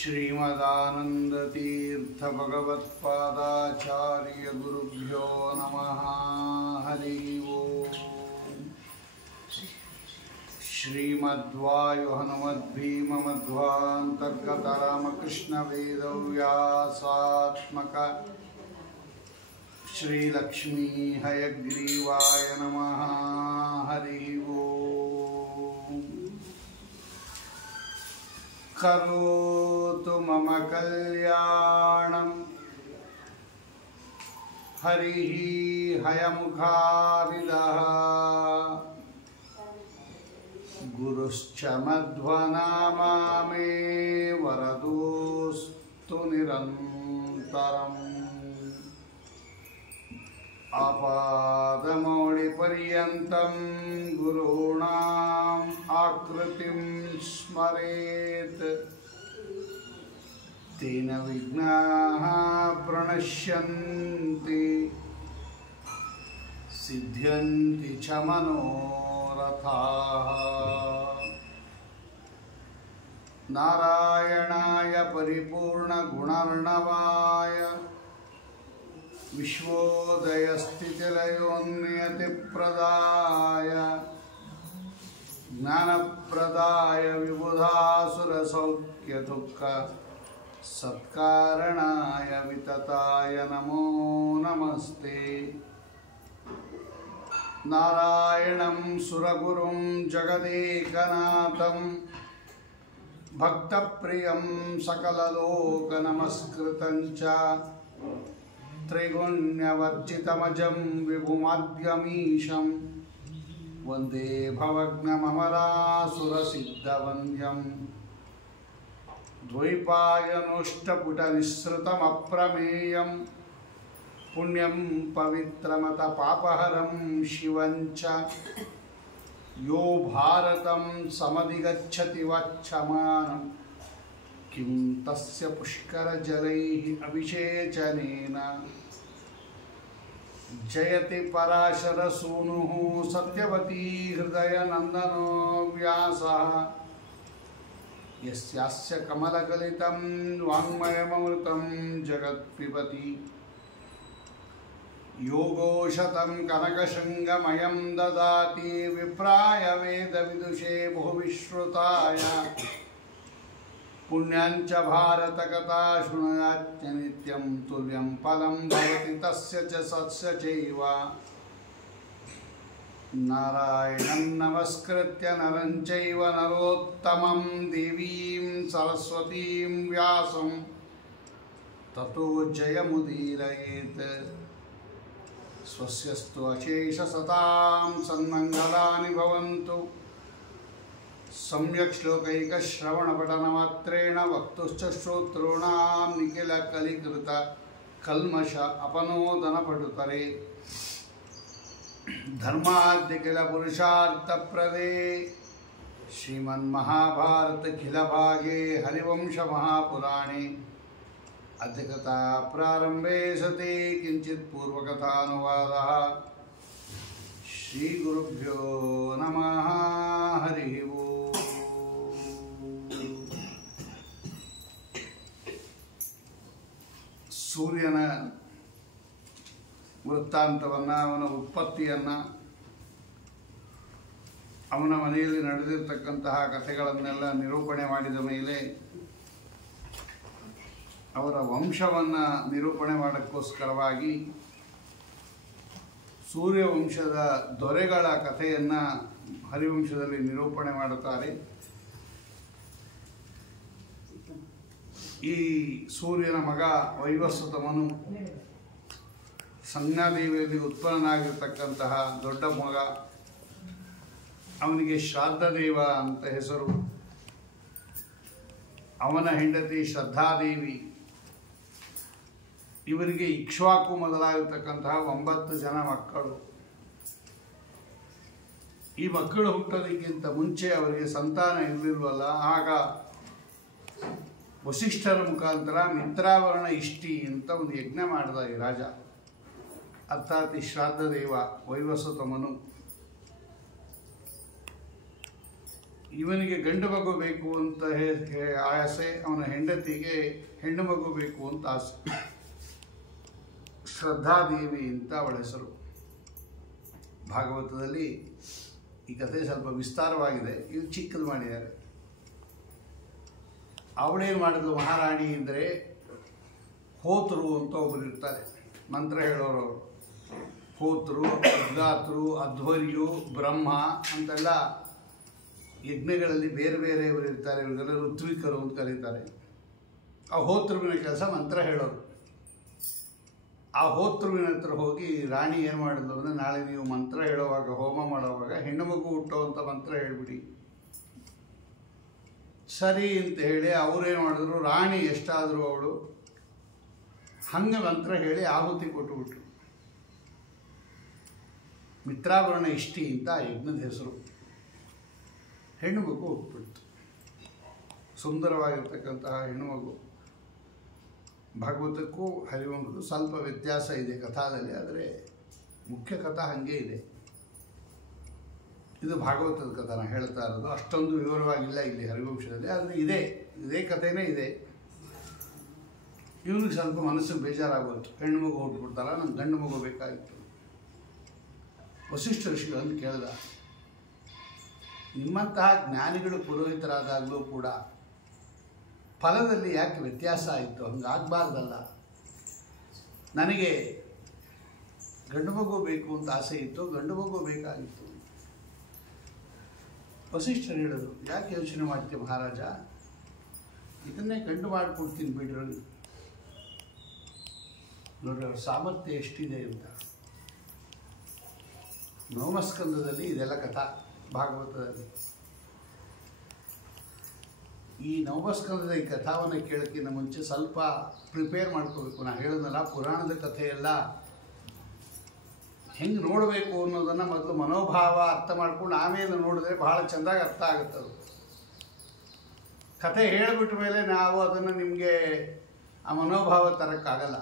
श्रीमदानंदतीर्थ भगवत्पादाचार्य गुरुभ्यो नमः। हरि ओम। श्रीमद्वायु हनुमद्भीममध्वान्तर्गत रामकृष्ण वेदव्यासात्मक श्रीलक्ष्मी हयग्रीवाय नमः। हरि ओम। करोतु मम कल्याणं हरिः हयमुखाविदः गुरुश्च मध्वनामा मे वरदोस्तु निरन्तरम्। आपादमौलिपर्यन्तं गुरूणाम् आकृतिं स्मरेत् तेन विघ्नाः प्रणश्यन्ति सिद्ध्यन्ति च मनोरथाः। नारायणाय परिपूर्णगुणर्णवाय विश्वोदयस्थितिलयोन्नियतिप्रदाय ज्ञानप्रदाय विबुधासुरसौख्यदुःख सत्कारणाय वितताय नमो नमस्ते। नारायणं सुरगुरुं जगदेकनाथं भक्तप्रियं सकललोकनमस्कृतं च त्रिगुण्यवर्जितमजं विभुमाद्यमीशं वन्दे भवघ्नममरासुरसिद्धवन्द्यं द्वैपायनोष्टपुटनिःसृतमप्रमेयं पुण्यं पवित्रमतपापहरं शिवं च यो भारतं समधिगच्छति वक्षमानं किं तस्य पुष्करजलैः अभिषेचनेन। जयति पराशरसूनुः सत्यवती हृदयनन्दनो व्यासः यस्यास्य कमलगलितं वाङ्मयममृतं जगत्पिबति। योगोशतं कनकशृङ्गमयं ददाति विप्राय वेदविदुषे बहुविश्रुताय। पुण्यांच भारतकथा शृणुयाच्च नित्यं तुल्यं फलं भवति तस्य च सस्य चैव। नारायणं नमस्कृत्य नरं चैव नरोत्तमं देवीं सरस्वतीं व्यासं ततो जयमुदीरयेत्। स्वस्यस्तु अशेषसतां सन्मङ्गलानि भवन्तु। सम्यक् श्लोकैकश्रवणपठनमात्रेण वक्तुश्च श्रोतॄणां निखिलकलिकृत कल्मष अपनोदनपटुतरे धर्माद्यखिलपुरुषार्थप्रदे श्रीमन्महाभारतखिलभागे हरिवंशमहापुराणे अद्य कथा प्रारम्भे सति किञ्चित् पूर्वकथानुवादः। श्रीगुरुभ्यो नमः। हरिः ओम्। ಸೂರ್ಯನ ವೃತ್ತಾಂತವನ್ನು, ಅವನ ಉತ್ಪತ್ತಿಯನ್ನು, ಅವನ ಮನೆಯಲ್ಲಿ ನಡೆದಿರ್ತಕ್ಕಂತಹ ಕಥೆಗಳನ್ನೆಲ್ಲ ನಿರೂಪಣೆ ಮಾಡಿದ ಮೇಲೆ ಅವರ ವಂಶವನ್ನು ನಿರೂಪಣೆ ಮಾಡೋಕ್ಕೋಸ್ಕರವಾಗಿ ಸೂರ್ಯವಂಶದ ದೊರೆಗಳ ಕಥೆಯನ್ನು ಹರಿವಂಶದಲ್ಲಿ ನಿರೂಪಣೆ ಮಾಡುತ್ತಾರೆ. ಈ ಸೂರ್ಯನ ಮಗ ವೈವಸ್ವತಮನು ಸಂಜ್ಞಾದೇವಿಯಲ್ಲಿ ಉತ್ಪನ್ನನಾಗಿರ್ತಕ್ಕಂತಹ ದೊಡ್ಡ ಮಗ. ಅವನಿಗೆ ಶ್ರಾದ್ದದೇವ ಅಂತ ಹೆಸರು. ಅವನ ಹೆಂಡತಿ ಶ್ರದ್ಧಾದೇವಿ. ಇವರಿಗೆ ಇಕ್ಷ್ವಾಕು ಮೊದಲಾಗಿರ್ತಕ್ಕಂತಹ 9 ಜನ ಮಕ್ಕಳು. ಈ ಮಕ್ಕಳು ಹುಟ್ಟೋದಕ್ಕಿಂತ ಮುಂಚೆ ಅವರಿಗೆ ಸಂತಾನ ಇರಲಿಲ್ವಲ್ಲ. ಆಗ ವಸಿಷ್ಠರ ಮುಖಾಂತರ ಮಿತ್ರಾವರಣ ಇಷ್ಟಿ ಅಂತ ಒಂದು ಯಜ್ಞ ಮಾಡಿದ ಈ ರಾಜ, ಅರ್ಥಾತ್ ಈ ಶ್ರಾದ್ದದೇವ ವೈವಸ್ವತಮನು. ಇವನಿಗೆ ಗಂಡು ಮಗು ಬೇಕು ಅಂತ ಆಸೆ, ಅವನ ಹೆಂಡತಿಗೆ ಹೆಣ್ಣು ಮಗು ಬೇಕು ಅಂತ ಆಸೆ. ಶ್ರದ್ಧಾದೇವಿ ಅಂತ ಅವಳ ಹೆಸರು. ಭಾಗವತದಲ್ಲಿ ಈ ಕಥೆ ಸ್ವಲ್ಪ ವಿಸ್ತಾರವಾಗಿದೆ, ಇದು ಚಿಕ್ಕದು ಮಾಡಿದ್ದಾರೆ. ಅವಳೇನು ಮಾಡಿದ್ಲು ಮಹಾರಾಣಿ ಅಂದರೆ, ಹೋತರು ಅಂತ ಒಬ್ಬರು ಇರ್ತಾರೆ, ಮಂತ್ರ ಹೇಳೋರು. ಹೋತರು, ಅದ್ಗಾತರು, ಅಧ್ವರ್ಯು, ಬ್ರಹ್ಮ ಅಂತೆಲ್ಲ ಯಜ್ಞಗಳಲ್ಲಿ ಬೇರೆ ಬೇರೆಯವರು ಇರ್ತಾರೆ. ಇವರಿಗೆಲ್ಲ ಋತ್ವಿಕರು ಅಂತ ಕರೀತಾರೆ. ಆ ಹೋತೃವಿನ ಕೆಲಸ ಮಂತ್ರ ಹೇಳೋರು. ಆ ಹೋತೃವಿನ ಹತ್ರ ಹೋಗಿ ರಾಣಿ ಏನು ಮಾಡಿದ್ಲು ಅಂದರೆ, ನಾಳೆ ನೀವು ಮಂತ್ರ ಹೇಳುವಾಗ, ಹೋಮ ಮಾಡುವಾಗ ಹೆಣ್ಣು ಮಗು ಹುಟ್ಟುವಂಥ ಮಂತ್ರ ಹೇಳಿಬಿಡಿ. ಸರಿ ಅಂತ ಹೇಳಿ ಅವರೇನು ಮಾಡಿದ್ರು, ರಾಣಿ ಎಷ್ಟಾದರೂ ಅವಳು ಹಂಗೆ ಮಂತ್ರ ಹೇಳಿ ಆಹುತಿ ಕೊಟ್ಟುಬಿಟ್ರು. ಮಿತ್ರಾವರಣ ಇಷ್ಟಿ ಅಂತ ಯಜ್ಞದ ಹೆಸರು. ಹೆಣ್ಣು ಮಗು ಹುಟ್ಟುಬಿಡ್ತು, ಸುಂದರವಾಗಿರ್ತಕ್ಕಂತಹ ಹೆಣ್ಣು ಮಗು. ಭಾಗವತಕ್ಕೂ ಹರಿವಂಶಕ್ಕೂ ಸ್ವಲ್ಪ ವ್ಯತ್ಯಾಸ ಇದೆ ಕಥಾದಲ್ಲಿ, ಆದರೆ ಮುಖ್ಯ ಕಥಾ ಹಾಗೆ ಇದೆ. ಇದು ಭಾಗವತದ ಕಥಾನ ಹೇಳ್ತಾ ಇರೋದು, ಅಷ್ಟೊಂದು ವಿವರವಾಗಿಲ್ಲ ಇಲ್ಲಿ ಹರಿವಂಶದಲ್ಲಿ, ಆದರೆ ಇದೇ ಕಥೆನೇ ಇದೆ. ಇವನಿಗೆ ಸ್ವಲ್ಪ ಮನಸ್ಸಿಗೆ ಬೇಜಾರಾಗೋಯ್ತು, ಹೆಣ್ಣು ಮಗು ಹುಟ್ಟುಬಿಡ್ತಾರ, ನಂಗೆ ಗಂಡು ಮಗು ಬೇಕಾಗಿತ್ತು. ವಸಿಷ್ಠ ಋಷಿಗಳನ್ನು ಕೇಳಿದ, ನಿಮ್ಮಂತಹ ಜ್ಞಾನಿಗಳು ಪುರೋಹಿತರಾದಾಗಲೂ ಕೂಡ ಫಲದಲ್ಲಿ ಯಾಕೆ ವ್ಯತ್ಯಾಸ ಆಯಿತು? ಹಂಗಾಗಬಾರ್ದಲ್ಲ. ನನಗೆ ಗಂಡು ಮಗು ಬೇಕು ಅಂತ ಆಸೆ ಇತ್ತು, ಗಂಡು ಮಗು ಬೇಕಾಗಿತ್ತು. ವಸಿಷ್ಠರು ಹೇಳಿದ್ರು, ಯಾಕೆ ಯೋಚನೆ ಮಾಡ್ತೀವಿ ಮಹಾರಾಜ, ಇದನ್ನೇ ಗಂಡು ಮಾಡಿಕೊಡ್ತೀನಿ ಬಿಡ್ರಿ. ನೋಡ್ರಿ ಅವ್ರ ಸಾಮರ್ಥ್ಯ ಎಷ್ಟಿದೆ ಅಂತ. ನವಮಸ್ಕಂದದಲ್ಲಿ ಇದೆಲ್ಲ ಕಥಾ ಭಾಗವತದಲ್ಲಿ. ಈ ನವಮಸ್ಕಂದದ ಈ ಕಥಾವನ್ನು ಕೇಳೋಕ್ಕಿಂತ ಮುಂಚೆ ಸ್ವಲ್ಪ ಪ್ರಿಪೇರ್ ಮಾಡ್ಕೋಬೇಕು. ನಾನು ಹೇಳಿದ್ನಲ್ಲ, ಪುರಾಣದ ಕಥೆಯೆಲ್ಲ ಹೆಂಗೆ ನೋಡಬೇಕು ಅನ್ನೋದನ್ನು ಮೊದಲು ಮನೋಭಾವ ಅರ್ಥ ಮಾಡ್ಕೊಂಡು ಆಮೇಲೆ ನೋಡಿದ್ರೆ ಬಹಳ ಚೆಂದಾಗಿ ಅರ್ಥ ಆಗುತ್ತದು. ಕಥೆ ಹೇಳಿಬಿಟ್ಟ ಮೇಲೆ ನಾವು ಅದನ್ನು ನಿಮಗೆ ಆ ಮನೋಭಾವ ತರೋಕ್ಕಾಗಲ್ಲ.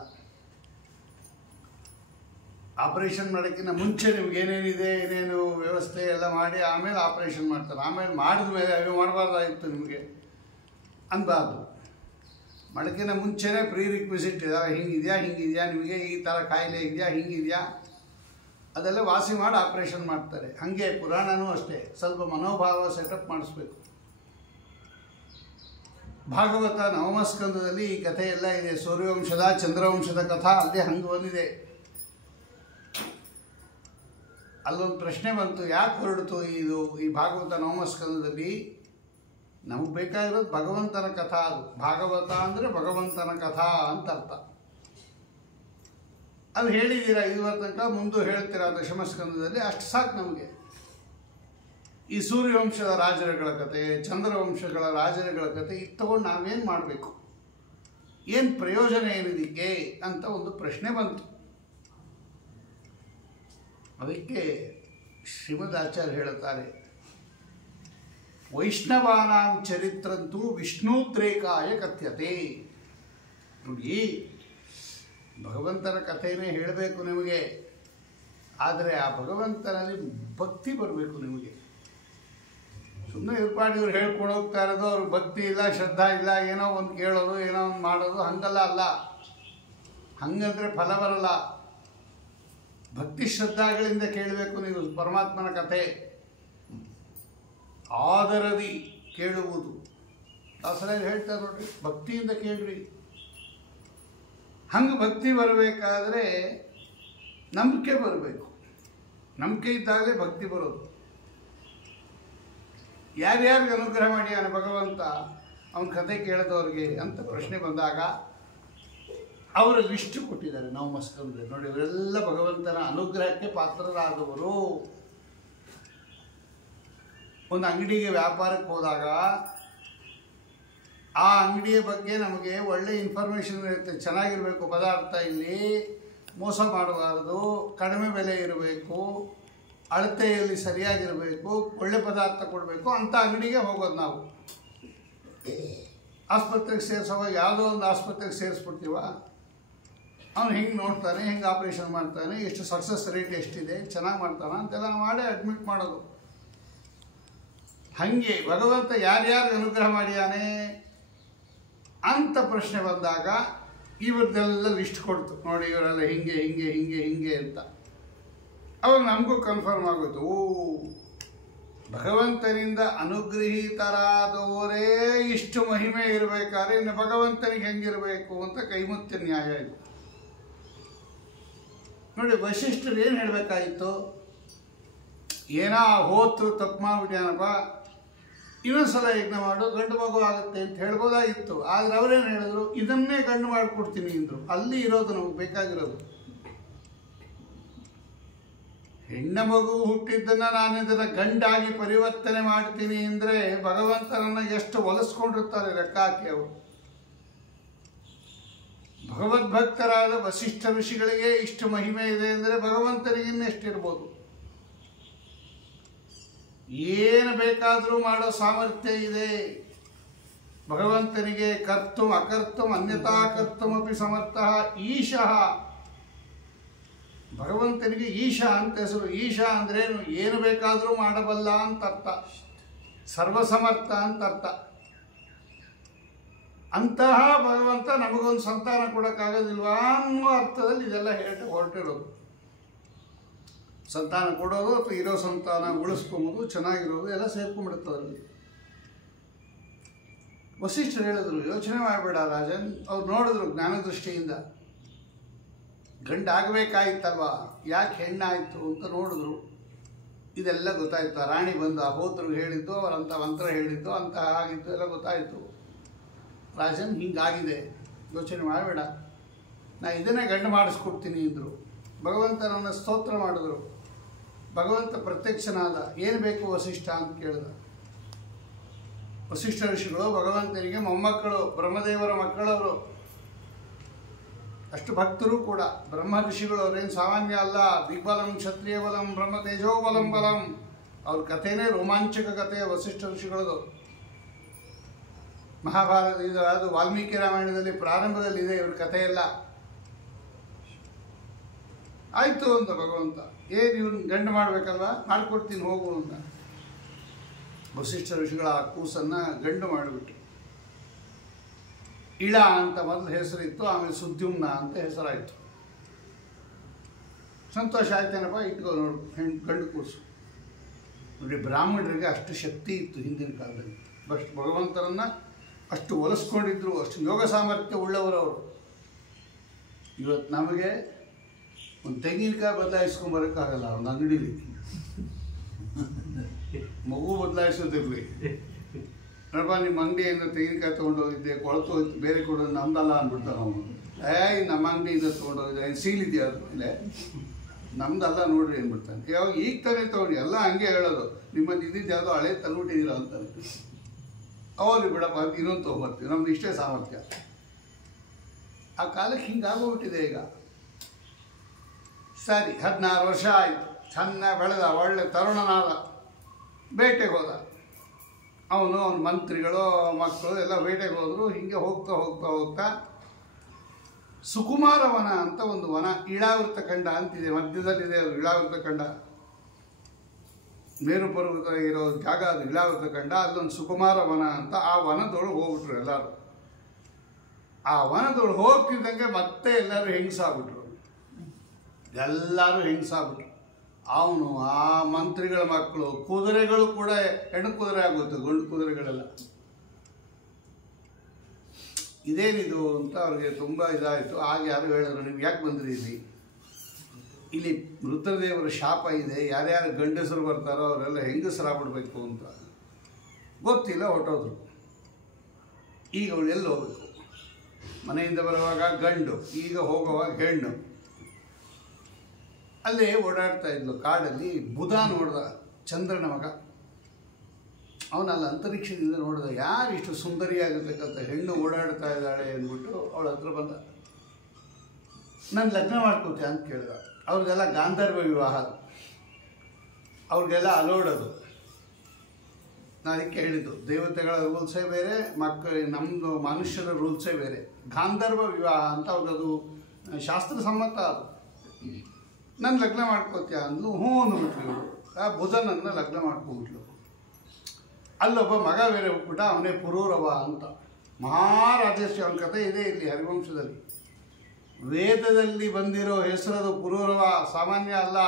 ಆಪರೇಷನ್ ಮಾಡೋಕ್ಕಿಂತ ಮುಂಚೆ ನಿಮ್ಗೆ ಏನೇನು ವ್ಯವಸ್ಥೆ ಎಲ್ಲ ಮಾಡಿ ಆಮೇಲೆ ಆಪರೇಷನ್ ಮಾಡ್ತಾರೆ. ಆಮೇಲೆ ಮಾಡಿದ ಮೇಲೆ ಅಯ್ಯೋ ಮಾಡಬಾರ್ದಾಗಿತ್ತು ನಿಮಗೆ ಅನ್ಬಾರ್ದು. ಮಾಡೋಕ್ಕಿಂತ ಮುಂಚೆನೇ ಪ್ರೀ ರಿಕ್ವಿಸಿಟ್ ಹಿಂಗಿದೆಯಾ ನಿಮಗೆ, ಈ ಥರ ಕಾಯಿಲೆ ಇದೆಯಾ, ಹಿಂಗಿದೆಯಾ, ಅದೆಲ್ಲ ವಾಸಿ ಮಾಡಿ ಆಪರೇಷನ್ ಮಾಡ್ತಾರೆ. ಹಾಗೆ ಪುರಾಣನೂ ಅಷ್ಟೇ, ಸ್ವಲ್ಪ ಮನೋಭಾವ ಸೆಟಪ್ ಮಾಡಿಸ್ಬೇಕು. ಭಾಗವತ ನವಮಸ್ಕಂದದಲ್ಲಿ ಈ ಕಥೆ ಎಲ್ಲ ಇದೆ. ಸೂರ್ಯವಂಶದ ಚಂದ್ರವಂಶದ ಕಥಾ ಅಲ್ಲೇ ಹಂಗೆ ಬಂದಿದೆ. ಅಲ್ಲೊಂದು ಪ್ರಶ್ನೆ ಬಂತು, ಯಾಕೆ ಹೊರಡಿತು ಈ ಭಾಗವತ ನವಮಸ್ಕಂದದಲ್ಲಿ? ನಮಗೆ ಬೇಕಾಗಿರೋದು ಭಗವಂತನ ಕಥಾ. ಅದು ಭಾಗವತ ಅಂದರೆ ಭಗವಂತನ ಕಥಾ ಅಂತ ಅರ್ಥ. ಅದು ಹೇಳಿದ್ದೀರಾ ಇದುವರ ತನಕ, ಮುಂದೆ ಹೇಳ್ತೀರಾ ದಶಮಸ್ಕಂದದಲ್ಲಿ, ಅಷ್ಟು ಸಾಕು ನಮಗೆ. ಈ ಸೂರ್ಯವಂಶದ ರಾಜರುಗಳ ಕತೆ, ಚಂದ್ರವಂಶಗಳ ರಾಜರುಗಳ ಕತೆ ಇದು ತಗೊಂಡು ನಾವೇನು ಮಾಡಬೇಕು, ಏನು ಪ್ರಯೋಜನ ಏನಿದಕ್ಕೆ ಅಂತ ಒಂದು ಪ್ರಶ್ನೆ ಬಂತು. ಅದಕ್ಕೆ ಶ್ರೀಮದಾಚಾರ್ಯ ಹೇಳುತ್ತಾರೆ, ವೈಷ್ಣವಾನಾಂ ಚರಿತ್ರಂತೂ ವಿಷ್ಣುದ್ರೇಕಾಯ ಕಥ್ಯತೆ. ನೋಡಿ, ಭಗವಂತನ ಕಥೆಯೇ ಹೇಳಬೇಕು ನಿಮಗೆ, ಆದರೆ ಆ ಭಗವಂತನಲ್ಲಿ ಭಕ್ತಿ ಬರಬೇಕು ನಿಮಗೆ. ಸುಮ್ಮನೆ ಇವ್ರು ಹೇಳ್ಕೊಂಡು ಹೋಗ್ತಾ ಇರೋದು, ಅವ್ರಿಗೆ ಭಕ್ತಿ ಇಲ್ಲ, ಶ್ರದ್ಧಾ ಇಲ್ಲ, ಏನೋ ಒಂದು ಕೇಳೋದು, ಏನೋ ಒಂದು ಮಾಡೋದು, ಹಂಗಲ್ಲ ಅಲ್ಲ. ಹಂಗಂದ್ರೆ ಫಲ ಬರಲ್ಲ. ಭಕ್ತಿ ಶ್ರದ್ಧಾಗಳಿಂದ ಕೇಳಬೇಕು ನೀವು ಪರಮಾತ್ಮನ ಕಥೆ. ಆದರದಿ ಕೇಳುವುದು. ದಾಸರಾಯರು ಹೇಳ್ತಾರೆ ನೋಡ್ರಿ, ಭಕ್ತಿಯಿಂದ ಕೇಳ್ರಿ. ಹಂಗೆ ಭಕ್ತಿ ಬರಬೇಕಾದ್ರೆ ನಂಬಿಕೆ ಬರಬೇಕು. ನಂಬಿಕೆ ಇದ್ದಾಗಲೇ ಭಕ್ತಿ ಬರೋದು. ಯಾರ್ಯಾರಿಗೆ ಅನುಗ್ರಹ ಮಾಡ್ಯಾನ ಭಗವಂತ ಅವನ ಕಥೆ ಕೇಳಿದವ್ರಿಗೆ ಅಂತ ಪ್ರಶ್ನೆ ಬಂದಾಗ ಅವರ ಲಿಸ್ಟ್ ಕೊಟ್ಟಿದ್ದಾರೆ ನವಮಸ್ಕಂದದಲ್ಲಿ. ನೋಡಿ, ಇವರೆಲ್ಲ ಭಗವಂತನ ಅನುಗ್ರಹಕ್ಕೆ ಪಾತ್ರರಾದವರು. ಒಂದು ಅಂಗಡಿಗೆ ವ್ಯಾಪಾರಕ್ಕೆ ಹೋದಾಗ ಆ ಅಂಗಡಿಯ ಬಗ್ಗೆ ನಮಗೆ ಒಳ್ಳೆ ಇನ್ಫಾರ್ಮೇಷನ್ ಇರುತ್ತೆ. ಚೆನ್ನಾಗಿರಬೇಕು ಪದಾರ್ಥ, ಇಲ್ಲಿ ಮೋಸ ಮಾಡಬಾರ್ದು, ಕಡಿಮೆ ಬೆಲೆ ಇರಬೇಕು, ಅಳತೆಯಲ್ಲಿ ಸರಿಯಾಗಿರಬೇಕು, ಒಳ್ಳೆ ಪದಾರ್ಥ ಕೊಡಬೇಕು ಅಂತ ಅಂಗಡಿಗೆ ಹೋಗೋದು ನಾವು. ಆಸ್ಪತ್ರೆಗೆ ಸೇರಿಸೋವಾಗ ಯಾವುದೋ ಒಂದು ಆಸ್ಪತ್ರೆಗೆ ಸೇರಿಸ್ಬಿಡ್ತೀವ, ಅವನು ಹೆಂಗೆ ನೋಡ್ತಾನೆ, ಹೆಂಗೆ ಆಪ್ರೇಷನ್ ಮಾಡ್ತಾನೆ, ಎಷ್ಟು ಸಕ್ಸಸ್ ರೇಟ್ ಎಷ್ಟಿದೆ, ಚೆನ್ನಾಗಿ ಮಾಡ್ತಾನೆ ಅಂತೆಲ್ಲ ಮಾಡಿ ಅಡ್ಮಿಟ್ ಮಾಡೋದು. ಹಾಗೆ ಭಗವಂತ ಯಾರ್ಯಾರು ಅನುಗ್ರಹ ಮಾಡಿಯಾನೆ ಅಂತ ಪ್ರಶ್ನೆ ಬಂದಾಗ ಇವ್ರದ್ದೆಲ್ಲ ಲಿಸ್ಟ್ ಕೊಡ್ತು. ನೋಡಿ ಇವರೆಲ್ಲ ಹಿಂಗೆ ಹಿಂಗೆ ಹಿಂಗೆ ಹಿಂಗೆ ಅಂತ. ಅವಾಗ ನಮಗೂ ಕನ್ಫರ್ಮ್ ಆಗೋಯ್ತು, ಓ ಭಗವಂತನಿಂದ ಅನುಗ್ರಹೀತರಾದವರೇ ಇಷ್ಟು ಮಹಿಮೆ ಇರಬೇಕಾದ್ರೆ ಇನ್ನು ಭಗವಂತನಿಗೆ ಹೆಂಗಿರಬೇಕು ಅಂತ ಕೈಮುತ್ಯ ನ್ಯಾಯ ಇದು. ನೋಡಿ ವಶಿಷ್ಠರು ಏನು ಹೇಳಬೇಕಾಗಿತ್ತು, ಏನೋ ಹೋತ್ರು ತಪ್ಪು ಮಾಡಿಬಿಟ್ಯಾನಪ್ಪ, ಇನ್ನೊಂದ್ಸಲ ಯಜ್ಞ ಮಾಡು, ಗಂಡು ಮಗು ಆಗುತ್ತೆ ಅಂತ ಹೇಳ್ಬೋದಾಗಿತ್ತು. ಆದರೆ ಅವರೇನು ಹೇಳಿದ್ರು, ಇದನ್ನೇ ಗಂಡು ಮಾಡಿಕೊಡ್ತೀನಿ ಅಂದರು. ಅಲ್ಲಿ ಇರೋದು ನಮಗೆ ಬೇಕಾಗಿರೋದು. ಹೆಣ್ಣ ಮಗು ಹುಟ್ಟಿದ್ದನ್ನು ನಾನು ಇದನ್ನು ಗಂಡಾಗಿ ಪರಿವರ್ತನೆ ಮಾಡ್ತೀನಿ ಅಂದರೆ ಭಗವಂತನನ್ನು ಎಷ್ಟು ಒಲಿಸ್ಕೊಂಡಿರ್ತಾರೆ ಲೆಕ್ಕ ಹಾಕಿ ಅವರು. ಭಗವದ್ಭಕ್ತರಾದ ವಸಿಷ್ಠ ಋಷಿಗಳಿಗೆ ಇಷ್ಟು ಮಹಿಮೆ ಇದೆ ಅಂದರೆ ಭಗವಂತನಿಗೆ ಇನ್ನೆಷ್ಟಿರ್ಬೋದು. ಏನು ಬೇಕಾದರೂ ಮಾಡೋ ಸಾಮರ್ಥ್ಯ ಇದೆ ಭಗವಂತನಿಗೆ. ಕರ್ತುಂ ಅಕರ್ತುಂ ಅನ್ಯಥಾ ಕರ್ತುಮಪಿ ಸಮರ್ಥ ಈಶಃ. ಭಗವಂತನಿಗೆ ಈಶಾ ಅಂತ ಹೆಸರು. ಈಶಾ ಅಂದ್ರೇನು, ಏನು ಬೇಕಾದರೂ ಮಾಡಬಲ್ಲ ಅಂತ ಅರ್ಥ, ಸರ್ವಸಮರ್ಥ ಅಂತ ಅರ್ಥ. ಅಂತಹ ಭಗವಂತ ನಮಗೊಂದು ಸಂತಾನ ಕೊಡೋಕ್ಕಾಗೋದಿಲ್ವಾ ಅನ್ನೋ ಅರ್ಥದಲ್ಲಿ ಇದೆಲ್ಲ ಹೊರಟಿರೋದು. ಸಂತಾನ ಕೊಡೋದು ಅಥವಾ ಇರೋ ಸಂತಾನ ಉಳಿಸ್ಕೊಂಬೋದು, ಚೆನ್ನಾಗಿರೋದು ಎಲ್ಲ ಸೇರ್ಕೊಂಡ್ಬಿಡುತ್ತದಲ್ಲಿ. ವಸಿಷ್ಠರು ಹೇಳಿದ್ರು, ಯೋಚನೆ ಮಾಡಬೇಡ ರಾಜನ್. ಅವ್ರು ನೋಡಿದ್ರು ಜ್ಞಾನದೃಷ್ಟಿಯಿಂದ, ಗಂಡಾಗಬೇಕಾಗಿತ್ತಲ್ವ, ಯಾಕೆ ಹೆಣ್ಣಾಯಿತು ಅಂತ ನೋಡಿದ್ರು. ಇದೆಲ್ಲ ಗೊತ್ತಾಯ್ತು. ರಾಣಿ ಬಂದು ಆ ಹೋದ್ರು ಹೇಳಿದ್ದು, ಅವರಂಥ ಮಂತ್ರ ಹೇಳಿದ್ದು, ಅಂತ ಆಗಿದ್ದು ಎಲ್ಲ ಗೊತ್ತಾಯಿತು. ರಾಜನ್ ಹಿಂಗಾಗಿದೆ, ಯೋಚನೆ ಮಾಡಬೇಡ, ನಾ ಇದನ್ನೇ ಗಂಡು ಮಾಡಿಸ್ಕೊಡ್ತೀನಿ ಅಂದರು. ಭಗವಂತನನ್ನು ಸ್ತೋತ್ರ ಮಾಡಿದ್ರು. ಭಗವಂತ ಪ್ರತ್ಯಕ್ಷನಾದ. ಏನು ಬೇಕು ವಸಿಷ್ಠ ಅಂತ ಕೇಳಿದ. ವಸಿಷ್ಠ ಋಷಿಗಳು ಭಗವಂತನಿಗೆ ಮೊಮ್ಮಕ್ಕಳು, ಬ್ರಹ್ಮದೇವರ ಮಕ್ಕಳವರು. ಅಷ್ಟು ಭಕ್ತರು ಕೂಡ. ಬ್ರಹ್ಮ ಋಷಿಗಳು ಅವರೇನು ಸಾಮಾನ್ಯ ಅಲ್ಲ. ದಿಗ್ಬಲಂ ಕ್ಷತ್ರಿಯ ಬಲಂ ಬ್ರಹ್ಮ ತೇಜೋ ಬಲಂ ಬಲಂ. ಅವ್ರ ಕಥೆನೇ ರೋಮಾಂಚಕ ಕಥೆ ವಸಿಷ್ಠ ಋಷಿಗಳದು. ಮಹಾಭಾರತ ಇದು, ಅದು ವಾಲ್ಮೀಕಿ ರಾಮಾಯಣದಲ್ಲಿ ಪ್ರಾರಂಭದಲ್ಲಿದೆ ಇವ್ರ ಕಥೆಯೆಲ್ಲ. ಆಯಿತು ಅಂತ ಭಗವಂತ, ಏನು ಇವ್ರನ್ನ ಗಂಡು ಮಾಡಬೇಕಲ್ವ, ಮಾಡಿಕೊಡ್ತೀನಿ ಹೋಗು ಅಂತ. ವಸಿಷ್ಠ ಋಷಿಗಳ ಆ ಕೂಸನ್ನು ಗಂಡು ಮಾಡಿಬಿಟ್ರು. ಇಳ ಅಂತ ಮೊದಲು ಹೆಸರಿತ್ತು, ಆಮೇಲೆ ಸುದ್ಯುಮ್ನ ಅಂತ ಹೆಸರಾಯಿತು. ಸಂತೋಷ ಆಯ್ತೇನಪ್ಪ, ಇಟ್ಕೋ ನೋಡು ಗಂಡು ಕೂಸು. ನೋಡಿ, ಬ್ರಾಹ್ಮಣರಿಗೆ ಅಷ್ಟು ಶಕ್ತಿ ಇತ್ತು ಹಿಂದಿನ ಕಾಲದಲ್ಲಿ. ಅಷ್ಟು ಭಗವಂತನನ್ನು ಅಷ್ಟು ಒಲಿಸ್ಕೊಂಡಿದ್ರು, ಅಷ್ಟು ಯೋಗ ಸಾಮರ್ಥ್ಯ ಉಳ್ಳವರವರು. ಇವತ್ತು ನಮಗೆ ಒಂದು ತೆಂಗಿನಕಾಯಿ ಬದಲಾಯಿಸ್ಕೊಂಬರೋಕ್ಕಾಗಲ್ಲ ಒಂದು ಅಂಗಡೀಲಿ. ಮಗು ಬದಲಾಯಿಸೋದಿರಲಿ. ನೋಡಪ್ಪ, ನಿಮ್ಮ ಅಂಗಡಿಯಿಂದ ತೆಂಗಿನಕಾಯಿ ತೊಗೊಂಡೋಗಿದ್ದೆ, ಕೊಳತು ಹೋಯ್ತು, ಬೇರೆ ಕೊಡೋದು ನಮ್ದಲ್ಲ ಅಂದ್ಬಿಡ್ತಾರೆ ಅವನು. ನಮ್ಮ ಅಂಗಡಿಯಿಂದ ತೊಗೊಂಡೋಗಿದ್ದೆ, ಸೀಲಿದೆಯಾ ಅದ್ರ ಮೇಲೆ, ನಮ್ದಲ್ಲ ನೋಡ್ರಿ ಅಂದ್ಬಿಡ್ತಾನೆ. ಯಾವಾಗ ಈಗ ತಾನೇ ತೊಗೊಂಡು ಎಲ್ಲ ಹಂಗೆ ಹೇಳೋದು, ನಿಮ್ಮದು ಇದ್ದಿದ್ದು ಯಾವುದೋ ಹಳೆ ತಂದ್ಬಿಟ್ಟಿದ್ದೀರ ಅಂತಾರೆ. ಅವಾಗ ಬಿಡಪ್ಪ ಇನ್ನೊಂದು ತೊಗೊಂಬರ್ತೀವಿ, ನಮ್ದು ಇಷ್ಟೇ ಸಾಮರ್ಥ್ಯ. ಆ ಕಾಲಕ್ಕೆ ಹಿಂಗಾಗೋಗ್ಬಿಟ್ಟಿದೆ ಈಗ. ಸರಿ, 16 ವರ್ಷ ಆಯಿತು, ಚೆನ್ನಾಗಿ ಬೆಳೆದ, ಒಳ್ಳೆ ತರುಣನಾದ. ಬೇಟೆಗೆ ಹೋದ ಅವನು, ಅವನ ಮಂತ್ರಿಗಳು ಮಕ್ಕಳು ಎಲ್ಲ ಬೇಟೆಗೆ ಹೋದರು. ಹೀಗೆ ಹೋಗ್ತಾ ಹೋಗ್ತಾ ಹೋಗ್ತಾ ಸುಕುಮಾರ ವನ ಅಂತ ಒಂದು ವನ, ಇಳಾವೃತ ಖಂಡ ಅಂತಿದೆ, ಮಧ್ಯದಲ್ಲಿದೆ ಅದು ಇಳಾವೃತ ಖಂಡ. ಮೇರು ಪರ್ವತ ಇರೋ ಜಾಗ ಅದು ಇಳಾವೃತ ಖಂಡ. ಅಲ್ಲೊಂದು ಸುಕುಮಾರ ವನ ಅಂತ. ಆ ವನದೊಳಗೆ ಹೋಗ್ಬಿಟ್ರು ಎಲ್ಲರೂ. ಆ ವನದೊಳಗೆ ಹೋಗ್ತಿದ್ದಂಗೆ ಮತ್ತೆ ಎಲ್ಲರೂ ಹೆಂಗಸಾಗ್ಬಿಟ್ರು. ಎಲ್ಲರೂ ಹೆಂಗಸಾಗ್ಬಿಟ್ರು. ಅವನು, ಆ ಮಂತ್ರಿಗಳ ಮಕ್ಕಳು, ಕುದುರೆಗಳು ಕೂಡ ಹೆಣ್ಣು ಕುದುರೆ ಆಗೋಯ್ತು, ಗಂಡು ಕುದುರೆಗಳೆಲ್ಲ. ಇದೇನಿದು ಅಂತ ಅವ್ರಿಗೆ ತುಂಬ ಇದಾಯಿತು. ಆಗ ಯಾರು ಹೇಳಿದ್ರು, ನೀವು ಯಾಕೆ ಬಂದ್ರಿ ಇಲ್ಲಿ ರುದ್ರದೇವರ ಶಾಪ ಇದೆ, ಯಾರ್ಯಾರು ಗಂಡಸರು ಬರ್ತಾರೋ ಅವರೆಲ್ಲ ಹೆಂಗಸರಾಗ್ಬಿಡ್ಬೇಕು ಅಂತ. ಗೊತ್ತಿಲ್ಲ, ಹೊರಟೋದ್ರು. ಈಗ ಅವಳು ಎಲ್ಲಿ ಹೋಗ್ಬೇಕು? ಮನೆಯಿಂದ ಬರುವಾಗ ಗಂಡು, ಈಗ ಹೋಗುವಾಗ ಹೆಣ್ಣು. ಅಲ್ಲೇ ಓಡಾಡ್ತಾ ಇದ್ಲು ಕಾಡಲ್ಲಿ. ಬುಧ ನೋಡ್ದ, ಚಂದ್ರನ ಮಗ. ಅವನಲ್ಲ, ಅಂತರಿಕ್ಷದಿಂದ ನೋಡ್ದ, ಯಾರು ಇಷ್ಟು ಸುಂದರಿಯಾಗಿರ್ತಕ್ಕಂಥ ಹೆಣ್ಣು ಓಡಾಡ್ತಾ ಇದ್ದಾಳೆ ಅಂದ್ಬಿಟ್ಟು ಅವಳ ಹತ್ರ ಬಂದ. ನಾನು ಲಗ್ನ ಮಾಡ್ಕೋತೆ ಅಂತ ಕೇಳ್ದ. ಅವ್ರಿಗೆಲ್ಲ ಗಾಂಧರ್ವ ವಿವಾಹ, ಅವ್ರಿಗೆಲ್ಲ ಅಲೋಡೋದು. ನಾನು ಅದಕ್ಕೆ ಹೇಳಿದ್ದು, ದೇವತೆಗಳ ರೂಲ್ಸೇ ಬೇರೆ, ನಮ್ಮದು ಮನುಷ್ಯರ ರೂಲ್ಸೇ ಬೇರೆ. ಗಾಂಧರ್ವ ವಿವಾಹ ಅಂತ ಅವ್ರದ್ದು ಶಾಸ್ತ್ರಸಮ್ಮತ ಅದು. ನಾನು ಲಗ್ನ ಮಾಡ್ಕೋತೀಯ ಅಂದ್ಲು. ಹ್ಞೂ ಅಂದ್ಬಿಟ್ಲು. ಆ ಬುಧನನ್ನು ಲಗ್ನ ಮಾಡ್ಕೊಂಡ್ಬಿಟ್ಲು. ಅಲ್ಲೊಬ್ಬ ಮಗ ಬೇರೆ ಹುಟ್ಬಿಟ್ಟ, ಅವನೇ ಪುರೂರವ ಅಂತ. ಮಹಾರಾಜಸ್ವ ಅವನ ಕಥೆ ಇದೆ ಇಲ್ಲಿ ಹರಿವಂಶದಲ್ಲಿ. ವೇದದಲ್ಲಿ ಬಂದಿರೋ ಹೆಸರದು ಪುರೂರವ, ಸಾಮಾನ್ಯ ಅಲ್ಲ.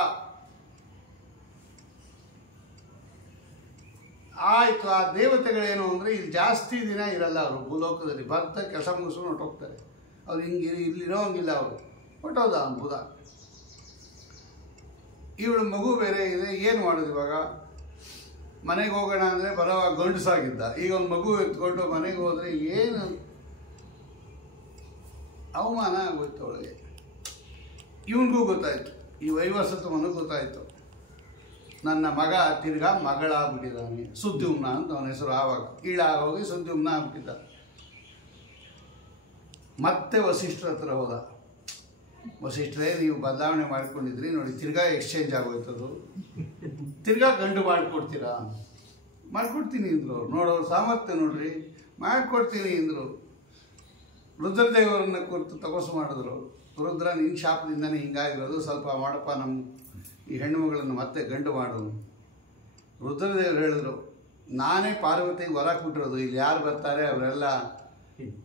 ಆಯಿತು, ಆ ದೇವತೆಗಳೇನು ಅಂದರೆ ಇಲ್ಲಿ ಜಾಸ್ತಿ ದಿನ ಇರಲ್ಲ ಅವರು ಭೂಲೋಕದಲ್ಲಿ. ಬರ್ತಾರೆ, ಕೆಲಸ ಮುಗಿಸ್ಕೊಂಡು ಹೊಟ್ಟೋಗ್ತಾರೆ. ಅವ್ರು ಹಿಂಗೆ ಇಲ್ಲಿರೋ ಹಂಗಿಲ್ಲ, ಅವರು ಹೊಟ್ಟೋದ ಅವನು ಬುಧ. ಇವಳು ಮಗು ಬೇರೆ ಇದೆ, ಏನು ಮಾಡೋದು ಇವಾಗ? ಮನೆಗೆ ಹೋಗೋಣ ಅಂದರೆ ಬರೋವಾಗ ಗಂಡಸಾಗಿದ್ದ, ಈಗ ಒಂದು ಮಗು ಎತ್ಕೊಂಡು ಮನೆಗೆ ಹೋದರೆ ಏನು ಅವಮಾನ ಆಗೋಯ್ತು ಅವಳಿಗೆ. ಇವನಿಗೂ ಗೊತ್ತಾಯಿತು, ಈ ವೈವಸ್ವತಮನಿಗೂ ಗೊತ್ತಾಯಿತು, ನನ್ನ ಮಗ ತಿರ್ಗಾ ಮಗಳಾಗ್ಬಿಟ್ಟಿದ್ದಾನೆ. ಸುದ್ಯುಮ್ನ ಅಂತ ಅವನ ಹೆಸರು. ಆವಾಗ ಹೋಗಿ ಸುದ್ಯುಮ್ನ ಆಗ್ಬಿಟ್ಟಿದ್ದ. ಮತ್ತೆ ವಸಿಷ್ಠರ ಹತ್ರ ಹೋದ. ವಸಿಷ್ಠರೇ, ನೀವು ಬದಲಾವಣೆ ಮಾಡ್ಕೊಂಡಿದ್ರಿ ನೋಡಿ, ತಿರ್ಗಾ ಎಕ್ಸ್ಚೇಂಜ್ ಆಗೋಯ್ತದು, ತಿರ್ಗಾ ಗಂಡು ಮಾಡಿಕೊಡ್ತೀರಾ? ಮಾಡಿಕೊಡ್ತೀನಿ ಅಂದರು ಅವ್ರು. ನೋಡೋರು ಸಾಮರ್ಥ್ಯ ನೋಡ್ರಿ, ಮಾಡಿಕೊಡ್ತೀನಿ ಅಂದರು. ರುದ್ರದೇವರನ್ನ ಕುರಿತು ತಪಸ್ಸು ಮಾಡಿದ್ರು. ರುದ್ರ, ನಿನ್ನ ಶಾಪದಿಂದನೇ ಹಿಂಗಾಗಿರೋದು, ಸ್ವಲ್ಪ ಮಾಡಪ್ಪ, ನಮ್ಮ ಈ ಹೆಣ್ಣು ಮಗಳನ್ನು ಮತ್ತೆ ಗಂಡು ಮಾಡು. ರುದ್ರದೇವರು ಹೇಳಿದ್ರು, ನಾನೇ ಪಾರ್ವತಿಗೆ ವರ ಕೊಟ್ಟಿರೋದು, ಇಲ್ಲಿ ಯಾರು ಬರ್ತಾರೆ ಅವರೆಲ್ಲ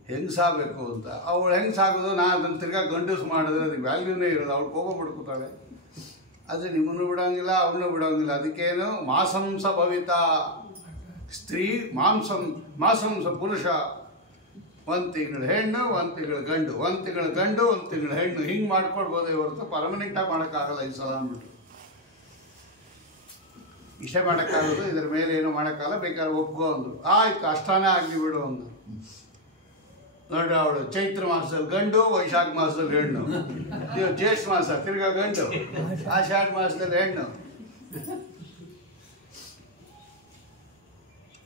ಹೆಂಗಸಾಗಬೇಕು ಅಂತ. ಅವಳು ಹೆಂಗಸಾಗೋದು, ನಾನು ಅದನ್ನು ತಿರ್ಗಾ ಗಂಡಸು ಮಾಡಿದ್ರೆ ಅದಕ್ಕೆ ವ್ಯಾಲ್ಯೂನೇ ಇರೋದು, ಅವಳು ಕೋಪ ಪಡ್ಕೊತಾಳೆ. ಆದರೆ ನಿಮ್ಮನ್ನು ಬಿಡೋಂಗಿಲ್ಲ, ಅವಳನ್ನೂ ಬಿಡೋಂಗಿಲ್ಲ. ಅದಕ್ಕೇನು ಮಾಸಂಸ ಭವಿತ ಸ್ತ್ರೀ, ಮಾಸಂಸ ಪುರುಷ. 1 ತಿಂಗಳು ಹೆಣ್ಣು, 1 ತಿಂಗಳು ಗಂಡು, 1 ತಿಂಗಳು ಗಂಡು, 1 ತಿಂಗಳು ಹೆಣ್ಣು, ಹಿಂಗೆ ಮಾಡ್ಕೊಳ್ಬೋದೇ ಹೊರತು ಪರ್ಮನೆಂಟಾಗಿ ಮಾಡೋಕ್ಕಾಗಲ್ಲ ಈ ಸಲ ಅಂದ್ಬಿಟ್ಟು. ಇಷ್ಟೇ ಮಾಡೋಕ್ಕಾಗೋದು, ಇದರ ಮೇಲೆ ಏನೂ ಮಾಡೋಕ್ಕಾಗಲ್ಲ, ಬೇಕಾದ್ರೆ ಒಪ್ಕೋ ಅಂದರು. ಆಯ್ತು, ಅಷ್ಟಾನೇ ಆಗಲಿ ಬಿಡು ಅಂದು. ನೋಡಿ, ಅವಳು ಚೈತ್ರ ಮಾಸದಲ್ಲಿ ಗಂಡು, ವೈಶಾಖ ಮಾಸದಲ್ಲಿ ಹೆಣ್ಣು, ನೀವು ಜ್ಯೇಷ್ಠ ಮಾಸ ತಿರ್ಗಾ ಗಂಡು, ಆಷಾಢ ಮಾಸದಲ್ಲಿ ಹೆಣ್ಣು.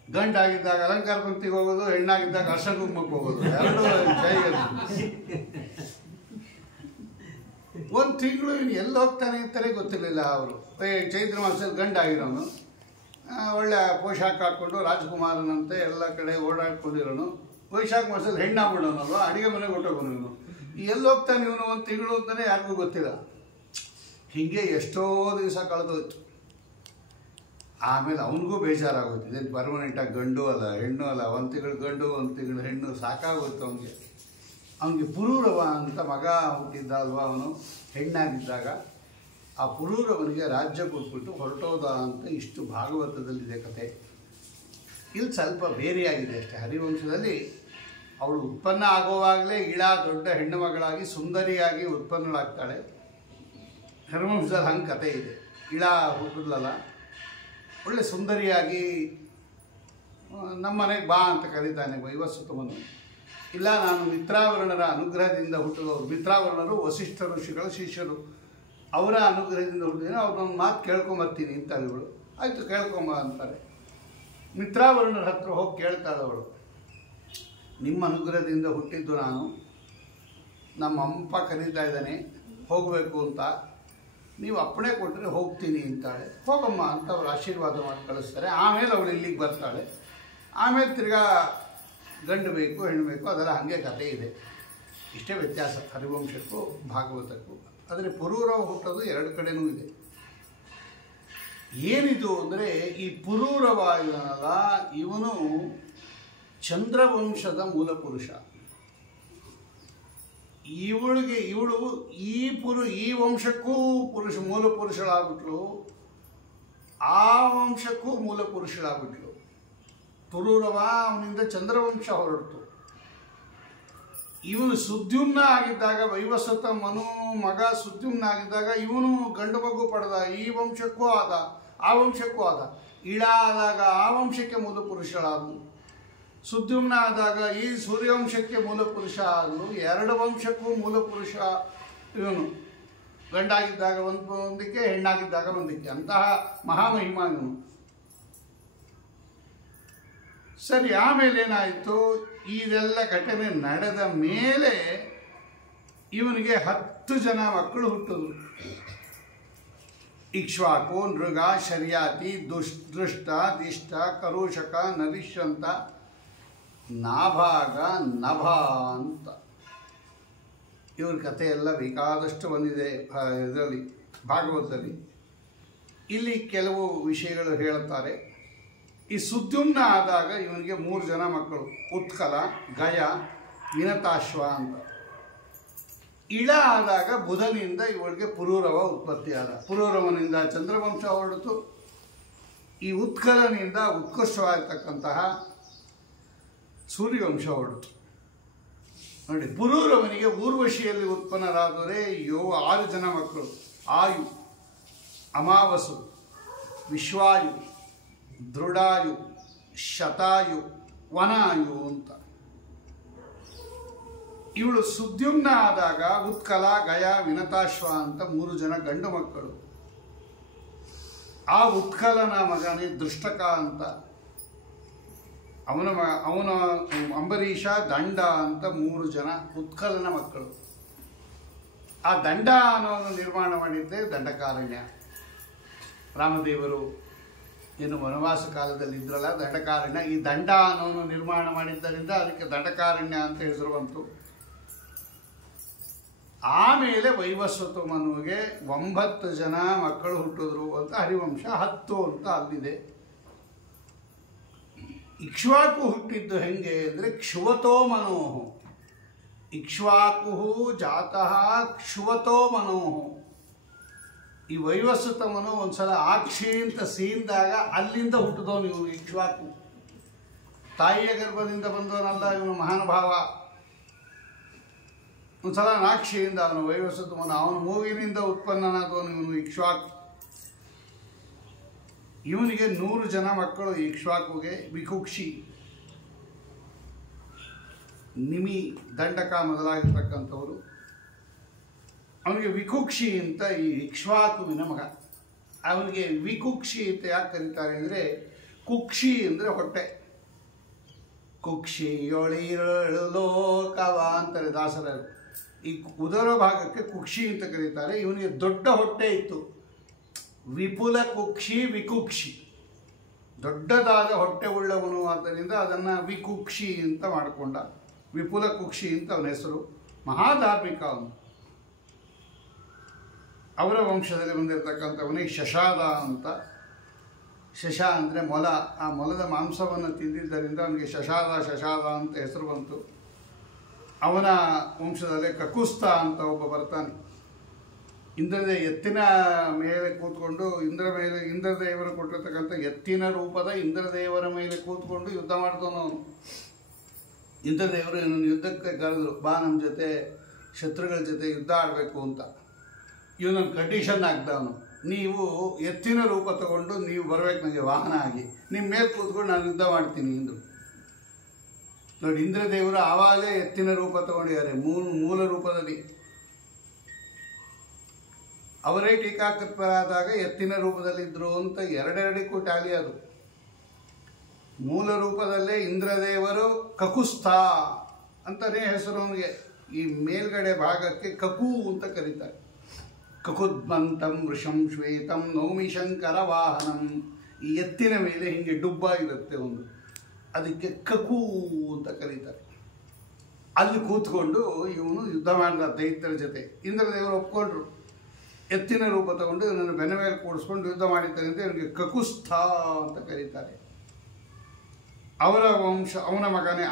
ಗಂಟಾಗಿದ್ದಾಗ ಅಲಂಕಾರ ಪಂಕ್ತಿಗೆ ಹೋಗೋದು, ಹೆಣ್ಣಾಗಿದ್ದಾಗ ಅರ್ಶನ ಕುಂಕುಮಕ್ಕೆ ಹೋಗೋದು, ಎರಡೂ ಕೈಯಲ್ಲಿ. 1 ತಿಂಗಳು ಎಲ್ಲಿ ಹೋಗ್ತಾನೆ ಅಂತಾನೆ ಗೊತ್ತಿರಲಿಲ್ಲ ಅವರು. ಚೈತ್ರ ಮಾಸದಲ್ಲಿ ಗಂಡಾಗಿರೋನು, ಒಳ್ಳೆ ಪೋಷಾಕ ಹಾಕ್ಕೊಂಡು ರಾಜಕುಮಾರನಂತೆ ಎಲ್ಲ ಕಡೆ ಓಡಾಡ್ಕೊಂಡಿರೋನು. ವೈಶಾಖ ಮಾಸದಲ್ಲಿ ಹೆಣ್ಣಾಗ್ಬಿಡೋನಲ್ವ, ಅಡುಗೆ ಮನೆಗೆ ಹೊಟ್ಟೋಗೋನು ಇವನು. ಎಲ್ಲಿ ಹೋಗ್ತಾನೆ ಇವನು 1 ತಿಂಗಳು ಅಂತಾನೆ ಯಾರಿಗೂ ಗೊತ್ತಿಲ್ಲ. ಹೀಗೆ ಎಷ್ಟೋ ದಿವಸ ಕಳೆದೋಯ್ತು. ಆಮೇಲೆ ಅವನಿಗೂ ಬೇಜಾರಾಗೋಯ್ತು, ಇದೇನು ಪರ್ಮನೆಂಟಾಗಿ ಗಂಡು ಅಲ್ಲ ಹೆಣ್ಣು ಅಲ್ಲ, 1 ತಿಂಗಳು ಗಂಡು 1 ತಿಂಗಳು ಹೆಣ್ಣು, ಸಾಕಾಗೋಯ್ತು ಅವನಿಗೆ. ಅವನಿಗೆ ಪುರೂರವ ಅಂತ ಮಗ ಹುಟ್ಟಿದ್ದ ಅಲ್ವಾ, ಅವನು ಹೆಣ್ಣಾಗಿದ್ದಾಗ ಆ ಪುರೂರವನಿಗೆ ರಾಜ್ಯ ಕೊಟ್ಬಿಟ್ಟು ಹೊರಟೋದ ಅಂತ ಇಷ್ಟು ಭಾಗವತದಲ್ಲಿದೆ ಕತೆ. ಇಲ್ಲಿ ಸ್ವಲ್ಪ ಬೇರೆಯಾಗಿದೆ ಅಷ್ಟೇ. ಹರಿವಂಶದಲ್ಲಿ ಅವಳು ಉತ್ಪನ್ನ ಆಗುವಾಗಲೇ ದೊಡ್ಡ ಹೆಣ್ಣು ಮಗಳಾಗಿ ಸುಂದರಿಯಾಗಿ ಉತ್ಪನ್ನಳಾಗ್ತಾಳೆ. ಹರಿವಂಶದಲ್ಲಿ ಹಂಗೆ ಕತೆ ಇದೆ. ಹುಟ್ಟಿದ್ಲಲ್ಲ, ಒಳ್ಳೆ ಸುಂದರಿಯಾಗಿ ನಮ್ಮ ಮನೆಗೆ ಬಾ ಅಂತ ಕರೀತಾನೆ ವೈವಸ್ವತಮನು. ಇಲ್ಲ, ನಾನು ಮಿತ್ರಾವರ್ಣರ ಅನುಗ್ರಹದಿಂದ ಹುಟ್ಟಿದವರು. ಮಿತ್ರಾವರ್ಣರು ವಸಿಷ್ಠ ಋಷಿಗಳ ಶಿಷ್ಯರು, ಅವರ ಅನುಗ್ರಹದಿಂದ ಹುಟ್ಟಿದ್ರೆ ಅವ್ರನ್ನೊಂದು ಮಾತು ಕೇಳ್ಕೊಂಬರ್ತೀನಿ ಅಂತ ಇವಳು. ಆಯಿತು, ಕೇಳ್ಕೊಂಬ ಅಂತಾರೆ. ಮಿತ್ರಾವರ್ಣರ ಹತ್ರ ಹೋಗಿ ಕೇಳ್ತಾಳೆ ಅವಳು, ನಿಮ್ಮ ಅನುಗ್ರಹದಿಂದ ಹುಟ್ಟಿದ್ದು ನಾನು, ನಮ್ಮ ಅಪ್ಪ ಕರೀತಾ ಇದ್ದಾನೆ ಹೋಗಬೇಕು ಅಂತ, ನೀವು ಅಪ್ಪಣೆ ಕೊಟ್ಟರೆ ಹೋಗ್ತೀನಿ ಅಂತಾಳೆ. ಹೋಗಮ್ಮ ಅಂತ ಅವ್ರು ಆಶೀರ್ವಾದ ಮಾಡಿ ಕಳಿಸ್ತಾರೆ. ಆಮೇಲೆ ಅವಳು ಇಲ್ಲಿಗೆ ಬರ್ತಾಳೆ. ಆಮೇಲೆ ತಿರ್ಗಾ ಗಂಡು ಬೇಕು ಹೆಣ್ಣು ಬೇಕು, ಅದೆಲ್ಲ ಹಾಗೆ ಕಥೆ ಇದೆ. ಇಷ್ಟೇ ವ್ಯತ್ಯಾಸ ಹರಿವಂಶಕ್ಕೂ ಭಾಗವತಕ್ಕೂ. ಆದರೆ ಪುರೂರವ ಹುಟ್ಟೋದು 2 ಕಡೆನೂ ಇದೆ. ಏನಿದು ಅಂದರೆ, ಈ ಪುರೂರವ ಇವನಲ್ಲ, ಇವನು ಚಂದ್ರವಂಶದ ಮೂಲ ಪುರುಷ. ಇವಳು ಈ ವಂಶಕ್ಕೂ ಮೂಲ ಪುರುಷಳಾಗ್ಬಿಟ್ಲು, ಆ ವಂಶಕ್ಕೂ ಮೂಲ ಪುರುಷಳಾಗ್ಬಿಟ್ಲು. ಪುರೂರವ ಅವನಿಂದ ಚಂದ್ರವಂಶ ಹೊರಡ್ತು. ಇವನು ಸುದ್ಯುಮ್ನ ಆಗಿದ್ದಾಗ, ವೈವಸ್ವತ ಮನು ಮಗ ಸುದ್ಯುಮ್ನ ಆಗಿದ್ದಾಗ ಇವನು ಗಂಡು ಮಗು ಪಡೆದ. ಈ ವಂಶಕ್ಕೂ ಆದ, ಆ ವಂಶಕ್ಕೂ ಆದ. ಆದಾಗ ಆ ವಂಶಕ್ಕೆ ಮೂಲ ಪುರುಷಳಾದನು. ಸುದ್ಯುಮ್ನ ಆದಾಗ ಈ ಸೂರ್ಯವಂಶಕ್ಕೆ ಮೂಲ ಪುರುಷ ಆದನು. 2 ವಂಶಕ್ಕೂ ಮೂಲ ಪುರುಷ ಇವನು. ಗಂಡಾಗಿದ್ದಾಗ ಒಂದಕ್ಕೆ, ಹೆಣ್ಣಾಗಿದ್ದಾಗ ಒಂದಕ್ಕೆ. ಅಂತಹ ಮಹಾಮಹಿಮ ಇವನು. ಸರಿ, ಆಮೇಲೆ ಏನಾಯಿತು, ಇದೆಲ್ಲ ಘಟನೆ ನಡೆದ ಮೇಲೆ ಇವನಿಗೆ 10 ಜನ ಮಕ್ಕಳು ಹುಟ್ಟಿದ್ರು. ಇಕ್ಷ್ವಾಕು, ನೃಗ, ಶರ್ಯಾತಿ, ದೃಷ್ಟ, ದಿಷ್ಟ, ಕರುಷಕ, ನರಿಷ್ಯಂತ, ನಾಭಾಗ, ನಭ ಅಂತ. ಇವ್ರ ಕಥೆ ಎಲ್ಲ ಬೇಕಾದಷ್ಟು ಬಂದಿದೆ ಇದರಲ್ಲಿ, ಭಾಗವತದಲ್ಲಿ. ಇಲ್ಲಿ ಕೆಲವು ವಿಷಯಗಳು ಹೇಳುತ್ತಾರೆ. ಈ ಸುದ್ಯುಮ್ನ ಆದಾಗ ಇವನಿಗೆ 3 ಜನ ಮಕ್ಕಳು, ಉತ್ಕಲ, ಗಯ, ವಿನತಾಶ್ವ ಅಂತ. ಇಳ ಆದಾಗ ಬುಧನಿಂದ ಇವಳಿಗೆ ಪುರೂರವ ಉತ್ಪತ್ತಿಯಾದ. ಪುರೂರವನಿಂದ ಚಂದ್ರವಂಶ ಹೊರಡಿತು. ಈ ಉತ್ಕಲನಿಂದ ಉತ್ಕೃಷ್ಟವಾಗಿರ್ತಕ್ಕಂತಹ ಸೂರ್ಯವಂಶ ಹೊರಡಿತು. ನೋಡಿ, ಪುರೂರವನಿಗೆ ಊರ್ವಶಿಯಲ್ಲಿ ಉತ್ಪನ್ನರಾದರೆ 6 ಜನ ಮಕ್ಕಳು, ಆಯು, ಅಮಾವಸು, ವಿಶ್ವಾಯು, ದೃಢಾಯು, ಶತಾಯು, ವನಾಯು ಅಂತ. ಇವಳು ಸುದ್ಯುಮ್ನ ಆದಾಗ ಉತ್ಕಲ, ಗಯ, ವಿನತಾಶ್ವ ಅಂತ 3 ಜನ ಗಂಡು ಮಕ್ಕಳು. ಆ ಉತ್ಕಲನ ಮಗನೇ ದೃಷ್ಟಕ ಅಂತ. ಅವನ ಅಂಬರೀಷ, ದಂಡ ಅಂತ 3 ಜನ ಉತ್ಕಲನ ಮಕ್ಕಳು. ಆ ದಂಡ ಅನ್ನೋನು ನಿರ್ಮಾಣ ಮಾಡಿದ್ದೆ ದಂಡಕಾರಣ್ಯ. ರಾಮದೇವರು ಏನು ವನವಾಸ ಕಾಲದಲ್ಲಿ ಇದ್ರಲ್ಲ, ದಂಡಕಾರಣ್ಯ. ಈ ದಂಡ ಅನ್ನೋನು ನಿರ್ಮಾಣ ಮಾಡಿದ್ದರಿಂದ ಅದಕ್ಕೆ ದಂಡಕಾರಣ್ಯ ಅಂತ ಹೆಸರು ಬಂತು. ಆಮೇಲೆ ವೈವಸ್ವತ ಮನುವಿಗೆ 9 ಜನ ಮಕ್ಕಳು ಹುಟ್ಟಿದ್ರು ಅಂತ ಹರಿವಂಶ. 10 ಅಂತ ಅಲ್ಲಿದೆ. ಇಕ್ಷ್ವಾಕು ಹುಟ್ಟಿದ್ದು ಹೆಂಗೆ ಅಂದರೆ ಕ್ಷುವತೋ ಮನೋಹ. ಇಕ್ಷ್ವಾಕು ಜಾತಃ ಕ್ಷುವತೋ ಮನೋಹ. ಈ ವೈವಸ್ವತ ಮನು ಒಂದ್ಸಲ ಆಕ್ಷಿ ಅಂತ ಸೀಂದಾಗ ಅಲ್ಲಿಂದ ಹುಟ್ಟಿದೋ ನೀವು. ಇಕ್ಷ್ವಾಕು ತಾಯಿಯ ಗರ್ಭದಿಂದ ಬಂದವನಲ್ಲ ಇವನು, ಮಹಾನುಭಾವ. ಒಂದ್ಸಲ ನಾಕ್ಷಿಯಿಂದ ಅವನು ವೈವಸ್ವತ ಮನು, ಅವನ ಮೂಗಿನಿಂದ ಉತ್ಪನ್ನನಾದವನು ಇವನು ಇಕ್ಷ್ವಾಕು. ಇವನಿಗೆ 100 ಜನ ಮಕ್ಕಳು. ಇಕ್ಷ್ವಾಕುಗೆ ವಿಕುಕ್ಷಿ, ನಿಮಿ, ದಂಡಕ ಮೊದಲಾಗಿರ್ತಕ್ಕಂಥವರು. ಅವನಿಗೆ ವಿಕುಕ್ಷಿ ಅಂತ ಈ ಇಕ್ಷ್ವಾಕುವಿನ ಮಗ. ಅವನಿಗೆ ವಿಕುಕ್ಷಿ ಅಂತ ಯಾಕೆ ಕರೀತಾರೆ ಅಂದರೆ, ಕುಕ್ಷಿ ಅಂದರೆ ಹೊಟ್ಟೆ. ಕುಕ್ಷಿಯೊಳಿರಳು ಲೋಕವ ಅಂತಾರೆ ದಾಸರರು. ಈ ಉದರ ಭಾಗಕ್ಕೆ ಕುಕ್ಷಿ ಅಂತ ಕರೀತಾರೆ. ಇವನಿಗೆ ದೊಡ್ಡ ಹೊಟ್ಟೆ ಇತ್ತು. ವಿಪುಲ ಕುಕ್ಷಿ, ವಿಕುಕ್ಷಿ, ದೊಡ್ಡದಾದ ಹೊಟ್ಟೆ ಉಳ್ಳವನು. ಆದ್ದರಿಂದ ಅದನ್ನು ವಿಕುಕ್ಷಿ ಅಂತ ಮಾಡಿಕೊಂಡ. ವಿಪುಲ ಕುಕ್ಷಿ ಅಂತ ಅವನ ಹೆಸರು. ಮಹಾಧಾರ್ಮಿಕ ಅವನು. ಅವರ ವಂಶದಲ್ಲಿ ಬಂದಿರತಕ್ಕಂಥವನಿಗೆ ಶಶಾದ ಅಂತ. ಶಶ ಅಂದರೆ ಮೊಲ. ಆ ಮೊಲದ ಮಾಂಸವನ್ನು ತಿಂದಿದ್ದರಿಂದ ಅವನಿಗೆ ಶಶಾದ ಅಂತ ಹೆಸರು ಬಂತು. ಅವನ ವಂಶದಲ್ಲೇ ಕಕುಸ್ತ ಅಂತ ಒಬ್ಬ ಬರ್ತಾನೆ. ಇಂದ್ರದ ಎತ್ತಿನ ಮೇಲೆ ಕೂತ್ಕೊಂಡು ಇಂದ್ರದೇವರು ಕೊಟ್ಟಿರ್ತಕ್ಕಂಥ ಎತ್ತಿನ ರೂಪದ ಇಂದ್ರದೇವರ ಮೇಲೆ ಕೂತ್ಕೊಂಡು ಯುದ್ಧ ಮಾಡ್ದವನು. ಇಂದ್ರದೇವರು ಇವನು ಯುದ್ಧಕ್ಕೆ ಕರೆದ್ರು, ಬಾ ನಮ್ಮ ಜೊತೆ ಶತ್ರುಗಳ ಜೊತೆ ಯುದ್ಧ ಆಡಬೇಕು ಅಂತ. ಇವನೊಂದು ಕಂಡೀಷನ್ ಆಗ್ದವನು, ನೀವು ಎತ್ತಿನ ರೂಪ ತಗೊಂಡು ನೀವು ಬರಬೇಕು ನನಗೆ ವಾಹನ ಆಗಿ, ನಿಮ್ಮ ಮೇಲೆ ಕೂತ್ಕೊಂಡು ನಾನು ಯುದ್ಧ ಮಾಡ್ತೀನಿ ಅಂದರು. ನೋಡಿ, ಇಂದ್ರದೇವರು ಆವಾಗಲೇ ಎತ್ತಿನ ರೂಪ ತಗೊಂಡಿದ್ದಾರೆ ಮೂಲ ರೂಪದಲ್ಲಿ. ಅವರೇ ಟೀಕಾಕೃತರಾದಾಗ ಎತ್ತಿನ ರೂಪದಲ್ಲಿದ್ದರು ಅಂತ 2 ಟ್ಯಾಲಿ ಅದು. ಮೂಲ ರೂಪದಲ್ಲೇ ಇಂದ್ರದೇವರು ಕಕುಸ್ಥ ಅಂತಲೇ ಹೆಸರು ಅವನಿಗೆ. ಈ ಮೇಲ್ಗಡೆ ಭಾಗಕ್ಕೆ ಕಕು ಅಂತ ಕರೀತಾರೆ. ಕಕುದ್ಮಂತಂ ವೃಷಂ ಶ್ವೇತಂ ನೌಮಿ ಶಂಕರ ವಾಹನಂ. ಈ ಎತ್ತಿನ ಮೇಲೆ ಹೀಗೆ ಡುಬ್ಬ ಇರುತ್ತೆ ಒಂದು, ಅದಕ್ಕೆ ಕಕು ಅಂತ ಕರೀತಾರೆ. ಅಲ್ಲಿ ಕೂತ್ಕೊಂಡು ಇವನು ಯುದ್ಧ ಮಾಡಿದ ದೈತ್ಯರ ಜೊತೆ. ಇಂದ್ರದೇವರು ಒಪ್ಕೊಂಡ್ರು. ಎತ್ತಿನ ರೂಪ ತಗೊಂಡು ಇವನನ್ನು ಬೆನ್ನ ಮೇಲೆ ಕೂಡಿಸ್ಕೊಂಡು ಯುದ್ಧ ಮಾಡಿದ್ದಾರೆ ಅಂತ ಇವನಿಗೆ ಕಕುಸ್ಥ ಅಂತ ಕರೀತಾರೆ. ಅವರ ವಂಶ. ಅವನ ಮಗನೇ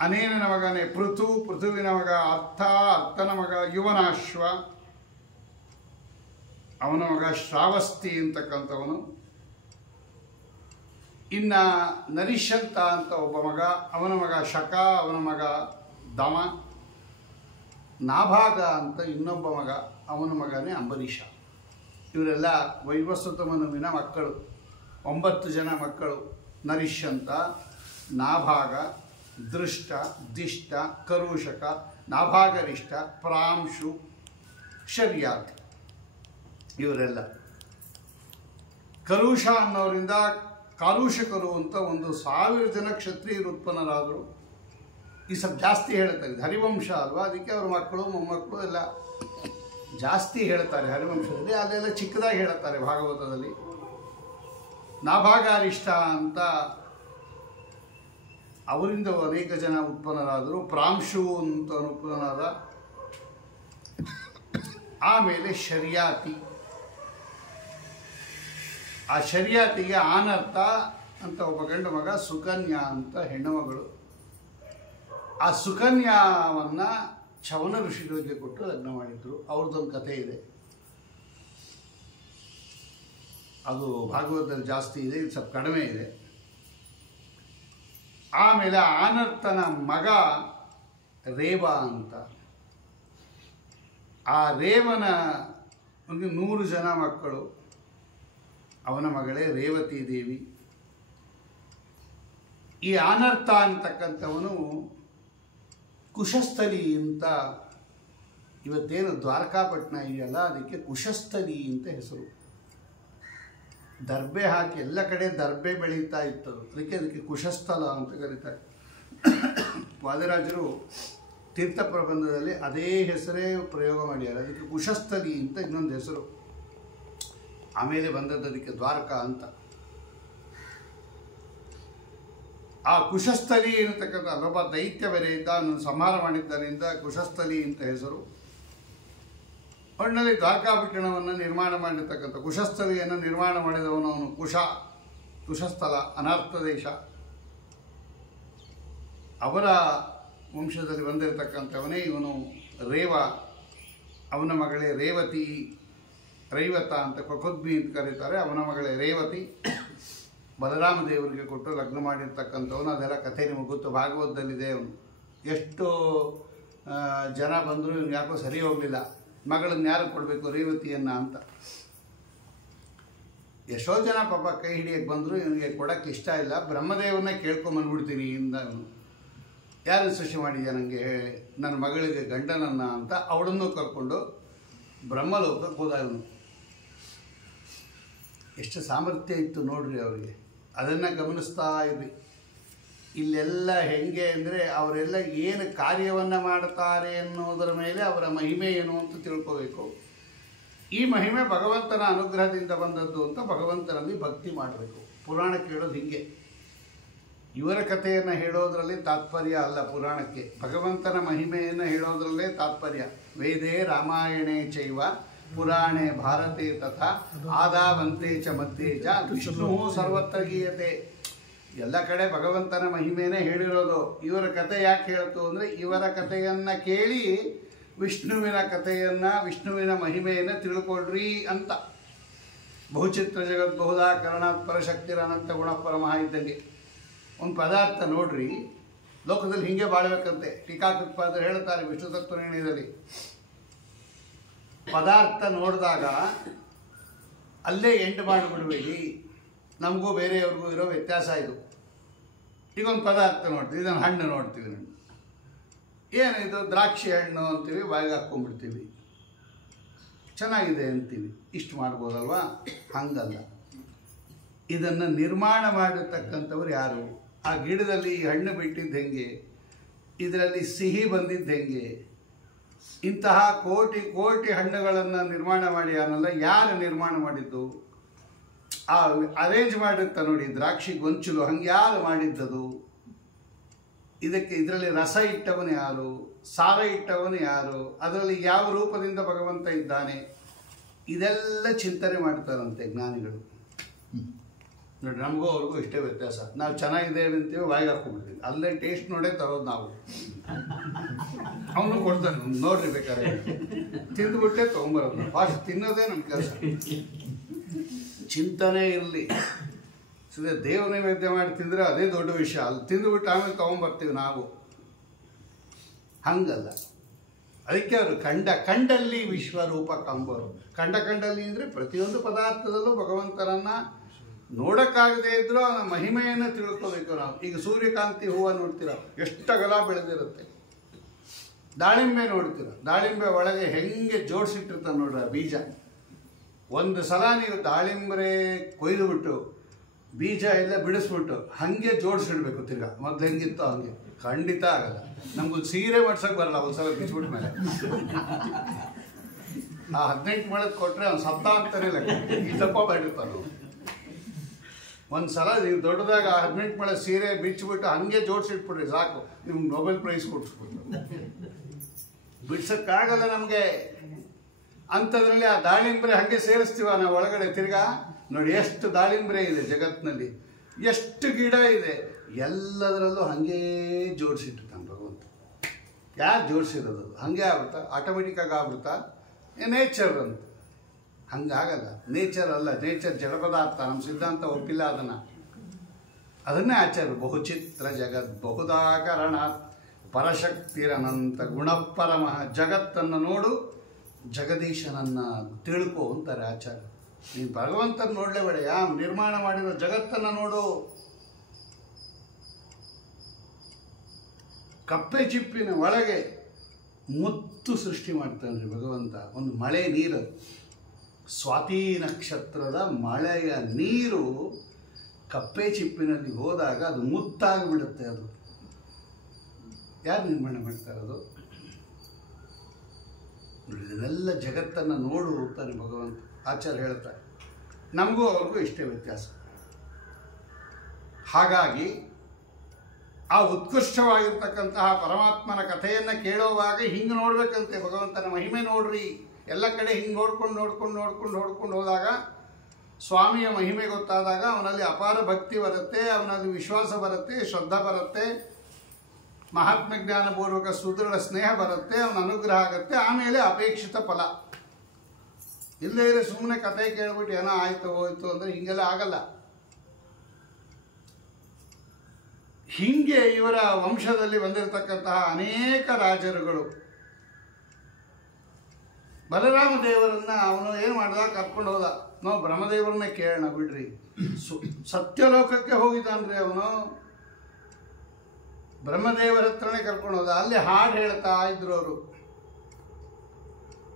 ಅನೇನನ ಮಗನೇ ಪೃಥುವಿನ ಮಗ ಅರ್ಥನ ಮಗ ಯುವನಾಶ್ವ. ಅವನ ಮಗ ಶ್ರಾವಸ್ತಿ ಅಂತಕ್ಕಂಥವನು. ಇನ್ನು ನರಿಷಂತ ಅಂತ ಒಬ್ಬ ಮಗ, ಅವನ ಮಗ ಶಕ, ಅವನ ಮಗ ದಮ. ನಾಭಾಗ ಅಂತ ಇನ್ನೊಬ್ಬ ಮಗ, ಅವನ ಮಗನೇ ಅಂಬರೀಷ. ಇವರೆಲ್ಲ ವೈವಸ್ವತ ಮನುವಿನ ಮಕ್ಕಳು. 9 ಜನ ಮಕ್ಕಳು. ನರಿಷಂತ, ನಾಭಾಗ, ದೃಷ್ಟ, ದಿಷ್ಟ, ಕರುಷಕ, ನಾಭಾಗರಿಷ್ಟ, ಪ್ರಾಂಶು, ಶರ್ಯಾತಿ. ಇವರೆಲ್ಲ ಕರುಷ ಅನ್ನೋರಿಂದ ಕಾಲುಷಕರು ಅಂತ 1000 ಜನ ಕ್ಷತ್ರಿಯರು ಉತ್ಪನ್ನರಾದರು. ಈ ಸ್ವಲ್ಪ ಜಾಸ್ತಿ ಹೇಳ್ತಾರೆ, ಹರಿವಂಶ ಅಲ್ವಾ, ಅದಕ್ಕೆ ಅವ್ರ ಮಕ್ಕಳು ಮೊಮ್ಮಕ್ಕಳು ಎಲ್ಲ ಜಾಸ್ತಿ ಹೇಳ್ತಾರೆ ಹರಿವಂಶದಲ್ಲಿ. ಅಲ್ಲೆಲ್ಲ ಚಿಕ್ಕದಾಗಿ ಹೇಳ್ತಾರೆ ಭಾಗವತದಲ್ಲಿ. ನಾಭಾಗಾರಿಷ್ಟ ಅಂತ ಅವರಿಂದ ಅನೇಕ ಜನ ಉತ್ಪನ್ನರಾದರು. ಪ್ರಾಂಶು ಅಂತ ಉತ್ಪನ್ನರಾದ. ಆಮೇಲೆ ಶರ್ಯಾತಿ. ಆ ಶರ್ಯಾತಿಗೆ ಆನರ್ಥ ಅಂತ ಒಬ್ಬ ಗಂಡು ಮಗ, ಸುಕನ್ಯಾ ಅಂತ ಹೆಣ್ಣು ಮಗಳು. ಆ ಸುಕನ್ಯಾವನ್ನು ಚವನ ಋಷಿಗಳಿಗೆ ಕೊಟ್ಟು ಲಗ್ನ ಮಾಡಿದ್ರು. ಅವ್ರದ್ದೊಂದು ಕಥೆ ಇದೆ, ಅದು ಭಾಗವತದಲ್ಲಿ ಜಾಸ್ತಿ ಇದೆ, ಇದು ಸ್ವಲ್ಪ ಕಡಿಮೆ ಇದೆ. ಆಮೇಲೆ ಆನರ್ತನ ಮಗ ರೇವ ಅಂತ. ಆ ರೇವನ ಒಂದು 100 ಜನ ಮಕ್ಕಳು. ಅವನ ಮಗಳೇ ರೇವತಿ ದೇವಿ. ಈ ಆನರ್ಥ ಅಂತಕ್ಕಂಥವನು ಕುಶಸ್ಥಲಿ ಅಂತ, ಇವತ್ತೇನು ದ್ವಾರಕಾಪಟ್ಟಣ ಇದೆಯಲ್ಲ ಅದಕ್ಕೆ ಕುಶಸ್ಥಲಿ ಅಂತ ಹೆಸರು. ದರ್ಬೆ ಹಾಕಿ ಎಲ್ಲ ಕಡೆ ದರ್ಬೆ ಬೆಳೀತಾ ಇತ್ತು, ಅದಕ್ಕೆ ಕುಶಸ್ಥಲ ಅಂತ ಕರೀತಾರೆ. ವಾದಿರಾಜರು ತೀರ್ಥ ಪ್ರಬಂಧದಲ್ಲಿ ಅದೇ ಹೆಸರೇ ಪ್ರಯೋಗ ಮಾಡ್ಯಾರ. ಅದಕ್ಕೆ ಕುಶಸ್ಥಲಿ ಅಂತ ಇನ್ನೊಂದು ಹೆಸರು. ಆಮೇಲೆ ಬಂದದ್ದು ಅದಕ್ಕೆ ದ್ವಾರಕಾ ಅಂತ. ಆ ಕುಶಸ್ಥಲಿ ಅನ್ನತಕ್ಕಂಥ ಒಬ್ಬ ದೈತ್ಯ ಬೇರೆ ಇದ್ದ, ಸಂಹಾರ ಮಾಡಿದ್ದರಿಂದ ಕುಶಸ್ಥಲಿ ಅಂತ ಹೆಸರು. ಒಟ್ಟಿನಲ್ಲಿ ದ್ವಾರಕಾಪಟ್ಟಣವನ್ನು ನಿರ್ಮಾಣ ಮಾಡಿರ್ತಕ್ಕಂಥ ಕುಶಸ್ಥಲಿಯನ್ನು ನಿರ್ಮಾಣ ಮಾಡಿದವನು ಅವನು. ಕುಶಸ್ಥಲ ಅನರ್ಥ ದೇಶ. ಅವರ ವಂಶದಲ್ಲಿ ಬಂದಿರತಕ್ಕಂಥವನೇ ಇವನು ರೇವ. ಅವನ ಮಗಳೇ ರೇವತಿ, ರೈವತ ಅಂತ ಕೊಕೊದ್ಮಿ ಅಂತ ಕರೀತಾರೆ. ಅವನ ಮಗಳೇ ರೇವತಿ. ಬಲರಾಮ ದೇವರಿಗೆ ಕೊಟ್ಟು ಲಗ್ನ ಮಾಡಿರ್ತಕ್ಕಂಥವನು. ಅದೆಲ್ಲ ಕಥೆ ನಿಮಗೆ ಗೊತ್ತು, ಭಾಗವತದಲ್ಲಿದೆ. ಅವನು ಎಷ್ಟು ಜನ ಬಂದರೂ ಇವನು ಯಾಕೋ ಸರಿ ಹೋಗಲಿಲ್ಲ. ಮಗಳನ್ನು ಯಾರು ಕೊಡಬೇಕು ರೇವತಿಯನ್ನು ಅಂತ. ಎಷ್ಟೋ ಜನ ಪಾಪ ಕೈ ಹಿಡಿಯಕ್ಕೆ ಬಂದರೂ ಇವನಿಗೆ ಕೊಡೋಕ್ಕೆ ಇಷ್ಟ ಇಲ್ಲ. ಬ್ರಹ್ಮದೇವನ್ನ ಕೇಳ್ಕೊಂಬಂದ್ಬಿಡ್ತೀನಿ ಇಂದ ಇವನು. ಯಾರು ಸೃಷ್ಟಿ ಮಾಡಿದ್ಯಾ ನನಗೆ ನನ್ನ ಮಗಳಿಗೆ ಗಂಡನನ್ನು ಅಂತ ಅವಳನ್ನು ಕರ್ಕೊಂಡು ಬ್ರಹ್ಮಲೋಕಕ್ಕೆ ಹೋದ ಇವನು. ಎಷ್ಟು ಸಾಮರ್ಥ್ಯ ಇತ್ತು ನೋಡ್ರಿ ಅವರಿಗೆ. ಅದನ್ನು ಗಮನಿಸ್ತಾ ಇದ್ವಿ. ಇಲ್ಲೆಲ್ಲ ಹೆಂಗೆ ಅಂದರೆ ಅವರೆಲ್ಲ ಏನು ಕಾರ್ಯವನ್ನು ಮಾಡ್ತಾರೆ ಅನ್ನೋದರ ಮೇಲೆ ಅವರ ಮಹಿಮೆ ಏನು ಅಂತ ತಿಳ್ಕೋಬೇಕು. ಈ ಮಹಿಮೆ ಭಗವಂತನ ಅನುಗ್ರಹದಿಂದ ಬಂದದ್ದು ಅಂತ ಭಗವಂತನಲ್ಲಿ ಭಕ್ತಿ ಮಾಡಬೇಕು. ಪುರಾಣ ಕೇಳೋದು ಹೀಗೆ. ಇವರ ಕಥೆಯನ್ನು ಹೇಳೋದ್ರಲ್ಲಿ ತಾತ್ಪರ್ಯ ಅಲ್ಲ ಪುರಾಣಕ್ಕೆ, ಭಗವಂತನ ಮಹಿಮೆಯನ್ನು ಹೇಳೋದ್ರಲ್ಲೇ ತಾತ್ಪರ್ಯ. ವೇದೇ ರಾಮಾಯಣೇ ಚೈವ ಪುರಾಣೇ ಭಾರತೆ ತಥಾ ಆದಾವಂತೆ ಚ ಮಧ್ಯೆ ಚ ವಿಷ್ಣು ಸರ್ವತ್ರ ಗೀಯತೆ. ಎಲ್ಲ ಕಡೆ ಭಗವಂತನ ಮಹಿಮೆನೇ ಹೇಳಿರೋದು. ಇವರ ಕಥೆ ಯಾಕೆ ಹೇಳ್ತು ಅಂದರೆ ಇವರ ಕಥೆಯನ್ನು ಕೇಳಿ ವಿಷ್ಣುವಿನ ಕಥೆಯನ್ನು, ವಿಷ್ಣುವಿನ ಮಹಿಮೆಯನ್ನು ತಿಳ್ಕೊಳ್ರಿ ಅಂತ. ಬಹುಚಿತ್ರ ಜಗತ್ ಬಹುದಾಕರಣಾತ್ ಪರಶಕ್ತಿರ ಅನಂತ ಗುಣ ಪರಮಃ ಇದ್ದಂಗೆ. ಒಂದು ಪದಾರ್ಥ ನೋಡ್ರಿ, ಲೋಕದಲ್ಲಿ ಹೀಗೆ ಬಾಳ್ಬೇಕಂತೆ. ಟೀಕಾಕೃತ್ಪಾದರು ಹೇಳ್ತಾರೆ ವಿಷ್ಣು ತತ್ವ ನಿರ್ಣಯದಲ್ಲಿ. ಪದಾರ್ಥ ನೋಡಿದಾಗ ಅಲ್ಲೇ ಎಂಟು ಮಾಡಿಬಿಡಬೇಡಿ. ನಮಗೂ ಬೇರೆಯವ್ರಿಗೂ ಇರೋ ವ್ಯತ್ಯಾಸ ಇದು. ಈಗ ಒಂದು ಪದಾರ್ಥ ನೋಡ್ತೀವಿ, ಇದನ್ನು ಹಣ್ಣು ನೋಡ್ತೀವಿ. ಏನಿದು ದ್ರಾಕ್ಷಿ ಹಣ್ಣು ಅಂತೀವಿ, ಬಾಯಿಗೆ ಹಾಕ್ಕೊಂಡ್ಬಿಡ್ತೀವಿ. ಚೆನ್ನಾಗಿದೆ ಅಂತೀವಿ, ಇಷ್ಟು ಮಾಡ್ಬೋದಲ್ವಾ? ಹಂಗಲ್ಲ. ಇದನ್ನು ನಿರ್ಮಾಣ ಮಾಡಿರ್ತಕ್ಕಂಥವ್ರು ಯಾರು? ಆ ಗಿಡದಲ್ಲಿ ಈ ಹಣ್ಣು ಬಿಟ್ಟಿದ್ದು ಹೆಂಗೆ, ಇದರಲ್ಲಿ ಸಿಹಿ ಬಂದಿದ್ದು ಹೆಂಗೆ, ಇಂತಹ ಕೋಟಿ ಕೋಟಿ ಹಣ್ಣುಗಳನ್ನು ನಿರ್ಮಾಣ ಮಾಡಿ ಅನ್ನಲ್ಲ, ಯಾರು ನಿರ್ಮಾಣ ಮಾಡಿದ್ದು? ಆ ಅರೇಂಜ್ ಮಾಡಿರ್ತ ನೋಡಿ ದ್ರಾಕ್ಷಿ ಗೊಂಚಲು, ಹಂಗೆ ಯಾರು ಮಾಡಿದ್ದದು? ಇದರಲ್ಲಿ ರಸ ಇಟ್ಟವನು ಯಾರು, ಸಾರ ಇಟ್ಟವನು ಯಾರು, ಅದರಲ್ಲಿ ಯಾವ ರೂಪದಿಂದ ಭಗವಂತ ಇದ್ದಾನೆ, ಇದೆಲ್ಲ ಚಿಂತನೆ ಮಾಡ್ತಾರಂತೆ ಜ್ಞಾನಿಗಳು. ನೋಡಿ, ನಮಗೂ ಅವ್ರಿಗೂ ಇಷ್ಟೇ ವ್ಯತ್ಯಾಸ. ನಾವು ಚೆನ್ನಾಗಿದ್ದೇವೆ ಅಂತೀವಿ, ಬಾಯಿಗೆ ಹಾಕ್ಕೊಂಡ್ಬಿಡ್ತೀವಿ. ಅಲ್ಲೇ ಟೇಸ್ಟ್ ನೋಡೇ ತರೋದು ನಾವು. ಅವನು ಕೊಡ್ತಾನೆ, ನೋಡ್ರಿ ಬೇಕಾದ್ರೆ ತಿಂದುಬಿಟ್ಟೆ ತೊಗೊಂಬರೋದು. ಫಾಸ್ಟ್ ತಿನ್ನೋದೇ ನಮ್ಮ ಕೆಲಸ. ಚಿಂತನೆ ಇರಲಿ. ಸದ್ಯ ದೇವ ನೈವೇದ್ಯ ಮಾಡಿ ತಿಂದರೆ ಅದೇ ದೊಡ್ಡ ವಿಷಯ. ಅಲ್ಲಿ ತಿಂದುಬಿಟ್ಟು ಆಮೇಲೆ ತೊಗೊಂಬರ್ತೀವಿ ನಾವು. ಹಂಗಲ್ಲ. ಅದಕ್ಕೆ ಅವರು ಕಂಡಲ್ಲಿ ವಿಶ್ವರೂಪ ಕಂಬರು. ಕಂಡಲ್ಲಿ ಅಂದರೆ ಪ್ರತಿಯೊಂದು ಪದಾರ್ಥದಲ್ಲೂ ಭಗವಂತನನ್ನು ನೋಡೋಕ್ಕಾಗದೇ ಇದ್ರೂ ಅವನ ಮಹಿಮೆಯನ್ನು ತಿಳ್ಕೋಬೇಕು ನಾವು. ಈಗ ಸೂರ್ಯಕಾಂತಿ ಹೂವು ನೋಡ್ತೀರ, ಎಷ್ಟು ಅಗಲ ಬೆಳೆದಿರುತ್ತೆ. ದಾಳಿಂಬೆ ನೋಡ್ತೀರ, ದಾಳಿಂಬೆ ಒಳಗೆ ಹೆಂಗೆ ಜೋಡಿಸಿಟ್ಟಿರ್ತಾರೆ ನೋಡ್ರಿ ಆ ಬೀಜ. ಒಂದು ಸಲ ನೀವು ದಾಳಿಂಬೆ ಕೊಯ್ದುಬಿಟ್ಟು ಬೀಜ ಎಲ್ಲ ಬಿಡಿಸ್ಬಿಟ್ಟು ಹಾಗೆ ಜೋಡಿಸಿಡ್ಬೇಕು. ತಿರ್ಗಾ ಮೊದಲು ಹೆಂಗಿತ್ತೋ ಹಂಗೆ. ಖಂಡಿತ ಆಗಲ್ಲ. ನಮ್ಗೊಂದು ಸೀರೆ ಮಾಡ್ಸೋಕೆ ಬರಲ್ಲ ಒಂದು ಸಲ ಬಿಚ್ಬಿಟ್ಟ ಮೇಲೆ. ಆ 18 ಮೊಳಕ್ಕೆ ಕೊಟ್ಟರೆ ಅವ್ನು ಸತ್ತ ಅಂತಾನೆ ಲೆಕ್ಕ. ಈ ದಪ್ಪ ಮಾಡಿರ್ತಾನೆ. ಒಂದು ಸಲ ನೀವು ದೊಡ್ಡದಾಗ 18 ಮೊಳ ಸೀರೆ ಬಿಚ್ಚಿಬಿಟ್ಟು ಹಂಗೆ ಜೋಡಿಸಿಟ್ಬಿಡ್ರಿ ಸಾಕು, ನಿಮ್ಗೆ ನೊಬೆಲ್ ಪ್ರೈಸ್ ಕೊಡಿಸ್ಬಿಟ್ಟು. ಬಿಡ್ಸೋಕ್ಕಾಗಲ್ಲ ನಮಗೆ. ಅಂಥದ್ರಲ್ಲಿ ಆ ದಾಳಿಂಬೆ ಹಾಗೆ ಸೇರಿಸ್ತೀವ ನಾವು ಒಳಗಡೆ. ತಿರ್ಗಾ ನೋಡಿ ಎಷ್ಟು ದಾಳಿಂಬ್ರೆ ಇದೆ ಜಗತ್ತಿನಲ್ಲಿ, ಎಷ್ಟು ಗಿಡ ಇದೆ, ಎಲ್ಲದರಲ್ಲೂ ಹಾಗೇ ಜೋಡಿಸಿಟ್ಟಿರ್ತಾನೆ ಭಗವಂತ. ಯಾರು ಜೋಡಿಸಿರೋದು? ಹಾಗೆ ಆಗ್ಬಿಡ್ತಾ, ಆಟೋಮೆಟಿಕ್ಕಾಗಿ ಆಗ್ಬಿಡ್ತಾ? ನೇಚರ್ ಅಂತ. ಹಂಗಾಗಲ್ಲ. ನೇಚರ್ ಅಲ್ಲ, ನೇಚರ್ ಜಡ ಪದಾರ್ಥ. ನಮ್ಮ ಸಿದ್ಧಾಂತ ಒಪ್ಪಿಲ್ಲ ಅದನ್ನೇ ಆಚಾರ್ಯರು ಬಹುಚಿತ್ರ ಜಗತ್ ಬಹುದಾಕರಣ ಪರಶಕ್ತಿರನಂತ ಗುಣಪರಮಃ. ಜಗತ್ತನ್ನು ನೋಡು, ಜಗದೀಶನನ್ನು ತಿಳ್ಕೊ ಅಂತಾರೆ ಆಚಾರ್ಯ. ನೀನು ಭಗವಂತನ ನೋಡಲೇಬೇಡ, ಯಾವ ನಿರ್ಮಾಣ ಮಾಡಿರೋ ಜಗತ್ತನ್ನು ನೋಡು. ಕಪ್ಪೆ ಚಿಪ್ಪಿನ ಒಳಗೆ ಮುತ್ತು ಸೃಷ್ಟಿ ಮಾಡ್ತಾನೆ ಭಗವಂತ. ಒಂದು ಮಳೆ ನೀರು, ಸ್ವಾತಿ ನಕ್ಷತ್ರದ ಮಳೆಯ ನೀರು ಕಪ್ಪೆ ಚಿಪ್ಪಿನಲ್ಲಿ ಹೋದಾಗ ಅದು ಮುತ್ತಾಗಿಬಿಡುತ್ತೆ. ಅದು ಯಾರು ನಿರ್ಮಾಣ ಮಾಡ್ತಾರೆ? ಅದು ಇದನ್ನೆಲ್ಲ ಜಗತ್ತನ್ನು ನೋಡು ಅಂತಾನೆ ಭಗವಂತ. ಆಚಾರ್ಯ ಹೇಳ್ತಾರೆ. ನಮಗೂ ಅವ್ರಿಗೂ ಇಷ್ಟೇ ವ್ಯತ್ಯಾಸ. ಹಾಗಾಗಿ ಆ ಉತ್ಕೃಷ್ಟವಾಗಿರ್ತಕ್ಕಂತಹ ಪರಮಾತ್ಮನ ಕಥೆಯನ್ನು ಕೇಳುವಾಗ ಹಿಂಗೆ ನೋಡ್ಬೇಕಂತೆ. ಭಗವಂತನ ಮಹಿಮೆ ನೋಡ್ರಿ, ಎಲ್ಲ ಕಡೆ ಹಿಂಗೆ ನೋಡ್ಕೊಂಡು ಹೋದಾಗ ಸ್ವಾಮಿಯ ಮಹಿಮೆ ಗೊತ್ತಾದಾಗ ಅವನಲ್ಲಿ ಅಪಾರ ಭಕ್ತಿ ಬರುತ್ತೆ, ಅವನಲ್ಲಿ ವಿಶ್ವಾಸ ಬರುತ್ತೆ, ಶ್ರದ್ಧಾ ಬರುತ್ತೆ, ಮಹಾತ್ಮ ಜ್ಞಾನಪೂರ್ವಕ ಸುದೃಢ ಸ್ನೇಹ ಬರುತ್ತೆ, ಅವನ ಅನುಗ್ರಹ ಆಗುತ್ತೆ. ಆಮೇಲೆ ಅಪೇಕ್ಷಿತ ಫಲ. ಇಲ್ಲದೇ ಇದ್ರೆ ಸುಮ್ಮನೆ ಕಥೆ ಕೇಳ್ಬಿಟ್ಟು ಏನೋ ಆಯ್ತು ಹೋಯ್ತು ಅಂದರೆ ಹಿಂಗೆಲ್ಲ ಆಗಲ್ಲ. ಹಿಂಗೆ ಇವರ ವಂಶದಲ್ಲಿ ಬಂದಿರತಕ್ಕಂತಹ ಅನೇಕ ರಾಜರುಗಳು ಬಲರಾಮ ದೇವರನ್ನ ಅವನು ಏನು ಮಾಡ್ದ? ಕರ್ಕೊಂಡು ಹೋದ. ನಾವು ಬ್ರಹ್ಮದೇವರನ್ನೇ ಕೇಳೋಣ ಬಿಡ್ರಿ. ಸತ್ಯಲೋಕಕ್ಕೆ ಹೋಗಿದ್ದಾನ್ರಿ ಅವನು. ಬ್ರಹ್ಮದೇವರ ಹತ್ರನೇ ಕರ್ಕೊಂಡು ಹೋದ. ಅಲ್ಲಿ ಹಾಡು ಹೇಳ್ತಾ ಇದ್ರು ಅವರು.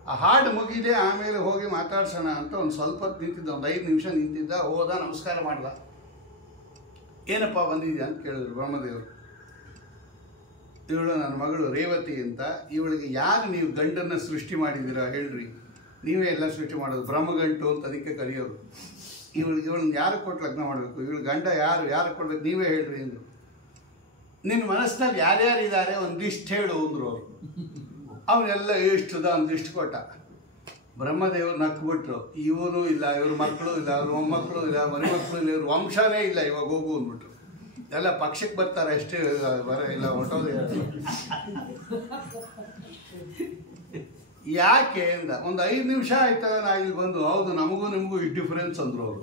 ಆ ಹಾಡು ಮುಗಿದೆ, ಆಮೇಲೆ ಹೋಗಿ ಮಾತಾಡ್ಸೋಣ ಅಂತ ಒಂದು ಸ್ವಲ್ಪ ಹೊತ್ತು ನಿಂತಿದ್ದ, ಒಂದು 5 ನಿಮಿಷ ನಿಂತಿದ್ದ. ಹೋದ, ನಮಸ್ಕಾರ ಮಾಡ್ದ. ಏನಪ್ಪ ಬಂದಿದ್ಯಾ ಅಂತ ಕೇಳಿದ್ರು ಬ್ರಹ್ಮದೇವರು. ಇವಳು ನನ್ನ ಮಗಳು ರೇವತಿ ಅಂತ. ಇವಳಿಗೆ ಯಾರು ನೀವು ಗಂಡನ್ನು ಸೃಷ್ಟಿ ಮಾಡಿದ್ದೀರಾ ಹೇಳ್ರಿ? ನೀವೇ ಎಲ್ಲ ಸೃಷ್ಟಿ ಮಾಡೋದು, ಬ್ರಹ್ಮಗಂಟು ಅಂತ ಅದಕ್ಕೆ ಕರೆಯೋರು. ಇವಳನ್ನ ಯಾರು ಕೊಟ್ಟು ಲಗ್ನ ಮಾಡಬೇಕು? ಇವಳು ಗಂಡ ಯಾರು ಕೊಡ್ಬೇಕು? ನೀವೇ ಹೇಳ್ರಿ ಅಂದರು. ನಿನ್ನ ಮನಸ್ಸಿನಲ್ಲಿ ಯಾರ್ಯಾರು ಇದ್ದಾರೆ ಒಂದಿಷ್ಟು ಹೇಳು ಅಂದರು ಅವರು. ಅವನ್ನೆಲ್ಲ ಇಷ್ಟದ ಒಂದಿಷ್ಟು ಕೊಟ್ಟ. ಬ್ರಹ್ಮದೇವರು ನಕ್ಬಿಟ್ರು. ಇವನು ಇಲ್ಲ, ಇವ್ರ ಮಕ್ಕಳು ಇಲ್ಲ, ಅವ್ರ ಮೊಮ್ಮಕ್ಕಳು ಇಲ್ಲ, ಮರಿ ಮಕ್ಕಳು ಇಲ್ಲ, ಇವ್ರ ವಂಶನೇ ಇಲ್ಲ, ಇವಾಗ ಹೋಗು ಅಂದ್ಬಿಟ್ರು. ಎಲ್ಲ ಪಕ್ಷಕ್ಕೆ ಬರ್ತಾರೆ ಅಷ್ಟೇ, ಬರ ಇಲ್ಲ ಹೊಟ್ಟೋದು. ಯಾಕೆ ಅಂದ. ಒಂದು 5 ನಿಮಿಷ ಆಯ್ತದ ನಾ ಇಲ್ಲಿ ಬಂದು. ಹೌದು, ನಮಗೂ ನಿಮಗೂ ಇಷ್ಟು ಡಿಫ್ರೆನ್ಸ್ ಅಂದರು ಅವರು.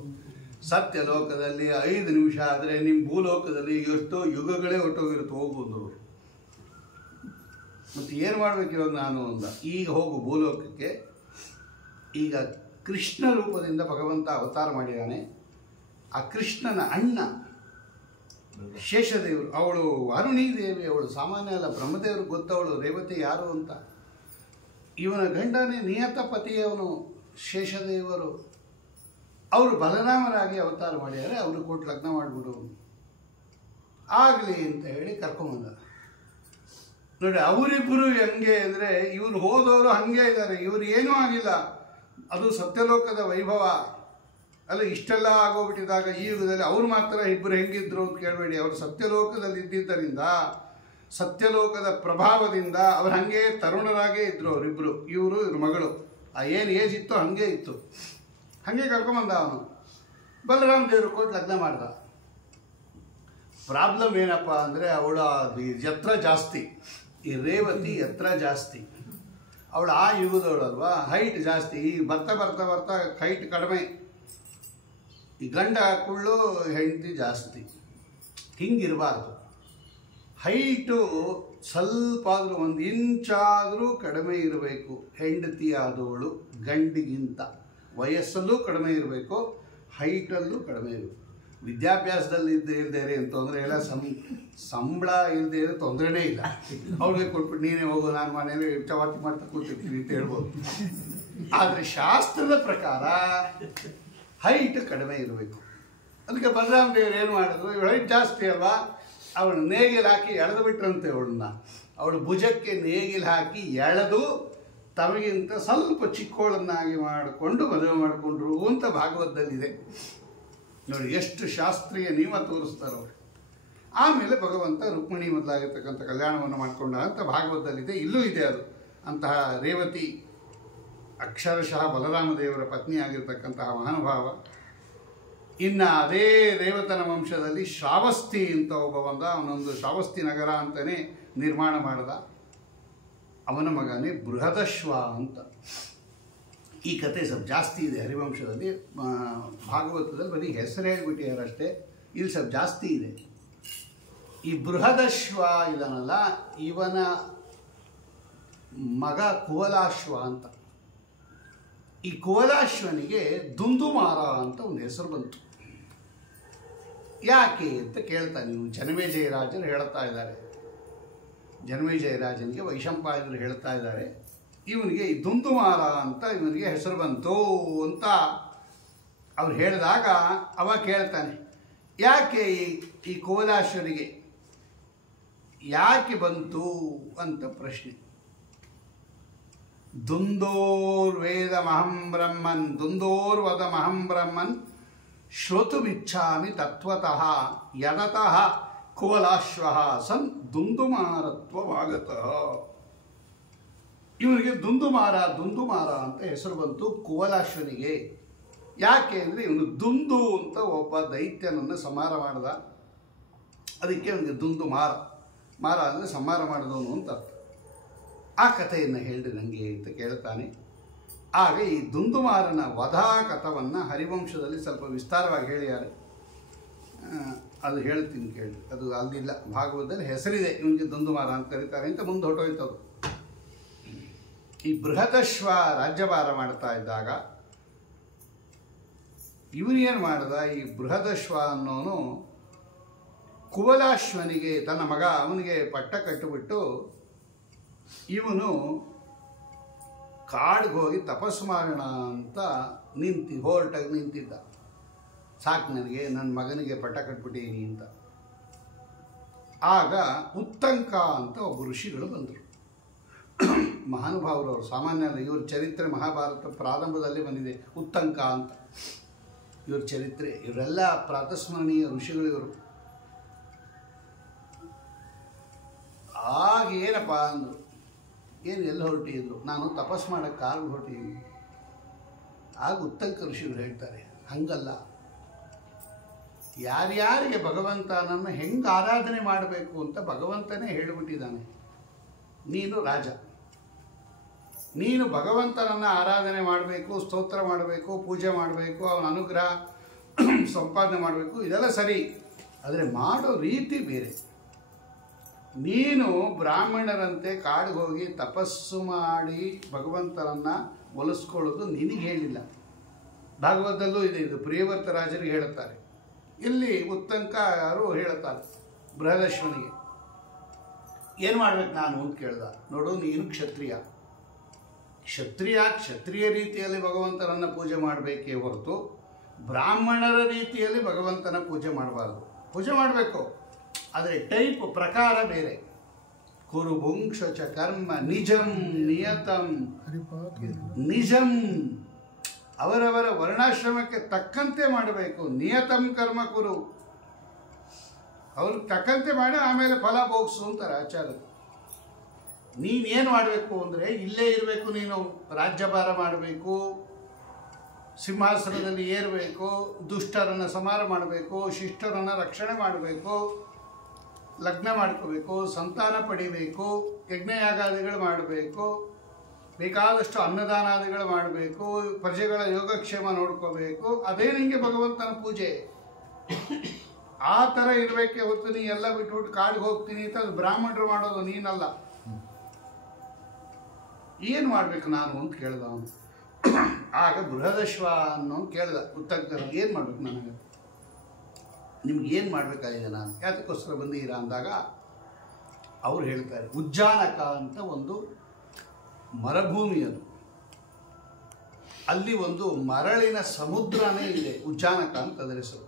ಸತ್ಯ ಲೋಕದಲ್ಲಿ 5 ನಿಮಿಷ ಆದರೆ ನಿಮ್ಮ ಭೂಲೋಕದಲ್ಲಿ ಎಷ್ಟೋ ಯುಗಗಳೇ ಹೊಟ್ಟೋಗಿರುತ್ತೆ, ಹೋಗು ಅಂದರು. ಮತ್ತು ಏನು ಮಾಡ್ಬೇಕು ಇವಾಗ ನಾನು ಅಂದ. ಈಗ ಹೋಗು ಭೂಲೋಕಕ್ಕೆ. ಈಗ ಕೃಷ್ಣ ರೂಪದಿಂದ ಭಗವಂತ ಅವತಾರ ಮಾಡಿದ್ದಾನೆ. ಆ ಕೃಷ್ಣನ ಅಣ್ಣ ಶೇಷದೇವರು, ಅವಳು ವಾರುಣೀ ದೇವಿ, ಅವಳು ಸಾಮಾನ್ಯ ಅಲ್ಲ. ಬ್ರಹ್ಮದೇವ್ರಿಗೆ ಗೊತ್ತವಳು ರೇವತಿ ಯಾರು ಅಂತ. ಇವನ ಗಂಡನೇ ನಿಯತಪತಿಯವನು ಶೇಷದೇವರು. ಅವರು ಬಲರಾಮರಾಗಿ ಅವತಾರ ಮಾಡಿದ್ದಾರೆ. ಅವರು ಕೊಟ್ಟು ಲಗ್ನ ಮಾಡಿಬಿಡು ಆಗಲಿ ಅಂತ ಹೇಳಿ ಕರ್ಕೊಂಬಂದ. ನೋಡಿ, ಅವರಿಬ್ಬರು ಹೆಂಗೆ ಅಂದರೆ, ಇವ್ರು ಹೋದವರು ಹಾಗೆ ಇದ್ದಾರೆ, ಇವ್ರು ಏನೂ ಆಗಿಲ್ಲ. ಅದು ಸತ್ಯಲೋಕದ ವೈಭವ ಅಲ್ಲ. ಇಷ್ಟೆಲ್ಲ ಆಗೋಗ್ಬಿಟ್ಟಿದಾಗ ಈ ಯುಗದಲ್ಲಿ ಅವ್ರು ಮಾತ್ರ ಇಬ್ಬರು ಹೆಂಗಿದ್ರು ಅಂತ ಕೇಳಬೇಡಿ. ಅವರು ಸತ್ಯಲೋಕದಲ್ಲಿ ಇದ್ದಿದ್ದರಿಂದ, ಸತ್ಯಲೋಕದ ಪ್ರಭಾವದಿಂದ ಅವ್ರು ಹಾಗೆ ತರುಣರಾಗೇ ಇದ್ದರು ಅವರಿಬ್ಬರು. ಇವರು ಇವ್ರ ಮಗಳು ಏನು ಏಜ್ ಇತ್ತು ಹಾಗೆ ಇತ್ತು. ಹಾಗೆ ಕರ್ಕೊಂಬಂದ ಅವನು. ಬಲರಾಮ ದೇವರು ಕೊಟ್ಟು ಲಗ್ನ ಮಾಡ್ದ. ಪ್ರಾಬ್ಲಮ್ ಏನಪ್ಪ ಅಂದರೆ, ಅವಳ ಎತ್ತರ ಜಾಸ್ತಿ. ಈ ರೇವತಿ ಎತ್ತರ ಜಾಸ್ತಿ. ಅವಳು ಆ ಯುಗದವಳಲ್ವಾ, ಹೈಟ್ ಜಾಸ್ತಿ. ಈಗ ಬರ್ತಾ ಹೈಟ್ ಕಡಿಮೆ. ಈ ಗಂಡ ಕುಳ್ಳು, ಹೆಂಡತಿ ಜಾಸ್ತಿ. ಹಿಂಗಿರಬಾರ್ದು. ಹೈಟು ಸ್ವಲ್ಪ ಆದರೂ 1 ಇಂಚಾದರೂ ಕಡಿಮೆ ಇರಬೇಕು. ಹೆಂಡತಿ ಆದವಳು ಗಂಡಿಗಿಂತ ವಯಸ್ಸಲ್ಲೂ ಕಡಿಮೆ ಇರಬೇಕು, ಹೈಟಲ್ಲೂ ಕಡಿಮೆ ಇರಬೇಕು. ವಿದ್ಯಾಭ್ಯಾಸದಲ್ಲಿ ಇಲ್ಲದೇ ಅಂತ ತೊಂದರೆ ಇಲ್ಲ, ಸಂಬಳ ಇಲ್ಲದೆ ಇರೋ ತೊಂದರೆನೇ ಇಲ್ಲ. ಅವ್ರಿಗೆ ಕೊಟ್ಬಿಟ್ಟು ನೀನೇ ಹೋಗು, ನಾನು ಮನೇಲಿ ಚಪಾತಿ ಮಾಡ್ತಾ ಕೂತಿರ್ತೀನಿ ಅಂತ ಹೇಳ್ಬೋದು. ಆದರೆ ಶಾಸ್ತ್ರದ ಪ್ರಕಾರ ಹೈಟ್ ಕಡಿಮೆ ಇರಬೇಕು. ಅದಕ್ಕೆ ಬಲರಾಮ ದೇವರು ಏನು ಮಾಡಿದ್ರು, ಇವಳು ಹೈಟ್ ಜಾಸ್ತಿ ಅಲ್ವಾ, ಅವಳು ನೇಗಿಲು ಹಾಕಿ ಎಳೆದು ಬಿಟ್ರಂತೆ ಅವಳನ್ನ. ಅವಳು ಭುಜಕ್ಕೆ ನೇಗಿಲು ಹಾಕಿ ಎಳೆದು ತಮಗಿಂತ ಸ್ವಲ್ಪ ಚಿಕ್ಕೋಳನ್ನಾಗಿ ಮಾಡಿಕೊಂಡು ಮದುವೆ ಮಾಡಿಕೊಂಡ್ರು ಅಂತ ಭಾಗವತದಲ್ಲಿದೆ. ನೋಡಿ ಎಷ್ಟು ಶಾಸ್ತ್ರೀಯ ನಿಯಮ ತೋರಿಸ್ತಾರೆ ಅವರು. ಆಮೇಲೆ ಭಗವಂತ ರುಕ್ಮಿಣಿ ಮೊದಲಾಗಿರ್ತಕ್ಕಂಥ ಕಲ್ಯಾಣವನ್ನು ಮಾಡಿಕೊಂಡ ಅಂತ ಭಾಗವತದಲ್ಲಿದೆ. ಇಲ್ಲೂ ಇದೆ ಅದು. ಅಂತಹ ರೇವತಿ ಅಕ್ಷರಶಃ ಬಲರಾಮ ದೇವರ ಪತ್ನಿಯಾಗಿರ್ತಕ್ಕಂತಹ ಮಹಾನುಭಾವ. ಇನ್ನು ಅದೇ ರೇವತನ ವಂಶದಲ್ಲಿ ಶ್ರಾವಸ್ತಿ ಅಂತ ಒಬ್ಬ ಬಂದ. ಅವನೊಂದು ಶ್ರಾವಸ್ತಿ ನಗರ ಅಂತಲೇ ನಿರ್ಮಾಣ ಮಾಡ್ದ. ಅವನ ಮಗನೇ ಬೃಹದಶ್ವ ಅಂತ. ಈ ಕತೆ ಸ್ವಲ್ಪ ಜಾಸ್ತಿ ಇದೆ ಹರಿವಂಶದಲ್ಲಿ. ಭಾಗವತದಲ್ಲಿ ಬರೀ ಹೆಸರು ಹೇಳ್ಬಿಟ್ಟಿಯಾರಷ್ಟೇ. ಇಲ್ಲಿ ಸ್ವಲ್ಪ ಜಾಸ್ತಿ ಇದೆ. ಈ ಬೃಹದಶ್ವ ಇದನ್ನಲ್ಲ, ಇವನ ಮಗ ಕುವಲಾಶ್ವ ಅಂತ. ಈ ಕುವಲಾಶ್ವನಿಗೆ ದುಂದುಮಾರ ಅಂತ ಒಂದು ಹೆಸರು ಬಂತು. ಯಾಕೆ ಅಂತ ಕೇಳ್ತಾನೆ. ನೀವು ಜನಮೇಜಯರಾಜರು ಹೇಳ್ತಾ ಇದ್ದಾರೆ. ಜನಮೇಜಯರಾಜನಿಗೆ ವೈಶಂಪಾಯನರು ಹೇಳ್ತಾ ಇದ್ದಾರೆ, ಇವನಿಗೆ ಈ ದುಂದುಮಾರ ಅಂತ ಇವನಿಗೆ ಹೆಸರು ಬಂತು ಅಂತ ಅವ್ರು ಹೇಳಿದಾಗ ಅವ ಕೇಳ್ತಾನೆ, ಯಾಕೆ ಈ ಕುವಲಾಶ್ವನಿಗೆ ಯಾಕೆ ಬಂತು ಅಂತ ಪ್ರಶ್ನೆ. ದುಂದೋರ್ವೇದಮಹಂ ಬ್ರಹ್ಮನ್ ದುಂದೋರ್ವದಮಹಂ ಬ್ರಹ್ಮನ್ ಶ್ರೋತುಮಿಚ್ಛಾಮಿ ತತ್ವತಃ ಯದತಃ ಕುವಲಾಶ್ವ ಸನ್ ದುಂದುಮಾರತ್ವವಾಗತಃ. ಇವನಿಗೆ ದುಂದುಮಾರ ಅಂತ ಹೆಸರು ಬಂತು ಕುವಲಾಶ್ವನಿಗೆ. ಯಾಕೆ ಅಂದರೆ ಇವನು ದುಂದು ಅಂತ ಒಬ್ಬ ದೈತ್ಯನನ್ನು ಸಂಹಾರ ಮಾಡ್ದ. ಅದಕ್ಕೆ ಅವನಿಗೆ ದುಂದುಮಾರ. ಮಾರ ಅಂದರೆ ಸಂಹಾರ ಮಾಡಿದವನು ಅಂತ ಅರ್ಥ. ಆ ಕಥೆಯನ್ನು ಹೇಳ್ರಿ ನನಗೆ ಅಂತ ಕೇಳ್ತಾನೆ. ಆಗ ಈ ದುಂದುಮಾರನ ವಧಾ ಕಥವನ್ನು ಹರಿವಂಶದಲ್ಲಿ ಸ್ವಲ್ಪ ವಿಸ್ತಾರವಾಗಿ ಹೇಳಿದ್ದಾರೆ. ಅದು ಹೇಳ್ತೀನಿ ಕೇಳಿ. ಅದು ಅಲ್ಲಿಲ್ಲ, ಭಾಗವತದಲ್ಲಿ ಹೆಸರಿದೆ ಇವನಿಗೆ ದುಂದುಮಾರ ಅಂತ ಕರೀತಾರೆ ಅಂತ ಮುಂದೆ ಹೊಟ್ಟೋಯ್ತದು. ಈ ಬೃಹದಶ್ವ ರಾಜ್ಯಭಾರ ಮಾಡ್ತಾ ಇದ್ದಾಗ ಇವನೇನು ಮಾಡ್ದ, ಈ ಬೃಹದಶ್ವ ಅನ್ನೋನು ಕುವಲಾಶ್ವನಿಗೆ ತನ್ನ ಮಗ ಅವನಿಗೆ ಪಟ್ಟ ಕಟ್ಟಿಬಿಟ್ಟು ಇವನು ಕಾಡಿಗೆ ಹೋಗಿ ತಪಸ್ಸು ಮಾಡೋಣ ಅಂತ ಹೊರಟಾಗಿ ನಿಂತಿದ್ದ. ಸಾಕು ನನಗೆ, ನನ್ನ ಮಗನಿಗೆ ಪಟ್ಟ ಕಟ್ಬಿಟ್ಟೀನಿ ಅಂತ. ಆಗ ಉತ್ತಂಕ ಅಂತ ಒಬ್ಬ ಋಷಿಗಳು ಬಂದರು. ಮಹಾನುಭಾವರು ಅವರು, ಸಾಮಾನ್ಯ ಅಲ್ಲ. ಇವ್ರ ಚರಿತ್ರೆ ಮಹಾಭಾರತ ಪ್ರಾರಂಭದಲ್ಲಿ ಬಂದಿದೆ, ಉತ್ತಂಕ ಅಂತ ಇವ್ರ ಚರಿತ್ರೆ. ಇವರೆಲ್ಲ ಪ್ರಾತಸ್ಮರಣೀಯ ಋಷಿಗಳು ಇವರು. ಆಗ ಏನಪ್ಪ ಅಂದರು, ಏನು ಎಲ್ಲಿ ಹೊರಟಿದ್ರು, ನಾನು ತಪಸ್ಸು ಮಾಡೋಕ್ಕೆ ಕಾರಣ ಹೊರಟಿದ್ದೀನಿ. ಆಗ ಉತ್ತಂಕ ಋಷಿಗಳು ಹೇಳ್ತಾರೆ, ಹಂಗಲ್ಲ, ಯಾರ್ಯಾರಿಗೆ ಭಗವಂತನನ್ನು ಹೆಂಗೆ ಆರಾಧನೆ ಮಾಡಬೇಕು ಅಂತ ಭಗವಂತನೇ ಹೇಳಿಬಿಟ್ಟಿದ್ದಾನೆ. ನೀನು ರಾಜ, ನೀನು ಭಗವಂತನನ್ನು ಆರಾಧನೆ ಮಾಡಬೇಕು, ಸ್ತೋತ್ರ ಮಾಡಬೇಕು, ಪೂಜೆ ಮಾಡಬೇಕು, ಅವನ ಅನುಗ್ರಹ ಸಂಪಾದನೆ ಮಾಡಬೇಕು, ಇದೆಲ್ಲ ಸರಿ. ಆದರೆ ಮಾಡೋ ರೀತಿ ಬೇರೆ. ನೀನು ಬ್ರಾಹ್ಮಣರಂತೆ ಕಾಡಿಗೆ ಹೋಗಿ ತಪಸ್ಸು ಮಾಡಿ ಭಗವಂತನನ್ನು ಒಲಿಸ್ಕೊಳ್ಳೋದು ನಿನಗೆ ಹೇಳಿಲ್ಲ. ಭಾಗವತದಲ್ಲೂ ಇದೆ, ಇದು ಪ್ರಿಯವರ್ತ ರಾಜರಿಗೆ ಹೇಳುತ್ತಾರೆ. ಇಲ್ಲಿ ಉತ್ತಂಕರು ಹೇಳುತ್ತಾರೆ ಬೃಹದಶ್ವನಿಗೆ. ಏನು ಮಾಡ್ಬೇಕು ನಾನು ಅಂತ ಕೇಳ್ದ. ನೋಡು, ನೀನು ಕ್ಷತ್ರಿಯ ರೀತಿಯಲ್ಲಿ ಭಗವಂತನನ್ನು ಪೂಜೆ ಮಾಡಬೇಕೇ ಹೊರತು ಬ್ರಾಹ್ಮಣರ ರೀತಿಯಲ್ಲಿ ಭಗವಂತನ ಪೂಜೆ ಮಾಡಬಾರ್ದು. ಪೂಜೆ ಮಾಡಬೇಕು, ಆದರೆ ಟೈಪ್ ಪ್ರಕಾರ ಬೇರೆ. ಕುರುಭುಂಕ್ಷ ಚ ಕರ್ಮ ನಿಜಂ ನಿಯತಂ. ನಿಜಂ ಅವರವರ ವರ್ಣಾಶ್ರಮಕ್ಕೆ ತಕ್ಕಂತೆ ಮಾಡಬೇಕು. ನಿಯತಂ ಕರ್ಮ ಕುರು, ಅವ್ರಿಗೆ ತಕ್ಕಂತೆ ಮಾಡಿ ಆಮೇಲೆ ಫಲ ಭೋಗಿಸು ಅಂತಾರೆ ಆಚಾರ್ಯರು. ನೀನೇನು ಮಾಡಬೇಕು ಅಂದರೆ ಇಲ್ಲೇ ಇರಬೇಕು, ನೀನು ರಾಜ್ಯಭಾರ ಮಾಡಬೇಕು, ಸಿಂಹಾಸನದಲ್ಲಿ ಏರಬೇಕು, ದುಷ್ಟರನ್ನು ಸಂಹಾರ ಮಾಡಬೇಕು, ಶಿಷ್ಟರನ್ನು ರಕ್ಷಣೆ ಮಾಡಬೇಕು, ಲಗ್ನ ಮಾಡ್ಕೋಬೇಕು, ಸಂತಾನ ಪಡಿಬೇಕು, ಯಜ್ಞಯಾಗಾದಿಗಳು ಮಾಡಬೇಕು, ಬೇಕಾದಷ್ಟು ಅನ್ನದಾನಾದಿಗಳು ಮಾಡಬೇಕು, ಪ್ರಜೆಗಳ ಯೋಗಕ್ಷೇಮ ನೋಡ್ಕೋಬೇಕು. ಅದೇ ನಿಮಗೆ ಭಗವಂತನ ಪೂಜೆ. ಆ ಥರ ಇರಬೇಕೆ ಹೊತ್ತು ನೀ ಎಲ್ಲ ಬಿಟ್ಬಿಟ್ಟು ಕಾಡಿಗೆ ಹೋಗ್ತೀನಿ ಅಂತ ಅದು ಬ್ರಾಹ್ಮಣರು ಮಾಡೋದು, ನೀನಲ್ಲ. ಏನು ಮಾಡಬೇಕು ನಾನು ಅಂತ ಕೇಳ್ದ ಅವನು. ಆಗ ಬೃಹದಶ್ವ ಅನ್ನೋನು ಕೇಳ್ದ ಉತ್ತಂಕರು, ಏನು ಮಾಡಬೇಕು ನನಗೆ, ನಿಮ್ಗೆ ಏನು ಮಾಡಬೇಕಾಗಿದೆ, ನಾನು ಯಾತಕ್ಕೋಸ್ಕರ ಬಂದಿದ್ದೀರಾ ಅಂದಾಗ ಅವ್ರು ಹೇಳ್ತಾರೆ, ಉಜ್ಜಾನಕ ಅಂತ ಒಂದು ಮರುಭೂಮಿ ಅದು. ಅಲ್ಲಿ ಒಂದು ಮರಳಿನ ಸಮುದ್ರನೇ ಇದೆ, ಉಜ್ಜಾನಕ ಅಂತ ಅದರ ಹೆಸರು.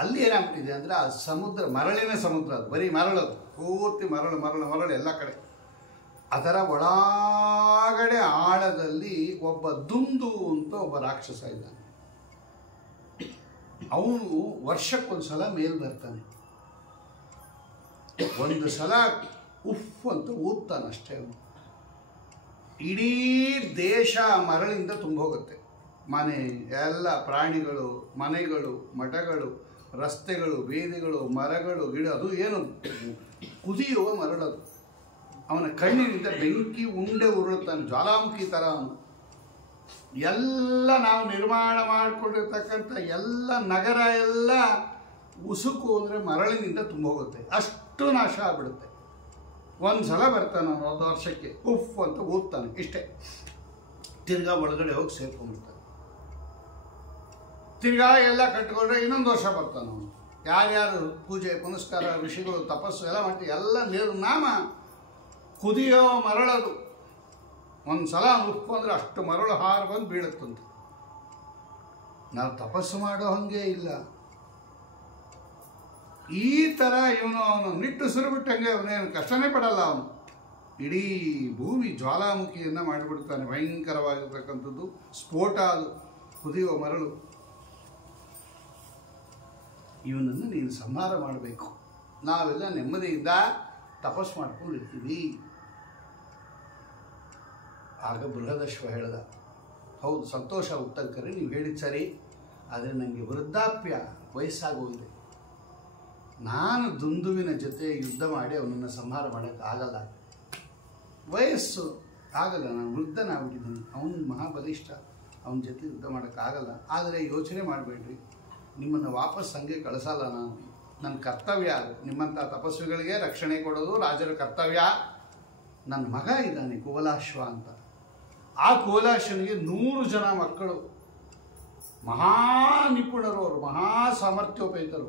ಅಲ್ಲಿ ಏನಾಗ್ಬಿಟ್ಟಿದೆ ಅಂದರೆ ಆ ಸಮುದ್ರ ಮರಳಿನ ಸಮುದ್ರ, ಅದು ಬರೀ ಮರಳದು, ಪೂರ್ತಿ ಮರಳು ಮರಳು ಮರಳು ಎಲ್ಲ ಕಡೆ. ಅದರ ಒಳಗಡೆ ಆಳದಲ್ಲಿ ಒಬ್ಬ ದುಂದು ಅಂತ ಒಬ್ಬ ರಾಕ್ಷಸ ಇದ್ದಾನೆ. ಅವನು ವರ್ಷಕ್ಕೊಂದ್ಸಲ ಮೇಲ್ ಬರ್ತಾನೆ. ಒಂದು ಸಲ ಉಫ್ ಅಂತ ಊದ್ತಾನಷ್ಟೇ. ಅವನು ಇಡೀ ದೇಶ ಮರಳಿಂದ ತುಂಬೋಗುತ್ತೆ. ಮನೆ ಎಲ್ಲ ಪ್ರಾಣಿಗಳು, ಮನೆಗಳು, ಮಠಗಳು, ರಸ್ತೆಗಳು, ಬೀದಿಗಳು, ಮರಗಳು, ಗಿಡ, ಅದು ಏನು ಕುದಿಯುವ ಮರಳದು. ಅವನ ಕಣ್ಣಿನಿಂದ ಬೆಂಕಿ ಉಂಡೆ ಉರುಳುತ್ತಾನೆ, ಜ್ವಾಲಾಮುಖಿ ಥರ ಅವನು. ಎಲ್ಲ ನಾವು ನಿರ್ಮಾಣ ಮಾಡಿಕೊಂಡಿರ್ತಕ್ಕಂಥ ಎಲ್ಲ ನಗರ ಎಲ್ಲ ಉಸುಕು ಅಂದರೆ ಮರಳಿನಿಂದ ತುಂಬ ಹೋಗುತ್ತೆ, ಅಷ್ಟು ನಾಶ ಆಗ್ಬಿಡುತ್ತೆ. ಒಂದು ಸಲ ಬರ್ತಾನೆ ಅವನು, 1 ವರ್ಷಕ್ಕೆ ಉಫ್ ಅಂತ ಊದ್ತಾನೆ, ಇಷ್ಟೇ. ತಿರ್ಗಾ ಒಳಗಡೆ ಹೋಗಿ ಸೇರ್ಕೊಂಡ್ಬಿಡ್ತಾನೆ. ತಿರ್ಗಾ ಎಲ್ಲ ಕಟ್ಕೊಂಡ್ರೆ ಇನ್ನೊಂದು ವರ್ಷ ಬರ್ತಾನೆ ಅವನು. ಯಾರ್ಯಾರು ಪೂಜೆ ಪುನಸ್ಕಾರ, ಋಷಿಗಳು ತಪಸ್ಸು ಎಲ್ಲ ಮಾಡ್ತೀವಿ, ಎಲ್ಲ ನಿರ್ನಾಮ. ಕುದಿಯೋ ಮರಳದು. ಒಂದು ಸಲ ಉಪ್ಪು ಅಂದರೆ ಅಷ್ಟು ಮರಳು ಹಾರು ಬಂದು ಬೀಳುತ್ತಂತೆ. ನಾವು ತಪಸ್ಸು ಮಾಡೋ ಹಾಗೆ ಇಲ್ಲ. ಈ ಥರ ಅವನು ನಿಟ್ಟುಸಿರು ಬಿಟ್ಟಂಗೆ ಅವನೇನು ಕಷ್ಟನೇ ಪಡಲ್ಲ. ಅವನು ಇಡೀ ಭೂಮಿ ಜ್ವಾಲಾಮುಖಿಯನ್ನು ಮಾಡಿಬಿಡ್ತಾನೆ. ಭಯಂಕರವಾಗಿರ್ತಕ್ಕಂಥದ್ದು ಸ್ಫೋಟ, ಅದು ಕುದಿಯುವ ಮರಳು. ಇವನನ್ನು ನೀನು ಸಂಹಾರ ಮಾಡಬೇಕು. ನಾವೆಲ್ಲ ನೆಮ್ಮದಿಯಿಂದ ತಪಸ್ಸು ಮಾಡ್ಕೊಂಡಿರ್ತೀವಿ. ಆಗ ಬೃಹದಶ್ವ ಹೇಳ್ದ, ಹೌದು ಸಂತೋಷ ಉತ್ತಂಕರೇ, ನೀವು ಹೇಳಿದ ಸರಿ, ಆದರೆ ನನಗೆ ವೃದ್ಧಾಪ್ಯ, ವಯಸ್ಸಾಗೋಗಿದೆ. ನಾನು ದುಂದುವಿನ ಜೊತೆ ಯುದ್ಧ ಮಾಡಿ ಅವನನ್ನು ಸಂಹಾರ ಮಾಡೋಕ್ಕಾಗಲ್ಲ. ವಯಸ್ಸು ಆಗಲ್ಲ, ನಾನು ವೃದ್ಧನಾಗ್ಬಿಟ್ಟಿದ್ದೀನಿ. ಅವನು ಮಹಾಬಲಿಷ್ಠ, ಅವನ ಜೊತೆ ಯುದ್ಧ ಮಾಡೋಕ್ಕಾಗಲ್ಲ. ಆದರೆ ಯೋಚನೆ ಮಾಡಬೇಡ್ರಿ, ನಿಮ್ಮನ್ನು ವಾಪಸ್ ಹಂಗೆ ಕಳಿಸಲ್ಲ ನಾನು. ನನ್ನ ಕರ್ತವ್ಯ ಅದು. ನಿಮ್ಮಂಥ ತಪಸ್ವಿಗಳಿಗೆ ರಕ್ಷಣೆ ಕೊಡೋದು ರಾಜರ ಕರ್ತವ್ಯ. ನನ್ನ ಮಗ ಇದ್ದಾನೆ ಕುವಲಾಶ್ವ ಅಂತ. ಆ ಕುವಲಾಶ್ವನಿಗೆ 100 ಜನ ಮಕ್ಕಳು, ಮಹಾ ನಿಪುಣರು, ಅವರು ಮಹಾ ಸಾಮರ್ಥ್ಯೋಪೇತರು.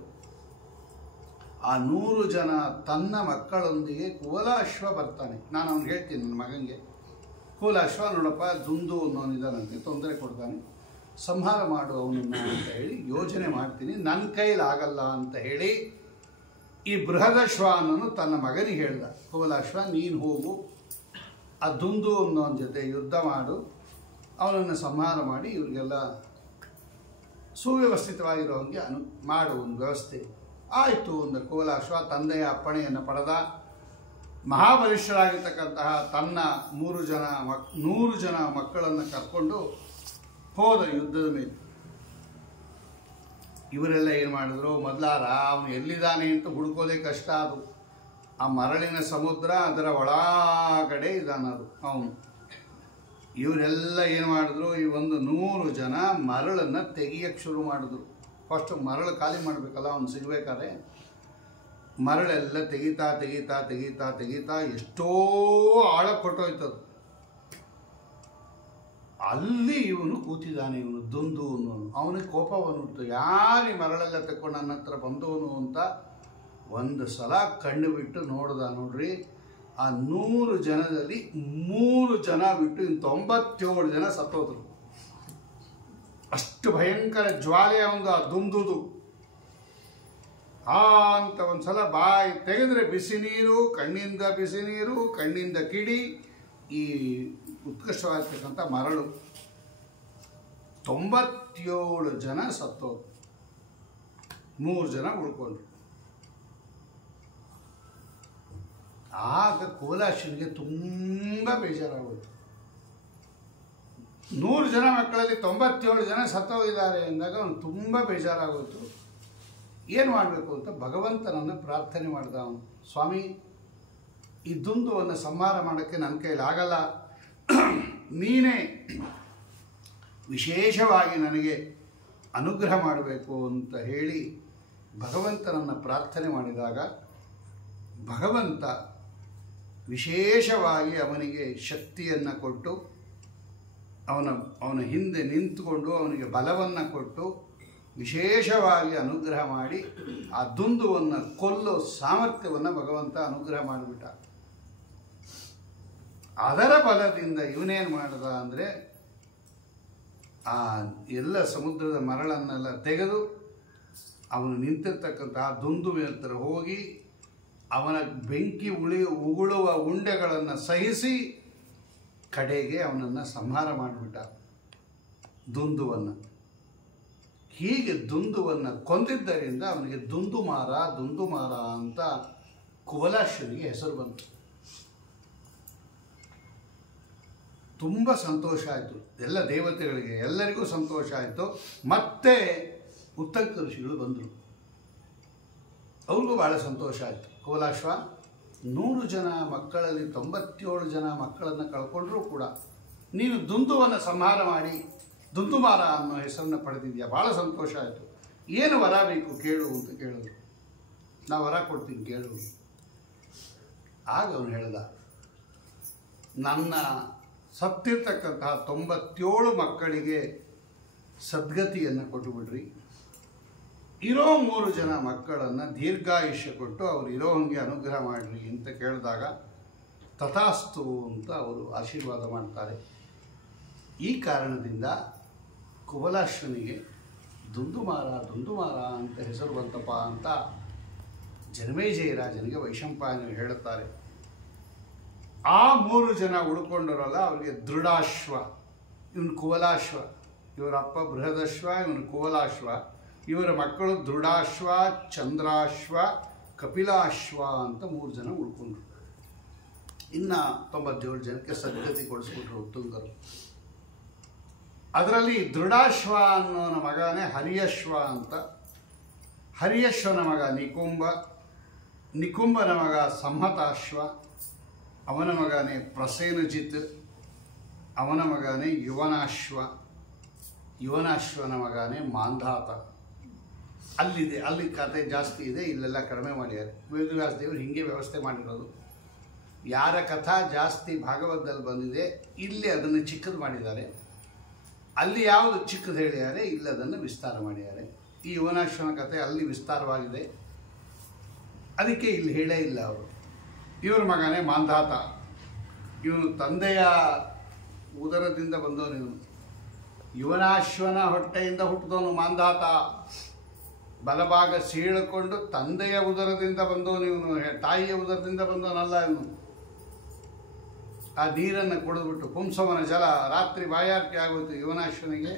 ಆ 100 ಜನ ತನ್ನ ಮಕ್ಕಳೊಂದಿಗೆ ಕುವಲಾಶ್ವ ಬರ್ತಾನೆ. ನಾನು ಅವ್ನು ಹೇಳ್ತೀನಿ ನನ್ನ ಮಗನಿಗೆ, ಕುವಲಾಶ್ವ ನೋಡಪ್ಪ, ದುಂದು ಅನ್ನೋನಿದ್ದಾನಂತೆ, ತೊಂದರೆ ಕೊಡ್ತಾನೆ, ಸಂಹಾರ ಮಾಡು ಅವನನ್ನು ಅಂತ ಹೇಳಿ ಯೋಚನೆ ಮಾಡ್ತೀನಿ, ನನ್ನ ಕೈಲಾಗಲ್ಲ ಅಂತ ಹೇಳಿ ಈ ಬೃಹದಶ್ವ ಅನ್ನೋನು ತನ್ನ ಮಗನಿಗೆ ಹೇಳ್ದ, ಕುವಲಾಶ್ವ ನೀನು ಹೋಗು, ಆ ದುಂದು ಅನ್ನೋನ ಜೊತೆ ಯುದ್ಧ ಮಾಡು, ಅವನನ್ನು ಸಂಹಾರ ಮಾಡಿ ಇವರಿಗೆಲ್ಲ ಸುವ್ಯವಸ್ಥಿತವಾಗಿರೋ ಹಾಗೆ ಮಾಡು ಒಂದು ವ್ಯವಸ್ಥೆ. ಆಯಿತು ಅಂದ ಕುವಲಾಶ್ವ. ತಂದೆಯ ಅಪ್ಪಣೆಯನ್ನು ಪಡೆದ. ಮಹಾಬಲಿಷ್ಠರಾಗಿರ್ತಕ್ಕಂತಹ ತನ್ನ 100 ಜನ ಮಕ್ಕಳನ್ನು ಕರ್ಕೊಂಡು ಹೋದ ಯುದ್ಧದ ಮೇಲೆ. ಇವರೆಲ್ಲ ಏನು ಮಾಡಿದ್ರು, ಮೊದಲಾರ ಅವನು ಎಲ್ಲಿದ್ದಾನೆ ಅಂತ ಹುಡುಕೋದೇ ಕಷ್ಟ. ಅದು ಆ ಮರಳಿನ ಸಮುದ್ರ, ಅದರ ಒಳಗಡೆ ಇದ್ದಾನದು ಅವನು. ಇವರೆಲ್ಲ ಏನು ಮಾಡಿದ್ರು, ಈ ಒಂದು 100 ಜನ ಮರಳನ್ನು ತೆಗಿಯಕ್ಕೆ ಶುರು ಮಾಡಿದ್ರು. ಫಸ್ಟ್ ಮರಳು ಖಾಲಿ ಮಾಡಬೇಕಲ್ಲ ಅವನು ಸಿಗಬೇಕಾದ್ರೆ. ಮರಳೆಲ್ಲ ತೆಗಿತಾ ತೆಗಿತಾ ತೆಗಿತಾ ತೆಗಿತಾ ಎಷ್ಟೋ ಆಳಕ್ಕೆ ಕೊಟ್ಟೋಯ್ತದು. ಅಲ್ಲಿ ಇವನು ಕೂತಿದ್ದಾನೆ, ಇವನು ದುಂದು ಅನ್ನೋನು. ಅವನಿಗೆ ಕೋಪ ಬಂದ್ಬಿಡ್ತು, ಯಾರು ಈ ಮರಳೆಲ್ಲ ತಕ್ಕೊಂಡು ನನ್ನ ಹತ್ರ ಬಂದವನು ಅಂತ. ಒಂದು ಸಲ ಕಣ್ಣು ಬಿಟ್ಟು ನೋಡ್ದ. ನೋಡ್ರಿ, ಆ 100 ಜನದಲ್ಲಿ 3 ಜನ ಬಿಟ್ಟು ಇನ್ನು 97 ಜನ ಸತ್ತೋದ್ರು. ಅಷ್ಟು ಭಯಂಕರ ಜ್ವಾಲೆ ಒಂದು ಆ ದುಂದುದು. ಅಂತ ಒಂದು ಸಲ ಬಾಯಿ ತೆಗೆದ್ರೆ ಬಿಸಿ ನೀರು, ಕಣ್ಣಿಂದ ಬಿಸಿ ನೀರು, ಕಣ್ಣಿಂದ ಕಿಡಿ, ಈ ಉತ್ಕೃಷ್ಟವಾಗಿರ್ತಕ್ಕಂಥ ಮರಳು. 97 ಜನ ಸತ್ತೋದ್ರು, 3 ಜನ ಉಳ್ಕೊಂಡ್ರು. ಆಗ ಕುವಲಾಶ್ವನಿಗೆ ತುಂಬ ಬೇಜಾರಾಗೋಯ್ತು. 100 ಜನ ಮಕ್ಕಳಲ್ಲಿ 97 ಜನ ಸತ್ತೋಗಿದ್ದಾರೆ ಅಂದಾಗ ಅವನು ತುಂಬ ಬೇಜಾರಾಗೋಯ್ತು. ಏನು ಮಾಡಬೇಕು ಅಂತ ಭಗವಂತನನ್ನು ಪ್ರಾರ್ಥನೆ ಮಾಡಿದ ಅವನು. ಸ್ವಾಮಿ, ಈ ದುಂದುವನ್ನು ಸಂಹಾರ ಮಾಡೋಕ್ಕೆ ನನ್ನ ಕೈಲಾಗಲ್ಲ, ನೀನೇ ವಿಶೇಷವಾಗಿ ನನಗೆ ಅನುಗ್ರಹ ಮಾಡಬೇಕು ಅಂತ ಹೇಳಿ ಭಗವಂತನನ್ನು ಪ್ರಾರ್ಥನೆ ಮಾಡಿದಾಗ ಭಗವಂತ ವಿಶೇಷವಾಗಿ ಅವನಿಗೆ ಶಕ್ತಿಯನ್ನು ಕೊಟ್ಟು ಅವನ ಹಿಂದೆ ನಿಂತುಕೊಂಡು ಅವನಿಗೆ ಬಲವನ್ನು ಕೊಟ್ಟು ವಿಶೇಷವಾಗಿ ಅನುಗ್ರಹ ಮಾಡಿ ಆ ದುಂದುವನ್ನು ಕೊಲ್ಲೋ ಸಾಮರ್ಥ್ಯವನ್ನು ಭಗವಂತ ಅನುಗ್ರಹ ಮಾಡಿಬಿಟ್ಟ. ಅದರ ಬಲದಿಂದ ಇವನೇನು ಮಾಡಿದ ಅಂದರೆ ಆ ಎಲ್ಲ ಸಮುದ್ರದ ಮರಳನ್ನೆಲ್ಲ ತೆಗೆದು ಅವನು ನಿಂತಿರ್ತಕ್ಕಂತಹ ದುಂದುವಿನ ಹತ್ರ ಹೋಗಿ ಅವನ ಬೆಂಕಿ ಉಗುಳುವ ಉಂಡೆಗಳನ್ನು ಸಹಿಸಿ ಕಡೆಗೆ ಅವನನ್ನು ಸಂಹಾರ ಮಾಡಿಬಿಟ್ಟ, ದುಂದುವನ್ನು. ಹೀಗೆ ದುಂದುವನ್ನು ಕೊಂದಿದ್ದರಿಂದ ಅವನಿಗೆ ದುಂದುಮಾರ ಅಂತ ಕುವಲಾಶ್ವನಿಗೆ ಹೆಸರು ಬಂತು. ತುಂಬ ಸಂತೋಷ ಆಯಿತು. ಎಲ್ಲ ದೇವತೆಗಳಿಗೆ ಎಲ್ಲರಿಗೂ ಸಂತೋಷ ಆಯಿತು. ಮತ್ತೆ ಉತ್ತಂಕ ಋಷಿಗಳು ಬಂದರು, ಅವ್ರಿಗೂ ಭಾಳ ಸಂತೋಷ ಆಯಿತು. ಕುವಲಾಶ್ವ 100 ಜನ ಮಕ್ಕಳಲ್ಲಿ 97 ಜನ ಮಕ್ಕಳನ್ನು ಕಳ್ಕೊಂಡ್ರೂ ಕೂಡ ನೀನು ದುಂದುವನ್ನು ಸಂಹಾರ ಮಾಡಿ ದುಂದುಮಾರ ಅನ್ನೋ ಹೆಸರನ್ನು ಪಡೆದಿದ್ಯಾ, ಭಾಳ ಸಂತೋಷ ಆಯಿತು. ಏನು ವರ ಬೇಕು ಕೇಳು ಅಂತ ಕೇಳಿದ್ರು. ನಾ ವರ ಕೊಡ್ತೀನಿ ಕೇಳು. ಆಗ ಅವನು ಹೇಳ್ದ, ನನ್ನ ಸತ್ತಿರ್ತಕ್ಕಂತಹ 97 ಮಕ್ಕಳಿಗೆ ಸದ್ಗತಿಯನ್ನು ಕೊಟ್ಟುಬಿಡ್ರಿ, ಇರೋ 3 ಜನ ಮಕ್ಕಳನ್ನು ದೀರ್ಘಾಯುಷ್ಯ ಕೊಟ್ಟು ಅವ್ರು ಇರೋ ಹಂಗೆ ಅನುಗ್ರಹ ಮಾಡಿರಿ ಅಂತ ಕೇಳಿದಾಗ ತಥಾಸ್ತು ಅಂತ ಅವರು ಆಶೀರ್ವಾದ ಮಾಡ್ತಾರೆ. ಈ ಕಾರಣದಿಂದ ಕುವಲಾಶ್ವನಿಗೆ ದುಂದುಮಾರ ಅಂತ ಹೆಸರು ಬಂತಪ್ಪ ಅಂತ ಜನಮೇಜಯ ರಾಜನಿಗೆ ವೈಶಂಪಾಯನರು ಹೇಳುತ್ತಾರೆ. ಆ 3 ಜನ ಉಳ್ಕೊಂಡರಲ್ಲ, ಅವರಿಗೆ ದೃಢಾಶ್ವ, ಇವನು ಕುವಲಾಶ್ವ, ಇವರ ಅಪ್ಪ ಬೃಹದಶ್ವ, ಇವನು ಕುವಲಾಶ್ವ, ಇವರ ಮಕ್ಕಳು ದೃಢಾಶ್ವ, ಚಂದ್ರಾಶ್ವ, ಕಪಿಲಾಶ್ವ ಅಂತ 3 ಜನ ಉಳ್ಕೊಂಡ್ರು. ಇನ್ನು 97 ಜನಕ್ಕೆ ಸದ್ಗತಿ ಕೊಡಿಸ್ಬಿಟ್ರು ಉತ್ತುಂಗರು. ಅದರಲ್ಲಿ ದೃಢಾಶ್ವ ಅನ್ನೋನ ಮಗನೇ ಹರಿಯಶ್ವ ಅಂತ. ಹರಿಯಶ್ವನ ಮಗ ನಿಕುಂಬನ ಮಗ ಸಂಹತಾಶ್ವ, ಅವನ ಮಗನೇ ಪ್ರಸೇನಜಿತ್, ಅವನ ಮಗನೇ ಯುವನಾಶ್ವನ ಮಗನೇ ಮಾಂಧಾತ. ಅಲ್ಲಿ ಕತೆ ಜಾಸ್ತಿ ಇದೆ, ಇಲ್ಲೆಲ್ಲ ಕಡಿಮೆ ಮಾಡಿದ್ದಾರೆ. ವೇದವ್ಯಾಸ ದೇವರು ಹೀಗೆ ವ್ಯವಸ್ಥೆ ಮಾಡಿರೋದು. ಯಾರ ಕಥಾ ಜಾಸ್ತಿ ಭಾಗವತದಲ್ಲಿ ಬಂದಿದೆ ಇಲ್ಲಿ ಅದನ್ನು ಚಿಕ್ಕದು ಮಾಡಿದ್ದಾರೆ, ಅಲ್ಲಿ ಯಾವುದು ಚಿಕ್ಕದು ಹೇಳಿದ್ದಾರೆ ಇಲ್ಲಿ ಅದನ್ನು ವಿಸ್ತಾರ ಮಾಡಿದ್ದಾರೆ. ಈ ಯುವನಾಶ್ವನ ಕಥೆ ಅಲ್ಲಿ ವಿಸ್ತಾರವಾಗಿದೆ, ಅದಕ್ಕೆ ಇಲ್ಲಿ ಹೇಳೇ ಇಲ್ಲ ಅವರು. ಇವರ ಮಗನೇ ಮಾಂಧಾತ, ಇವನು ತಂದೆಯ ಉದರದಿಂದ ಬಂದವನು. ಇವನು ಯುವನಾಶ್ವನ ಹೊಟ್ಟೆಯಿಂದ ಹುಟ್ಟಿದವನು ಮಾಂಧಾತ. ಬಲಭಾಗ ಸೀಳಿಕೊಂಡು ತಂದೆಯ ಉದರದಿಂದ ಬಂದವನು ಇವನು, ತಾಯಿಯ ಉದರದಿಂದ ಬಂದವನಲ್ಲ ಇವನು. ಆ ನೀರನ್ನು ಕುಡಿದ್ಬಿಟ್ಟು ಪುಂಸವನ ಜಲ, ರಾತ್ರಿ ಬಾಯಾರಿಕೆ ಆಗೋಯ್ತು ಯುವನಾಶ್ವನಿಗೆ.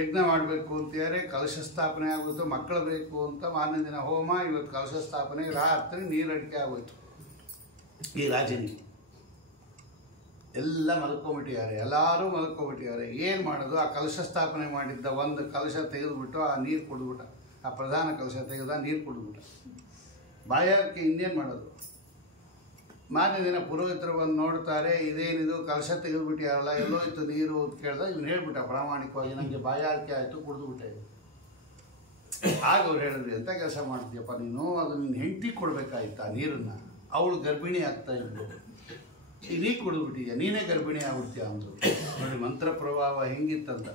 ಯಜ್ಞ ಮಾಡಬೇಕು ಅಂತಾರೆ, ಕಲಶ ಸ್ಥಾಪನೆ ಆಗೋಯ್ತು, ಮಕ್ಕಳು ಬೇಕು ಅಂತ ಮಾರನೇ ದಿನ ಹೋಮ, ಇವತ್ತು ಕಲಶ ಸ್ಥಾಪನೆ, ರಾತ್ರಿ ನೀರಡಿಕೆ ಆಗೋಯ್ತು. ಈ ರಾಜನಿಗೆ ಎಲ್ಲ ಮಲ್ಕೊಂಬಿಟ್ಟಿದ್ದಾರೆ, ಎಲ್ಲರೂ ಮಲ್ಕೊಂಬಿಟ್ಟಿದ್ದಾರೆ. ಏನು ಮಾಡೋದು? ಆ ಕಲಶ ಸ್ಥಾಪನೆ ಮಾಡಿದ್ದ ಒಂದು ಕಲಶ ತೆಗೆದುಬಿಟ್ಟು ಆ ನೀರು ಕುಡಿದ್ಬಿಟ್ಟ, ಆ ಪ್ರಧಾನ ಕಲಶ ತೆಗೆದ ನೀರು ಕುಡಿದ್ಬಿಟ್ಟ. ಬಾಯಾರಿಕೆ ಇನ್ನೇನು ಮಾಡೋದು? ಮಾರನೇ ದಿನ ಪುರೋಹಿತರು ಬಂದು ನೋಡ್ತಾರೆ, ಇದೇನಿದು ಕಲಶ ತೆಗೆದುಬಿಟ್ಟಿಯಾರಲ್ಲ, ಎಲ್ಲೋಯ್ತು ನೀರು ಅಂತ ಕೇಳ್ದ. ಇವನು ಹೇಳ್ಬಿಟ್ಟ ಪ್ರಾಮಾಣಿಕವಾಗಿ, ನನಗೆ ಬಾಯಾರಿಕೆ ಆಯಿತು, ಕುಡಿದ್ಬಿಟ್ಟೆ. ಆಗ ಅವ್ರು ಹೇಳಿದ್ರಿ, ಎಂಥ ಕೆಲಸ ಮಾಡ್ತೀಯಪ್ಪ ನೀನು, ಅದು ನಿನ್ನ ಹೆಂಡತಿ ಕೊಡಬೇಕಾಯ್ತು ಆ ನೀರನ್ನು, ಅವಳು ಗರ್ಭಿಣಿ ಆಗ್ತಾ ಇದ್ದು, ನೀ ಕುಡಿದ್ಬಿಟ್ಟಿದ್ಯಾ, ನೀನೇ ಗರ್ಭಿಣಿ ಆಗ್ಬಿಡ್ತೀಯ ಅಂದರು. ನೋಡಿ ಮಂತ್ರ ಪ್ರಭಾವ ಹೆಂಗಿತ್ತಂತ.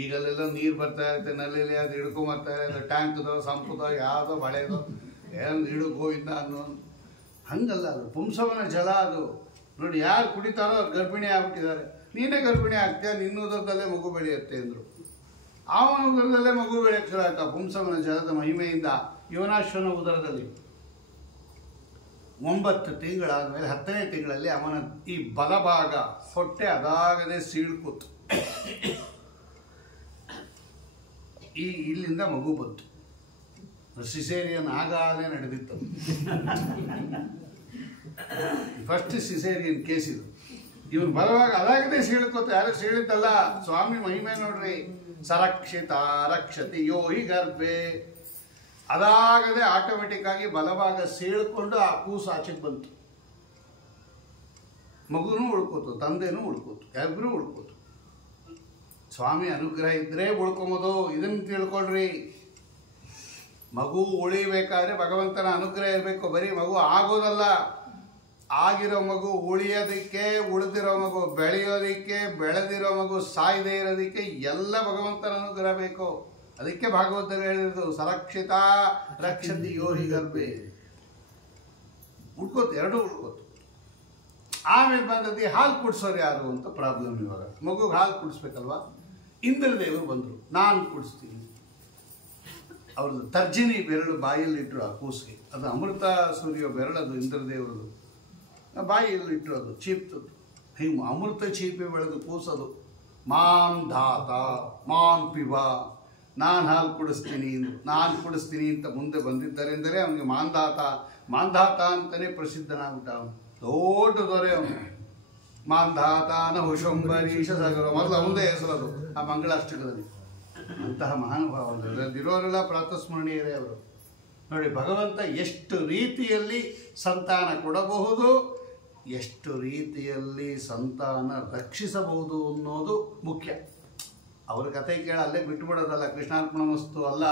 ಈಗಲ್ಲೆಲ್ಲ ನೀರು ಬರ್ತಾ ಇರುತ್ತೆ ನಲ್ಲಿ, ಅದು ಹಿಡ್ಕೊಂಬರ್ತಾ ಇರೋದು ಟ್ಯಾಂಕ್ದೋ ಸಂಪುದೋ ಯಾವುದೋ ಬಳೆದೋ ಏನು ಹಿಡು ಗೋವಿಂದ ಅನ್ನೋ ಹಂಗಲ್ಲ. ಅದು ಪುಂಸವನ ಜಲ ಅದು. ನೋಡಿ ಯಾರು ಕುಡಿತಾರೋ ಅವ್ರು ಗರ್ಭಿಣಿ ಆಗ್ಬಿಟ್ಟಿದ್ದಾರೆ. ನೀನೇ ಗರ್ಭಿಣಿ ಆಗ್ತೀಯ, ನಿನ್ನ ಉದರದಲ್ಲೇ ಮಗು ಬೆಳೆಯುತ್ತೆ ಅಂದರು. ಅವನ ಉದರದಲ್ಲೇ ಮಗು ಬೆಳೆಯಕ್ಕೆ ಶುರು ಆಯ್ತಾ ಪುಂಸವನ ಜಲದ ಮಹಿಮೆಯಿಂದ. ಯುವನಾಶ್ವನ ಉದರದಲ್ಲಿ 9 ತಿಂಗಳಾದಮೇಲೆ 10ನೇ ತಿಂಗಳಲ್ಲಿ ಅವನ ಈ ಬಲಭಾಗ ಹೊಟ್ಟೆ ಅದಾಗದೆ ಸೀಳ್ಕೂತು. ಇಲ್ಲಿಂದ ಮಗು ಬಂತು. ಸಿಸೇರಿಯನ್ ಆಗಾಗಲೇ ನಡೆದಿತ್ತು. ಫಸ್ಟ್ ಸಿಸೇರಿಯನ್ ಕೇಸ್ ಇದು. ಇವನು ಬಲಭಾಗ ಅದಾಗದೆ ಸೀಳ್ಕೋತ. ಯಾರು ಸೀಳಿದ್ದಲ್ಲ, ಸ್ವಾಮಿ ಮಹಿಮೆ ನೋಡ್ರಿ. ಸರಕ್ಷಿತ ರಕ್ಷತಿ ಯೋ ಹಿ ಗರ್ಭೆ. ಅದಾಗದೆ ಆಟೋಮೆಟಿಕ್ ಆಗಿ ಬಲಭಾಗ ಸೀಳ್ಕೊಂಡು ಆ ಕೂಸು ಆಚೆಗೆ ಬಂತು. ಮಗುನೂ ಉಳ್ಕೋತು, ತಂದೆನೂ ಉಳ್ಕೋತು, ಇಬ್ಬರೂ ಉಳ್ಕೋತು. ಸ್ವಾಮಿ ಅನುಗ್ರಹ ಇದ್ದರೆ ಉಳ್ಕೊಂಬೋದು. ಇದನ್ನು ತಿಳ್ಕೊಳ್ರಿ, ಮಗು ಉಳಿಬೇಕಾದ್ರೆ ಭಗವಂತನ ಅನುಗ್ರಹ ಇರಬೇಕು. ಬರೀ ಮಗು ಆಗೋದಲ್ಲ, ಆಗಿರೋ ಮಗು ಉಳಿಯೋದಕ್ಕೆ, ಉಳಿದಿರೋ ಮಗು ಬೆಳೆಯೋದಕ್ಕೆ, ಬೆಳೆದಿರೋ ಮಗು ಸಾಯದೇ ಇರೋದಕ್ಕೆ ಎಲ್ಲ ಭಗವಂತನ ಅನುಗ್ರಹ ಬೇಕು. ಅದಕ್ಕೆ ಭಾಗವತದಲ್ಲಿ ಹೇಳಿರೋದು ಸರಕ್ಷಿತ ರಕ್ಷತಿ ಯೋಹಿ ಗರ್ಭೆ. ಉಳ್ಕೋತು, ಎರಡೂ ಉಳ್ಕೋತು. ಆಮೇಲೆ ಬಂದದ್ದು ಹಾಲು ಕುಡಿಸೋರು ಯಾರು ಅಂತ ಪ್ರಾಬ್ಲಮ್. ಇವಾಗ ಮಗುಗೆ ಹಾಲು ಕುಡಿಸ್ಬೇಕಲ್ವಾ? ಇಂದ್ರದೇವರು ಬಂದರು, ನಾನು ಕುಡಿಸ್ತೀನಿ. ಅವ್ರದ್ದು ತರ್ಜಿನಿ ಬೆರಳು ಬಾಯಲ್ಲಿಟ್ಟರು ಆ ಕೂಸಿಗೆ. ಅದು ಅಮೃತ ಸೂರ್ಯ ಬೆರಳದು ಇಂದ್ರದೇವರದು. ಬಾಯಲ್ಲಿ ಇಟ್ಟರು, ಅದು ಚೀಪ್ತದ್ದು. ಹಿಂಗೆ ಅಮೃತ ಚೀಪೆ ಬೆಳೆದು ಕೂಸದು. ಮಾಂ ಧಾತ ಮಾಂ ಪಿಬ, ನಾನು ಹಾಲು ಕುಡಿಸ್ತೀನಿ, ನಾನು ಕುಡಿಸ್ತೀನಿ ಅಂತ ಮುಂದೆ ಬಂದಿದ್ದರೆಂದರೆ ಅವನಿಗೆ ಮಾಂಧಾತ ಅಂತಲೇ ಪ್ರಸಿದ್ಧನಾಗ್ಬಿಟ್ಟ. ಅವನು ದೊಡ್ಡ ದೊರೆ ಅವನು. ಮಾಂಧಾತಾನ ಹುಷಂಬರೀಶ ಸಾಗರ ಮೊದಲು ಅವಂದೇ ಹೆಸರದು ಆ ಮಂಗಳಾಷ್ಟಕದಲ್ಲಿ. ಅಂತಹ ಮಹಾನುಭಾವ ಇರೋರೆಲ್ಲ ಪ್ರಾತಸ್ಮರಣೀಯರೇ ಅವರು. ನೋಡಿ, ಭಗವಂತ ಎಷ್ಟು ರೀತಿಯಲ್ಲಿ ಸಂತಾನ ಕೊಡಬಹುದು, ಎಷ್ಟು ರೀತಿಯಲ್ಲಿ ಸಂತಾನ ರಕ್ಷಿಸಬಹುದು ಅನ್ನೋದು ಮುಖ್ಯ. ಅವ್ರ ಕಥೆ ಕೇಳ ಅಲ್ಲೇ ಬಿಟ್ಟುಬಿಡೋದಲ್ಲ, ಕೃಷ್ಣಾರ್ಪಣಮಸ್ತು ಅಲ್ಲ.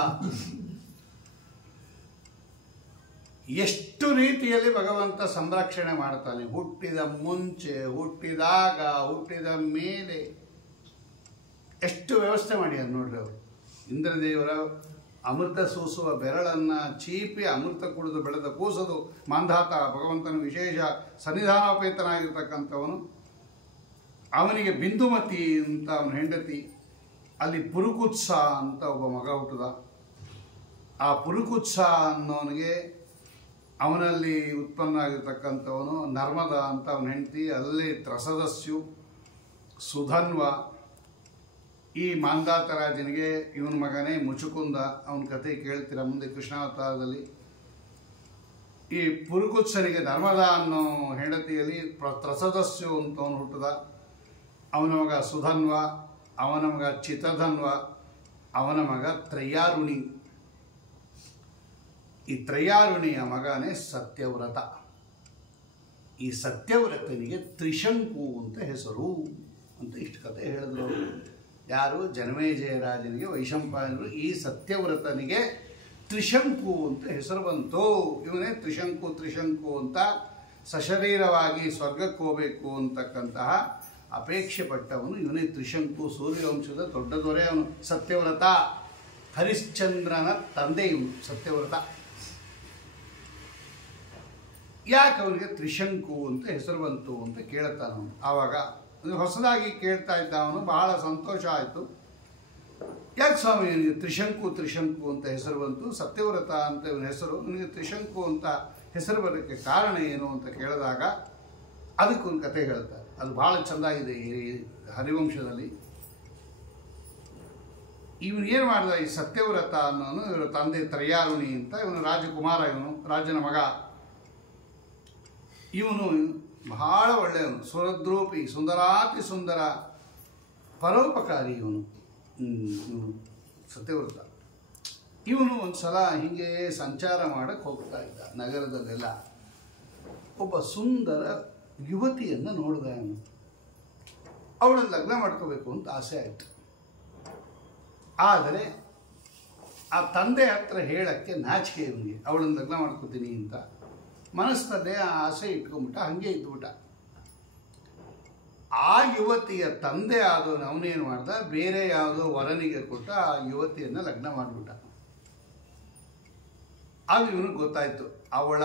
ಎಷ್ಟು ರೀತಿಯಲ್ಲಿ ಭಗವಂತ ಸಂರಕ್ಷಣೆ ಮಾಡ್ತಾನೆ, ಹುಟ್ಟಿದ ಮುಂಚೆ, ಹುಟ್ಟಿದಾಗ, ಹುಟ್ಟಿದ ಮೇಲೆ ಎಷ್ಟು ವ್ಯವಸ್ಥೆ ಮಾಡ್ಯಾರ ನೋಡ್ರಿ ಅವರು. ಇಂದ್ರದೇವರ ಅಮೃತ ಸೂಸುವ ಬೆರಳನ್ನು ಚೀಪಿ ಅಮೃತ ಕುಡಿದು ಬೆಳೆದ ಕೂಸದು ಮಾಂಧಾತ ಭಗವಂತನ ವಿಶೇಷ ಸನ್ನಿಧಾನೋಪೇತನಾಗಿರ್ತಕ್ಕಂಥವನು. ಅವನಿಗೆ ಬಿಂದುಮತಿ ಅಂತ ಅವನ ಹೆಂಡತಿ, ಅಲ್ಲಿ ಪುರುಕುತ್ಸ ಅಂತ ಒಬ್ಬ ಮಗ ಹುಟ್ಟದ. ಆ ಪುರುಕುತ್ಸ ಅನ್ನೋನಿಗೆ ಅವನಲ್ಲಿ ಉತ್ಪನ್ನ ಆಗಿರ್ತಕ್ಕಂಥವನು ನರ್ಮದ ಅಂತ ಅವನ ಹೆಂಡತಿ, ಅಲ್ಲಿ ತ್ರಸದಸ್ಯು, ಸುಧನ್ವ. ಈ ಮಾಂಧಾತ ರಾಜನಿಗೆ ಇವನ ಮಗನೇ ಮುಚುಕುಂದ. ಅವನ ಕಥೆ ಕೇಳ್ತೀರ ಮುಂದೆ ಕೃಷ್ಣಾವತಾರದಲ್ಲಿ. ಈ ಪುರುಕುತ್ಸನಿಗೆ ನರ್ಮದ ಅನ್ನೋ ಹೆಂಡತಿಯಲ್ಲಿ ತ್ರಸದಸ್ಯು ಅಂತ ಅವನು ಹುಟ್ಟದ. ಅವನ ಮಗ ಸುಧನ್ವ, ಅವನ ಮಗ ಚಿತಧನ್ವ, ಅವನ ಮಗ ತ್ರಯ್ಯಾರುಣಿ. ಈ ತ್ರಯ್ಯಾರುಣಿಯ ಮಗನೇ ಸತ್ಯವ್ರತ. ಈ ಸತ್ಯವ್ರತನಿಗೆ ತ್ರಿಶಂಕು ಅಂತ ಹೆಸರು ಅಂತ ಇಷ್ಟು ಕಥೆ ಹೇಳಿದ್ರು. ಯಾರು? ಜನಮೇಜಯ ರಾಜನಿಗೆ ವೈಶಂಪಾಯನರು ಈ ಸತ್ಯವ್ರತನಿಗೆ ತ್ರಿಶಂಕು ಅಂತ ಹೆಸರು ಬಂತು. ಇವನೇ ತ್ರಿಶಂಕು ಅಂತ ಸಶರೀರವಾಗಿ ಸ್ವರ್ಗಕ್ಕೆ ಹೋಗಬೇಕು ಅಂತಕ್ಕಂತಹ ಅಪೇಕ್ಷೆ ಪಟ್ಟವನು ಇವನೇ ತ್ರಿಶಂಕು. ಸೂರ್ಯವಂಶದ ದೊಡ್ಡ ದೊರೆ ಅವನು ಸತ್ಯವ್ರತ. ಹರಿಶ್ಚಂದ್ರನ ತಂದೆ ಇವನು ಸತ್ಯವ್ರತ. ಯಾಕೆ ಅವನಿಗೆ ತ್ರಿಶಂಕು ಅಂತ ಹೆಸರು ಬಂತು ಅಂತ ಕೇಳ್ತಾನವನು. ಆವಾಗ ಹೊಸದಾಗಿ ಕೇಳ್ತಾ ಇದ್ದ ಅವನು, ಬಹಳ ಸಂತೋಷ ಆಯಿತು. ಯಾಕೆ ಸ್ವಾಮಿ ಇವನಿಗೆ ತ್ರಿಶಂಕು ಅಂತ ಹೆಸರು ಬಂತು? ಸತ್ಯವ್ರತ ಅಂತ ಇವನ ಹೆಸರು, ಇವನಿಗೆ ತ್ರಿಶಂಕು ಅಂತ ಹೆಸರು ಬರೋಕ್ಕೆ ಕಾರಣ ಏನು ಅಂತ ಕೇಳಿದಾಗ ಅದಕ್ಕೊಂದು ಕತೆ ಹೇಳ್ತಾರೆ. ಅದು ಭಾಳ ಚೆಂದಾಗಿದೆ ಈ ಹರಿವಂಶದಲ್ಲಿ. ಇವನು ಏನು ಮಾಡಿದ, ಈ ಸತ್ಯವ್ರತ ಅನ್ನೋನು ಇವರ ತಂದೆ ತ್ರಯ್ಯಾರುಣಿ ಅಂತ, ಇವನು ರಾಜಕುಮಾರ, ಇವನು ರಾಜನ ಮಗ. ಇವನು ಬಹಳ ಒಳ್ಳೆಯವನು, ಸುರದ್ರೂಪಿ, ಸುಂದರಾತಿ ಸುಂದರ, ಪರೋಪಕಾರಿ ಇವನು ಸತ್ಯವ್ರತ. ಇವನು ಒಂದು ಸಲ ಹೀಗೆ ಸಂಚಾರ ಮಾಡಕ್ಕೆ ಹೋಗ್ತಾ ಇದ್ದ ನಗರದಲ್ಲೆಲ್ಲ. ಒಬ್ಬ ಸುಂದರ ಯುವತಿಯನ್ನು ನೋಡಿದ ಅವನು. ಅವಳನ್ನು ಲಗ್ನ ಮಾಡ್ಕೋಬೇಕು ಅಂತ ಆಸೆ ಆಯಿತು. ಆದರೆ ಆ ತಂದೆ ಹತ್ರ ಹೇಳಕ್ಕೆ ನಾಚಿಕೆ ಇವನಿಗೆ, ಅವಳನ್ನು ಲಗ್ನ ಮಾಡ್ಕೋತೀನಿ ಅಂತ. ಮನಸ್ಸಿನಲ್ಲೇ ಆ ಆಸೆ ಇಟ್ಕೊಂಡ್ಬಿಟ್ಟ, ಹಂಗೆ ಇದ್ಬಿಟ್ಟ. ಆ ಯುವತಿಯ ತಂದೆ ಆದವನು ಅವನೇನು ಮಾಡ್ದ, ಬೇರೆ ಯಾವುದೋ ವರನಿಗೆ ಕೊಟ್ಟ ಆ ಯುವತಿಯನ್ನು ಲಗ್ನ ಮಾಡಿಬಿಟ್ಟ. ಆಗ ಇವನಿಗೆ ಗೊತ್ತಾಯಿತು ಅವಳ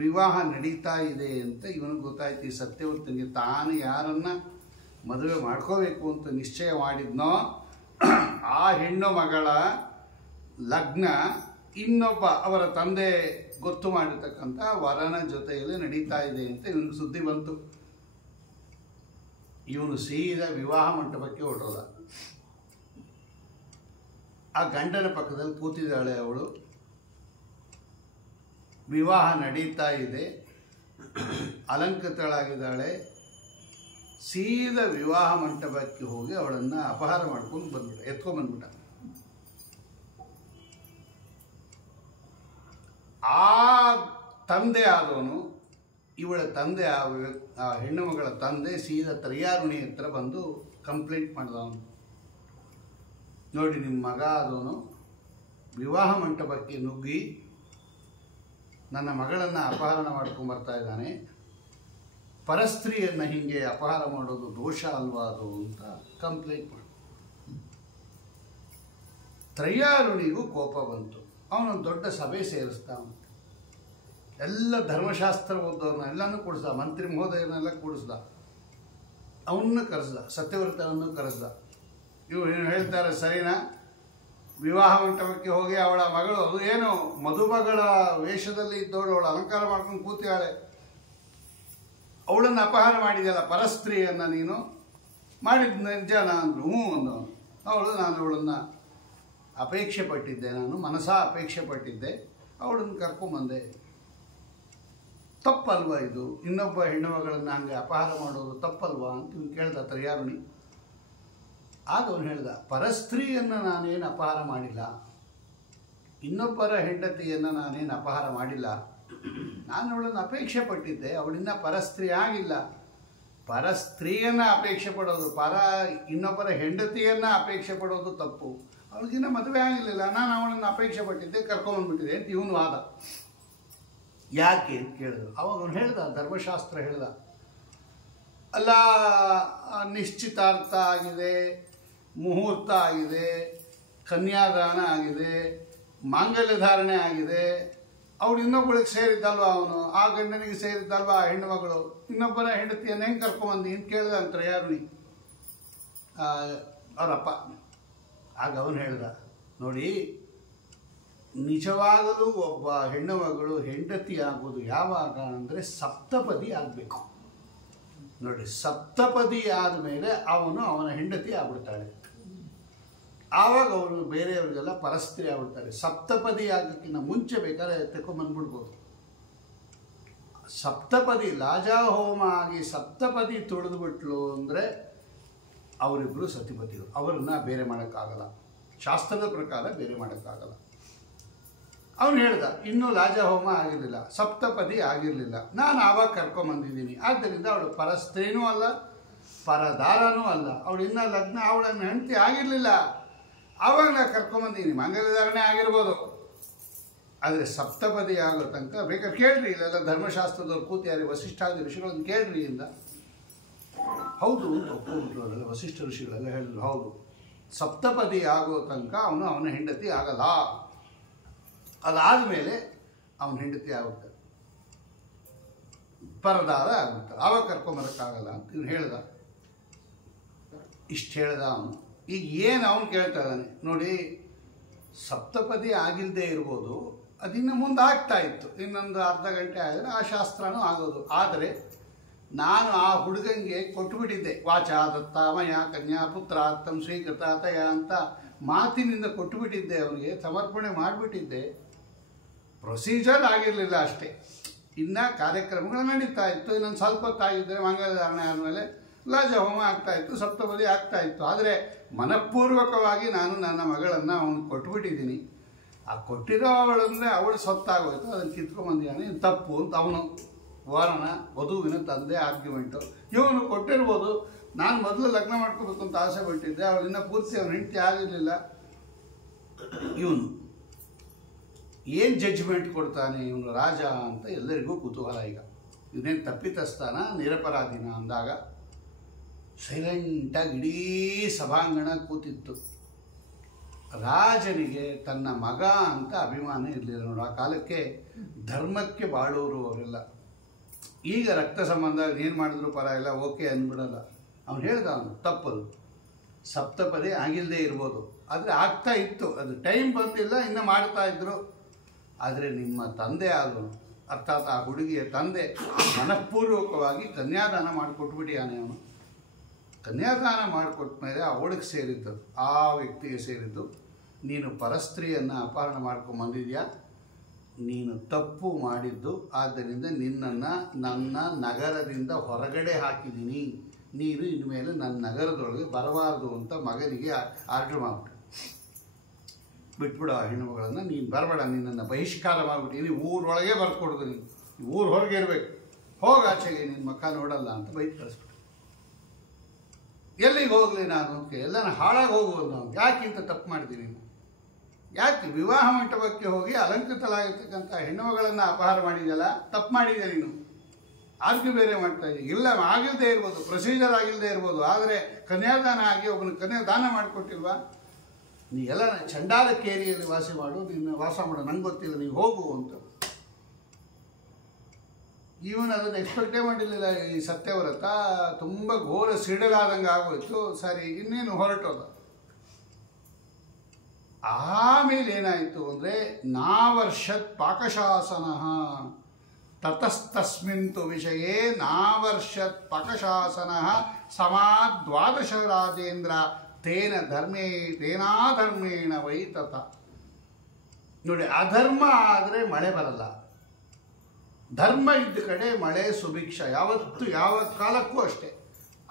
ವಿವಾಹ ನಡೀತಾ ಇದೆ ಅಂತ. ಇವನಿಗೆ ಗೊತ್ತಾಯ್ತು ಈ ಸತ್ಯವ್ರತನಿಗೆ ತಾನು ಯಾರನ್ನ ಮದುವೆ ಮಾಡ್ಕೋಬೇಕು ಅಂತ ನಿಶ್ಚಯ ಮಾಡಿದ್ನೋ ಆ ಹೆಣ್ಣು ಮಗಳ ಲಗ್ನ ಇನ್ನೊಬ್ಬ ಅವರ ತಂದೆ ಗೊತ್ತು ಮಾಡಿರ್ತಕ್ಕಂಥ ವರನ ಜೊತೆಯಲ್ಲಿ ನಡೀತಾ ಇದೆ ಅಂತ ಇವನಿಗೆ ಸುದ್ದಿ ಬಂತು. ಇವನು ಸೀದಾ ವಿವಾಹ ಮಂಟಪಕ್ಕೆ ಹೊರಟೋದ. ಆ ಗಂಡನ ಪಕ್ಕದಲ್ಲಿ ಕೂತಿದ್ದಾಳೆ ಅವಳು. ವಿವಾಹ ನಡೀತಾ ಇದೆ, ಅಲಂಕೃತಳಾಗಿದ್ದಾಳೆ. ಸೀದಾ ವಿವಾಹ ಮಂಟಪಕ್ಕೆ ಹೋಗಿ ಅವಳನ್ನು ಅಪಹಾರ ಮಾಡ್ಕೊಂಡು ಬಂದ್ಬಿಟ್ಟ, ಎತ್ಕೊಂಡ್ಬಂದ್ಬಿಟ್ಟ. ಆ ತಂದೆ ಆದವನು, ಇವಳ ತಂದೆ, ಆ ಹೆಣ್ಣು ಮಗಳ ತಂದೆ ಸೀದಾ ತ್ರಯ್ಯಾರುಣಿ ಹತ್ರ ಬಂದು ಕಂಪ್ಲೇಂಟ್ ಮಾಡಿದ. ಅವನು ನೋಡಿ, ನಿಮ್ಮ ಮಗ ಆದವನು ವಿವಾಹ ಮಂಟಪಕ್ಕೆ ನುಗ್ಗಿ ನನ್ನ ಮಗಳನ್ನು ಅಪಹರಣ ಮಾಡ್ಕೊಂಬರ್ತಾ ಇದ್ದಾನೆ. ಪರಸ್ತ್ರೀಯನ್ನು ಹೀಗೆ ಅಪಹಾರ ಮಾಡೋದು ದೋಷ ಅಲ್ವಾ ಅದು ಅಂತ ಕಂಪ್ಲೇಂಟ್ ಮಾಡಿ. ತ್ರಯ್ಯಾರುಣಿಗೂ ಕೋಪ ಬಂತು. ಅವನೊಂದು ದೊಡ್ಡ ಸಭೆ ಸೇರಿಸ್ತಾನ. ಎಲ್ಲ ಧರ್ಮಶಾಸ್ತ್ರ ಓದೋರನ್ನ ಎಲ್ಲನೂ ಕೂಡಿಸ್ದ, ಮಂತ್ರಿ ಮಹೋದಯನೆಲ್ಲ ಕೂಡಿಸ್ದ. ಅವನ್ನ ಕರೆಸ್ದ, ಸತ್ಯವ್ರತನನ್ನು ಕರೆಸ್ದ. ಇವರು ಏನು ಹೇಳ್ತಾರೆ ಸರಿನಾ? ವಿವಾಹ ಮಂಟಪಕ್ಕೆ ಹೋಗಿ ಅವಳ ಮಗಳು, ಅದು ಏನು ಮದುಮಗಳ ವೇಷದಲ್ಲಿ ಇದ್ದವಳು, ಅವಳು ಅಲಂಕಾರ ಮಾಡ್ಕೊಂಡು ಕೂತಿಯಾಳೆ, ಅವಳನ್ನು ಅಪಹಾರ ಮಾಡಿದೆಯಲ್ಲ ಪರಸ್ತ್ರೀಯನ್ನು ನೀನು ಮಾಡಿದ ನಿಜಾನ ಅಂದರು. ಹ್ಞೂ ಅಂದವನು. ನಾನು ಅವಳನ್ನು ಅಪೇಕ್ಷೆ ಪಟ್ಟಿದ್ದೆ, ನಾನು ಮನಸಾ ಅಪೇಕ್ಷೆ ಪಟ್ಟಿದ್ದೆ, ಅವಳನ್ನು ಕರ್ಕೊಂಬಂದೆ. ತಪ್ಪಲ್ವಾ ಇದು? ಇನ್ನೊಬ್ಬ ಹೆಣ್ಣು ಮಗಳನ್ನು ಹಂಗೆ ಅಪಹಾರ ಮಾಡೋದು ತಪ್ಪಲ್ವಾ ಅಂತ ಇವ್ನು ಕೇಳ್ದ ತರ್ಯಾರುಣಿ. ಆಗ ಅವನು ಹೇಳ್ದ, ಪರಸ್ತ್ರೀಯನ್ನು ನಾನೇನು ಅಪಹಾರ ಮಾಡಿಲ್ಲ, ಇನ್ನೊಬ್ಬರ ಹೆಂಡತಿಯನ್ನು ನಾನೇನು ಅಪಹಾರ ಮಾಡಿಲ್ಲ. ನಾನು ಅವಳನ್ನು ಅಪೇಕ್ಷೆ ಪಟ್ಟಿದ್ದೆ, ಅವಳಿಂದ ಪರಸ್ತ್ರೀ ಆಗಿಲ್ಲ. ಪರಸ್ತ್ರೀಯನ್ನು ಅಪೇಕ್ಷೆ ಪಡೋದು, ಇನ್ನೊಬ್ಬರ ಹೆಂಡತಿಯನ್ನು ಅಪೇಕ್ಷೆ ಪಡೋದು ತಪ್ಪು. ಅವಳಿಗಿನ್ನ ಮದುವೆ ಆಗಿರಲಿಲ್ಲ, ನಾನು ಅವಳನ್ನು ಅಪೇಕ್ಷೆ ಪಟ್ಟಿದ್ದೆ, ಕರ್ಕೊಂಬಂದ್ಬಿಟ್ಟಿದೆ ಅಂತ ಇವನು ವಾದ. ಯಾಕೆ ಅಂತ ಕೇಳಿದ್ರು. ಅವಾಗ ಅವನು ಹೇಳ್ದ, ಧರ್ಮಶಾಸ್ತ್ರ ಹೇಳ್ದ, ಅಲ್ಲ ನಿಶ್ಚಿತಾರ್ಥ ಆಗಿದೆ, ಮುಹೂರ್ತ ಆಗಿದೆ, ಕನ್ಯಾದಾನ ಆಗಿದೆ, ಮಾಂಗಲ್ಯ ಧಾರಣೆ ಆಗಿದೆ, ಅವಳು ಇನ್ನೊಬ್ಬಳಿಗೆ ಸೇರಿದ್ದಲ್ವ, ಅವನು ಆ ಗಂಡನಿಗೆ ಸೇರಿದ್ದಲ್ವ ಆ ಹೆಣ್ಣು ಮಗಳು, ಇನ್ನೊಬ್ಬರ ಹೆಂಡತಿಯನ್ನು ಹೆಂಗೆ ಕರ್ಕೊಂಬಂದು ಅಂತ ಕೇಳಿದ ಅಂತಾರೆ ಯಾರುಣಿ ಅವರಪ್ಪ. ಆಗ ಅವನು ಹೇಳ್ದ, ನೋಡಿ ನಿಜವಾಗಲೂ ಒಬ್ಬ ಹೆಣ್ಣು ಮಗಳು ಹೆಂಡತಿ ಆಗೋದು ಯಾವಾಗ ಅಂದರೆ ಸಪ್ತಪದಿ ಆಗಬೇಕು. ನೋಡಿ, ಸಪ್ತಪದಿ ಆದಮೇಲೆ ಅವನ ಹೆಂಡತಿ ಆಗ್ಬಿಡ್ತಾಳೆ. ಆವಾಗ ಅವರು ಬೇರೆಯವ್ರಿಗೆಲ್ಲ ಪರಸ್ತ್ರೀ ಆಗ್ಬಿಡ್ತಾರೆ. ಸಪ್ತಪದಿ ಆಗೋಕ್ಕಿಂತ ಮುಂಚೆ ಬೇಕಾದ್ರೆ ತೆಕೊಂಬಂದ್ಬಿಡ್ಬೋದು. ಸಪ್ತಪದಿ ಲಾಜಾಹೋಮ ಆಗಿ ಸಪ್ತಪದಿ ತುಳಿದ್ಬಿಟ್ಲು ಅಂದರೆ ಅವರಿಬ್ಬರು ಸತಿಪತಿಗಳು, ಅವರನ್ನು ಬೇರೆ ಮಾಡೋಕ್ಕಾಗಲ್ಲ, ಶಾಸ್ತ್ರದ ಪ್ರಕಾರ ಬೇರೆ ಮಾಡೋಕ್ಕಾಗಲ್ಲ. ಅವನು ಹೇಳ್ದ, ಇನ್ನೂ ಲಾಜಾಹೋಮ ಆಗಿರಲಿಲ್ಲ, ಸಪ್ತಪದಿ ಆಗಿರಲಿಲ್ಲ, ನಾನು ಆವಾಗ ಕರ್ಕೊಂಬಂದಿದ್ದೀನಿ, ಆದ್ದರಿಂದ ಅವಳು ಪರಸ್ತ್ರೀನೂ ಅಲ್ಲ, ಪರದಾರನೂ ಅಲ್ಲ, ಅವಳು ಇನ್ನೂ ಲಗ್ನ ಅವಳನ್ನು ಹೆಂಡತಿ ಆಗಿರಲಿಲ್ಲ, ಆವಾಗ ನಾನು ಕರ್ಕೊಂಬಂದಿದ್ದೀನಿ, ಮಂಗಲಧಾರಣೆ ಆಗಿರ್ಬೋದು, ಆದರೆ ಸಪ್ತಪದಿ ಆಗೋ ತನಕ ಬೇಕಾದ್ರೆ ಕೇಳ್ರಿ, ಇಲ್ಲೆಲ್ಲ ಧರ್ಮಶಾಸ್ತ್ರದವ್ರು ಕೂತಿಯಾರಿ, ವಸಿಷ್ಠಾದಿ ಋಷಿಗಳನ್ನು ಕೇಳ್ರಿ ಇಂದ. ಹೌದು ಒಪ್ಕೊಂಡ್ಬಿಟ್ರು ಅವರೆಲ್ಲ, ವಸಿಷ್ಠ ಋಷಿಗಳೆಲ್ಲ ಹೇಳಿದ್ರು, ಹೌದು ಸಪ್ತಪದಿ ಆಗೋ ತನಕ ಅವನ ಹೆಂಡತಿ ಆಗಲ್ಲ, ಅದಾದಮೇಲೆ ಅವನ ಹೆಂಡತಿ ಆಗುತ್ತೆ, ಪರದಾರ ಆಗುತ್ತೆ, ಆವಾಗ ಕರ್ಕೊಂಬರಕ್ಕಾಗಲ್ಲ ಅಂತ ಇವ್ನು ಹೇಳ್ದ. ಇಷ್ಟು ಹೇಳ್ದ ಅವನು. ಈಗ ಏನು ಅವನು ಕೇಳ್ತಾ ಇದ್ದಾನೆ ನೋಡಿ, ಸಪ್ತಪದಿ ಆಗಿಲ್ಲದೆ ಇರ್ಬೋದು, ಅದಿನ್ನು ಮುಂದೆ ಆಗ್ತಾ ಇತ್ತು, ಇನ್ನೊಂದು ಅರ್ಧ ಗಂಟೆ ಆದರೆ ಆ ಶಾಸ್ತ್ರನೂ ಆಗೋದು. ಆದರೆ ನಾನು ಆ ಹುಡುಗಂಗೆ ಕೊಟ್ಟುಬಿಟ್ಟಿದ್ದೆ, ವಾಚಾ ದತ್ತಾಮಯ ಕನ್ಯಾ ಪುತ್ರಾರ್ಥಂ ಸ್ವೀಕೃತಾತಯ ಅಂತ ಮಾತಿನಿಂದ ಕೊಟ್ಟುಬಿಟ್ಟಿದ್ದೆ, ಅವನಿಗೆ ಸಮರ್ಪಣೆ ಮಾಡಿಬಿಟ್ಟಿದ್ದೆ. ಪ್ರೊಸೀಜರ್ ಆಗಿರಲಿಲ್ಲ ಅಷ್ಟೇ, ಇನ್ನು ಕಾರ್ಯಕ್ರಮಗಳು ನಡೀತಾ ಇತ್ತು. ಇನ್ನೊಂದು ಸ್ವಲ್ಪ ಹೊತ್ತಾಗಿದ್ದರೆ ಮಂಗಲಧಾರಣೆ ಆದಮೇಲೆ ಲಾಜಹೋಮ ಆಗ್ತಾಯಿತ್ತು, ಸಪ್ತಪದಿ ಆಗ್ತಾಯಿತ್ತು. ಆದರೆ ಮನಃಪೂರ್ವಕವಾಗಿ ನಾನು ನನ್ನ ಮಗಳನ್ನು ಅವನಿಗೆ ಕೊಟ್ಬಿಟ್ಟಿದ್ದೀನಿ. ಆ ಕೊಟ್ಟಿರೋ ಅವಳಂದರೆ ಅವಳು ಸೊತ್ತಾಗೋಯ್ತು, ಅದನ್ನು ಕಿತ್ಕೊಂಬಂದಿದ್ದಾನೆ, ತಪ್ಪು ಅಂತ ಅವನು ವಧುವಿನ ತಂದೆ ಆರ್ಗ್ಯುಮೆಂಟು. ಇವನು ಕೊಟ್ಟಿರ್ಬೋದು, ನಾನು ಮೊದಲು ಲಗ್ನ ಮಾಡ್ಕೋಬೇಕು ಅಂತ ಆಸೆ ಪಟ್ಟಿದ್ದೆ, ಅವಳು ಇನ್ನೂ ಪೂರ್ತಿ ಅವನ ಹೆಂಡತಿ ಆಗಿರಲಿಲ್ಲ. ಇವನು ಏನು ಜಡ್ಜ್ಮೆಂಟ್ ಕೊಡ್ತಾನೆ ಇವನು ರಾಜ ಅಂತ ಎಲ್ಲರಿಗೂ ಕುತೂಹಲ. ಈಗ ಇವನೇನು ತಪ್ಪಿತಸ್ಥಾನ ನಿರಪರಾಧಿನ ಅಂದಾಗ ಸೈಲೆಂಟಾಗಿ ಇಡೀ ಸಭಾಂಗಣ ಕೂತಿತ್ತು. ರಾಜನಿಗೆ ತನ್ನ ಮಗ ಅಂತ ಅಭಿಮಾನ ಇರಲಿಲ್ಲ ನೋಡಿ. ಆ ಕಾಲಕ್ಕೆ ಧರ್ಮಕ್ಕೆ ಬಾಳೋರು ಅವರೆಲ್ಲ. ಈಗ ರಕ್ತ ಸಂಬಂಧ ಏನು ಮಾಡಿದ್ರು ಪರವಾಗಿಲ್ಲ, ಓಕೆ ಅಂದ್ಬಿಡಲ್ಲ. ಅವನು ಹೇಳ್ದ, ಅವನು ತಪ್ಪದು, ಸಪ್ತಪದಿ ಆಗಿಲ್ಲದೆ ಇರ್ಬೋದು, ಆದರೆ ಆಗ್ತಾ ಇತ್ತು, ಅದು ಟೈಮ್ ಬಂದಿಲ್ಲ, ಇನ್ನು ಮಾಡ್ತಾ ಇದ್ರು. ಆದರೆ ನಿಮ್ಮ ತಂದೆ ಆದನು, ಅರ್ಥಾತ್ ಆ ಹುಡುಗಿಯ ತಂದೆ ಮನಃಪೂರ್ವಕವಾಗಿ ಕನ್ಯಾದಾನ ಮಾಡಿಕೊಟ್ಬಿಟ್ಟಿಯಾನೆ. ಅವನು ಕನ್ಯಾದಾನ ಮಾಡಿಕೊಟ್ಟ ಮೇಲೆ ಅವಳಿಗೆ ಸೇರಿದ್ದು, ಆ ವ್ಯಕ್ತಿಗೆ ಸೇರಿದ್ದು. ನೀನು ಪರಸ್ತ್ರೀಯನ್ನು ಅಪಹರಣ ಮಾಡ್ಕೊಂಬಂದಿದ್ಯಾ, ನೀನು ತಪ್ಪು ಮಾಡಿದ್ದು, ಆದ್ದರಿಂದ ನಿನ್ನನ್ನು ನನ್ನ ನಗರದಿಂದ ಹೊರಗಡೆ ಹಾಕಿದ್ದೀನಿ, ನೀನು ಇನ್ಮೇಲೆ ನನ್ನ ನಗರದೊಳಗೆ ಬರಬಾರ್ದು ಅಂತ ಮಗನಿಗೆ ಆರ್ಡ್ರ್ ಮಾಡಿಬಿಟ್ಟು ಬಿಟ್ಬಿಡು. ಆ ಹೆಣ್ಣುಮಗಳನ್ನು ನೀನು ಬರಬೇಡ, ನಿನ್ನನ್ನು ಬಹಿಷ್ಕಾರ ಮಾಡಿಬಿಟ್ಟು, ಊರೊಳಗೆ ಬರ್ಕೊಡೋದು, ನೀನು ಊರು ಹೊರಗೆ ಇರಬೇಕು, ಹೋಗಿ ಆಚೆಗೆ ನಿನ್ನ ಮಕ್ಕ ನೋಡಲ್ಲ ಅಂತ ಬೈದು ಕಳಿಸ್ಬಿಟ್ಟು. ಎಲ್ಲಿಗೆ ಹೋಗಲಿ ನಾನು, ಎಲ್ಲನ ಹಾಳಾಗಿ ಹೋಗುವುದು. ನಾವು ಯಾಕಿಂತ ತಪ್ಪು ಮಾಡಿದ್ದೀನಿ, ಯಾಕೆ ವಿವಾಹ ಮಂಟಪಕ್ಕೆ ಹೋಗಿ ಅಲಂಕೃತಲಾಗಿರ್ತಕ್ಕಂಥ ಹೆಣ್ಣುಮಗಳನ್ನು ಅಪಹಾರ ಮಾಡಿದೆಯಲ್ಲ, ತಪ್ಪು ಮಾಡಿದೆ ನೀನು, ಆರ್ಗ್ಯೂ ಬೇರೆ ಮಾಡ್ತಾ ಇದ್ದೀವಿ. ಇಲ್ಲ ಆಗಿಲ್ಲದೆ ಇರ್ಬೋದು, ಪ್ರೊಸೀಜರ್ ಆಗಿಲ್ಲದೆ ಇರ್ಬೋದು, ಆದರೆ ಕನ್ಯಾದಾನ ಆಗಿ ಒಬ್ಬನ ಕನ್ಯಾದಾನ ಮಾಡಿಕೊಟ್ಟಿಲ್ವಾ, ನೀ ಎಲ್ಲ ಚಂಡಾಲ ಕೇರಿಯಲ್ಲಿ ವಾಸ ಮಾಡು, ನಿನ್ನ ವಾಸ ಮಾಡು, ನಂಗೆ ಗೊತ್ತಿಲ್ಲ, ನೀವು ಹೋಗು ಅಂತ. ಇವನು ಅದನ್ನು ಎಕ್ಸ್ಪೆಕ್ಟೇ ಮಾಡಿರಲಿಲ್ಲ. ಈ ಸತ್ಯವ್ರತ ತುಂಬ ಘೋರ ಸಿಡಲಾದಂಗೆ ಆಗೋಯ್ತು. ಸರಿ, ಇನ್ನೇನು ಹೊರಟೋದ. ಆಮೇಲೆ ಏನಾಯಿತು ಅಂದರೆ, ನಾವರ್ಷತ್ ಪಾಕಶಾಸನ ತತಸ್ತಸ್ಮಿಂತು ವಿಷಯೇ ನಾವರ್ಷತ್ ಪಾಕಶಾಸನ ಸಮಾದ್ವಾದಶ ರಾಜೇಂದ್ರ ತೇನಾಧರ್ಮೇಣ ವೈತತ. ನೋಡಿ, ಅಧರ್ಮ ಆದರೆ ಮಳೆ ಬರಲ್ಲ, ಧರ್ಮ ಇದ್ದ ಕಡೆ ಮಳೆ ಸುಭಿಕ್ಷ. ಯಾವತ್ತು ಯಾವ ಕಾಲಕ್ಕೂ ಅಷ್ಟೇ.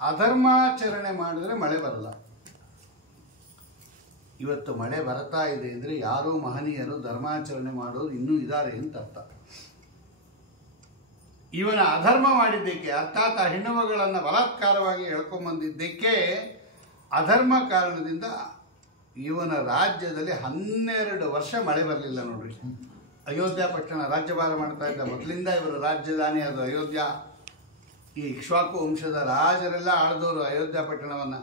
ಅಧರ್ಮಾಚರಣೆ ಮಾಡಿದ್ರೆ ಮಳೆ ಬರಲ್ಲ. ಇವತ್ತು ಮಳೆ ಬರ್ತಾ ಇದೆ ಅಂದರೆ ಯಾರೋ ಮಹನೀಯರು ಧರ್ಮಾಚರಣೆ ಮಾಡೋರು ಇನ್ನೂ ಇದ್ದಾರೆ ಅಂತ ಅರ್ಥ. ಇವನ ಅಧರ್ಮ ಮಾಡಿದ್ದಕ್ಕೆ, ಅರ್ಥಾತ್ ಆ ಹೆಣ್ಣು ಮಗಳನ್ನು ಬಲಾತ್ಕಾರವಾಗಿ ಎಳ್ಕೊಂಬಂದಿದ್ದಕ್ಕೆ ಅಧರ್ಮ ಕಾರಣದಿಂದ ಇವನ ರಾಜ್ಯದಲ್ಲಿ 12 ವರ್ಷ ಮಳೆ ಬರಲಿಲ್ಲ ನೋಡ್ರಿ. ಅಯೋಧ್ಯ ಪಟ್ಟಣ ರಾಜ್ಯಭಾರ ಮಾಡ್ತಾ ಇದ್ದ ಮೊದಲಿಂದ ಇವರ ರಾಜಧಾನಿ ಅದು ಅಯೋಧ್ಯ. ಈ ಇಕ್ಷ್ವಾಕು ವಂಶದ ರಾಜರೆಲ್ಲ ಆಳ್ದವರು ಅಯೋಧ್ಯ ಪಟ್ಟಣವನ್ನು.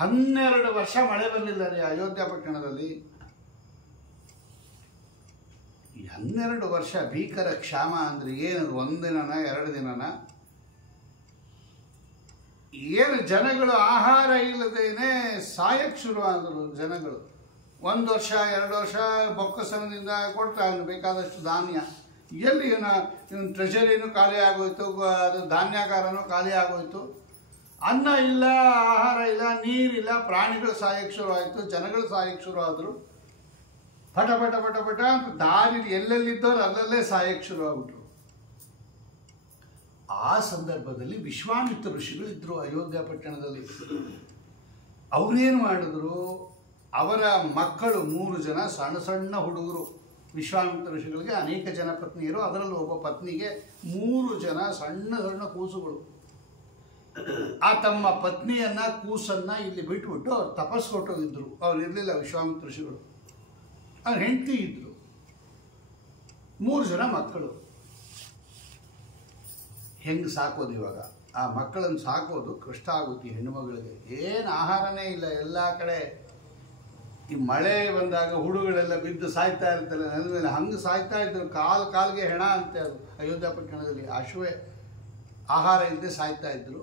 12 ವರ್ಷ ಮಳೆ ಬರಲಿಲ್ಲ ರೀ ಅಯೋಧ್ಯ ಪಟ್ಟಣದಲ್ಲಿ. 12 ವರ್ಷ ಭೀಕರ ಕ್ಷಾಮ ಅಂದರೆ ಏನದು? 1 ದಿನನ 2 ದಿನನ? ಏನು ಜನಗಳು ಆಹಾರ ಇಲ್ಲದೇನೆ ಸಾಯಕ್ಕೆ ಶುರುವಾದರು ಜನಗಳು. 1 ವರ್ಷ 2 ವರ್ಷ ಬೊಕ್ಕಸನದಿಂದ ಕೊಡ್ತಾರೆ ಬೇಕಾದಷ್ಟು ಧಾನ್ಯ. ಎಲ್ಲಿ ಇವನು ಟ್ರೆಷರಿನೂ ಖಾಲಿ ಆಗೋಯ್ತು, ಅದು ಧಾನ್ಯಾಗಾರನೂ ಖಾಲಿ ಆಗೋಯ್ತು. ಅನ್ನ ಇಲ್ಲ, ಆಹಾರ ಇಲ್ಲ, ನೀರಿಲ್ಲ, ಪ್ರಾಣಿಗಳು ಸಾಯಕ್ಕೆ ಶುರು ಆಯಿತು, ಜನಗಳು ಸಾಯಕ್ಕೆ ಶುರು ಆದರು. ಪಟ ಪಟ ಪಟ ಪಟ ಅಂತ ದಾರಿ ಎಲ್ಲೆಲ್ಲಿದ್ದವ್ರು ಅಲ್ಲಲ್ಲೇ ಸಾಯಕ್ಕೆ ಶುರು ಆಗ್ಬಿಟ್ರು. ಆ ಸಂದರ್ಭದಲ್ಲಿ ವಿಶ್ವಾಮಿತ್ರ ಋಷಿಗಳು ಇದ್ದರು ಅಯೋಧ್ಯ ಪಟ್ಟಣದಲ್ಲಿ. ಅವರೇನು ಮಾಡಿದ್ರು, ಅವರ ಮಕ್ಕಳು 3 ಜನ ಸಣ್ಣ ಸಣ್ಣ ಹುಡುಗರು. ವಿಶ್ವಾಮಿತ್ರ ಋಷಿಗಳಿಗೆ ಅನೇಕ ಜನ ಪತ್ನಿಯರು, ಅದರಲ್ಲಿ ಒಬ್ಬ ಪತ್ನಿಗೆ 3 ಜನ ಸಣ್ಣ ಸಣ್ಣ ಕೂಸುಗಳು. ಆ ತಮ್ಮ ಪತ್ನಿಯನ್ನ ಕೂಸನ್ನ ಇಲ್ಲಿ ಬಿಟ್ಬಿಟ್ಟು ಅವ್ರು ತಪಸ್ ಕೊಟ್ಟೋಗಿದ್ರು. ಅವ್ರು ಇರಲಿಲ್ಲ ವಿಶ್ವಾಮಿತ್ರ ಋಷಿಗಳು. ಅವ್ರ ಹೆಂಡತಿ ಇದ್ರು, 3 ಜನ ಮಕ್ಕಳು. ಹೆಂಗೆ ಸಾಕೋದು ಇವಾಗ? ಆ ಮಕ್ಕಳನ್ನು ಸಾಕೋದು ಕಷ್ಟ ಆಗುತ್ತೆ ಈ ಹೆಣ್ಣು ಮಗಳಿಗೆ. ಏನು ಆಹಾರನೇ ಇಲ್ಲ ಎಲ್ಲ ಕಡೆ. ಈ ಮಳೆ ಬಂದಾಗ ಹುಡುಗಳೆಲ್ಲ ಬಿದ್ದು ಸಾಯ್ತಾ ಇರ್ತಾರೆ ನೆಲದ ಮೇಲೆ. ಹಂಗೆ ಸಾಯ್ತಾ ಇದ್ರು, ಕಾಲ್ಗೆ ಹೆಣ ಅಂತೆ ಅದು ಅಯೋಧ್ಯ ಪಟ್ಟಣದಲ್ಲಿ. ಅಶ್ವೇ ಆಹಾರ ಇಲ್ಲದೆ ಸಾಯ್ತಾ ಇದ್ರು.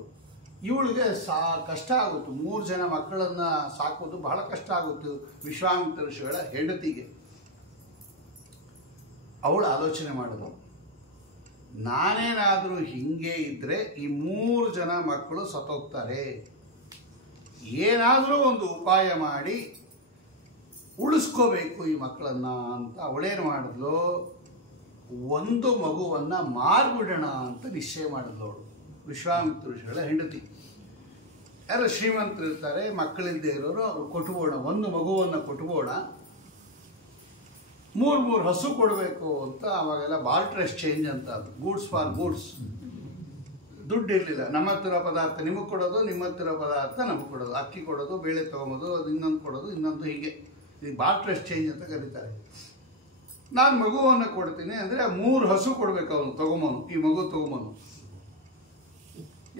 ಇವಳಿಗೆ ಕಷ್ಟ ಆಗುತ್ತೆ. 3 ಜನ ಮಕ್ಕಳನ್ನು ಸಾಕೋದು ಬಹಳ ಕಷ್ಟ ಆಗುತ್ತೆ ವಿಶ್ವಾಮಿತ್ರ ಋಷಿಗಳ ಹೆಂಡತಿಗೆ. ಅವಳು ಆಲೋಚನೆ ಮಾಡೋದು, ನಾನೇನಾದರೂ ಹಿಂಗೆ ಇದ್ದರೆ ಈ 3 ಜನ ಮಕ್ಕಳು ಸತ್ತೋಗ್ತಾರೆ, ಏನಾದರೂ ಒಂದು ಉಪಾಯ ಮಾಡಿ ಉಳಿಸ್ಕೋಬೇಕು ಈ ಮಕ್ಕಳನ್ನು ಅಂತ ಅವಳೇನು ಮಾಡಿದ್ಲು, ಒಂದು ಮಗುವನ್ನು ಮಾರ್ಬಿಡೋಣ ಅಂತ ನಿಶ್ಚಯ ಮಾಡಿದ್ಲು ಅವಳು. ವಿಶ್ವಾಮಿತ್ರ ಋಷಿಗಳ ಹೆಂಡತಿ. ಯಾರು ಶ್ರೀಮಂತರು ಇರ್ತಾರೆ, ಮಕ್ಕಳಿಲ್ಲದೆ ಇರೋರು, ಅವರು ಕೊಟ್ಬೋಣ, ಒಂದು ಮಗುವನ್ನು ಕೊಟ್ಬೋಣ, 3 ಹಸು ಕೊಡಬೇಕು ಅಂತ. ಅವಾಗೆಲ್ಲ ಬಾರ್ಟರ್ ಎಕ್ಸ್ಚೇಂಜ್ ಅಂತ, ಅದು ಗೂಡ್ಸ್ ಫಾರ್ ಗೂಡ್ಸ್. ದುಡ್ಡು ಇರಲಿಲ್ಲ. ನಮ್ಮ ಹತ್ತಿರ ಪದಾರ್ಥ ನಿಮಗೆ ಕೊಡೋದು, ನಿಮ್ಮ ಹತ್ತಿರ ಪದಾರ್ಥ ನಮಗೆ ಕೊಡೋದು. ಅಕ್ಕಿ ಕೊಡೋದು, ಬೇಳೆ ತೊಗೊಂಬೋದು, ಅದು ಇನ್ನೊಂದು ಕೊಡೋದು, ಇನ್ನೊಂದು, ಹೀಗೆ. ಇದು ಬಾರ್ಟರ್ ಎಕ್ಸ್ಚೇಂಜ್ ಅಂತ ಕರೀತಾರೆ. ನಾನು ಮಗುವನ್ನು ಕೊಡ್ತೀನಿ ಅಂದರೆ 3 ಹಸು ಕೊಡಬೇಕು ಅವನು ತೊಗೊಂಬನು, ಈ ಮಗು ತೊಗೊಂಬನು.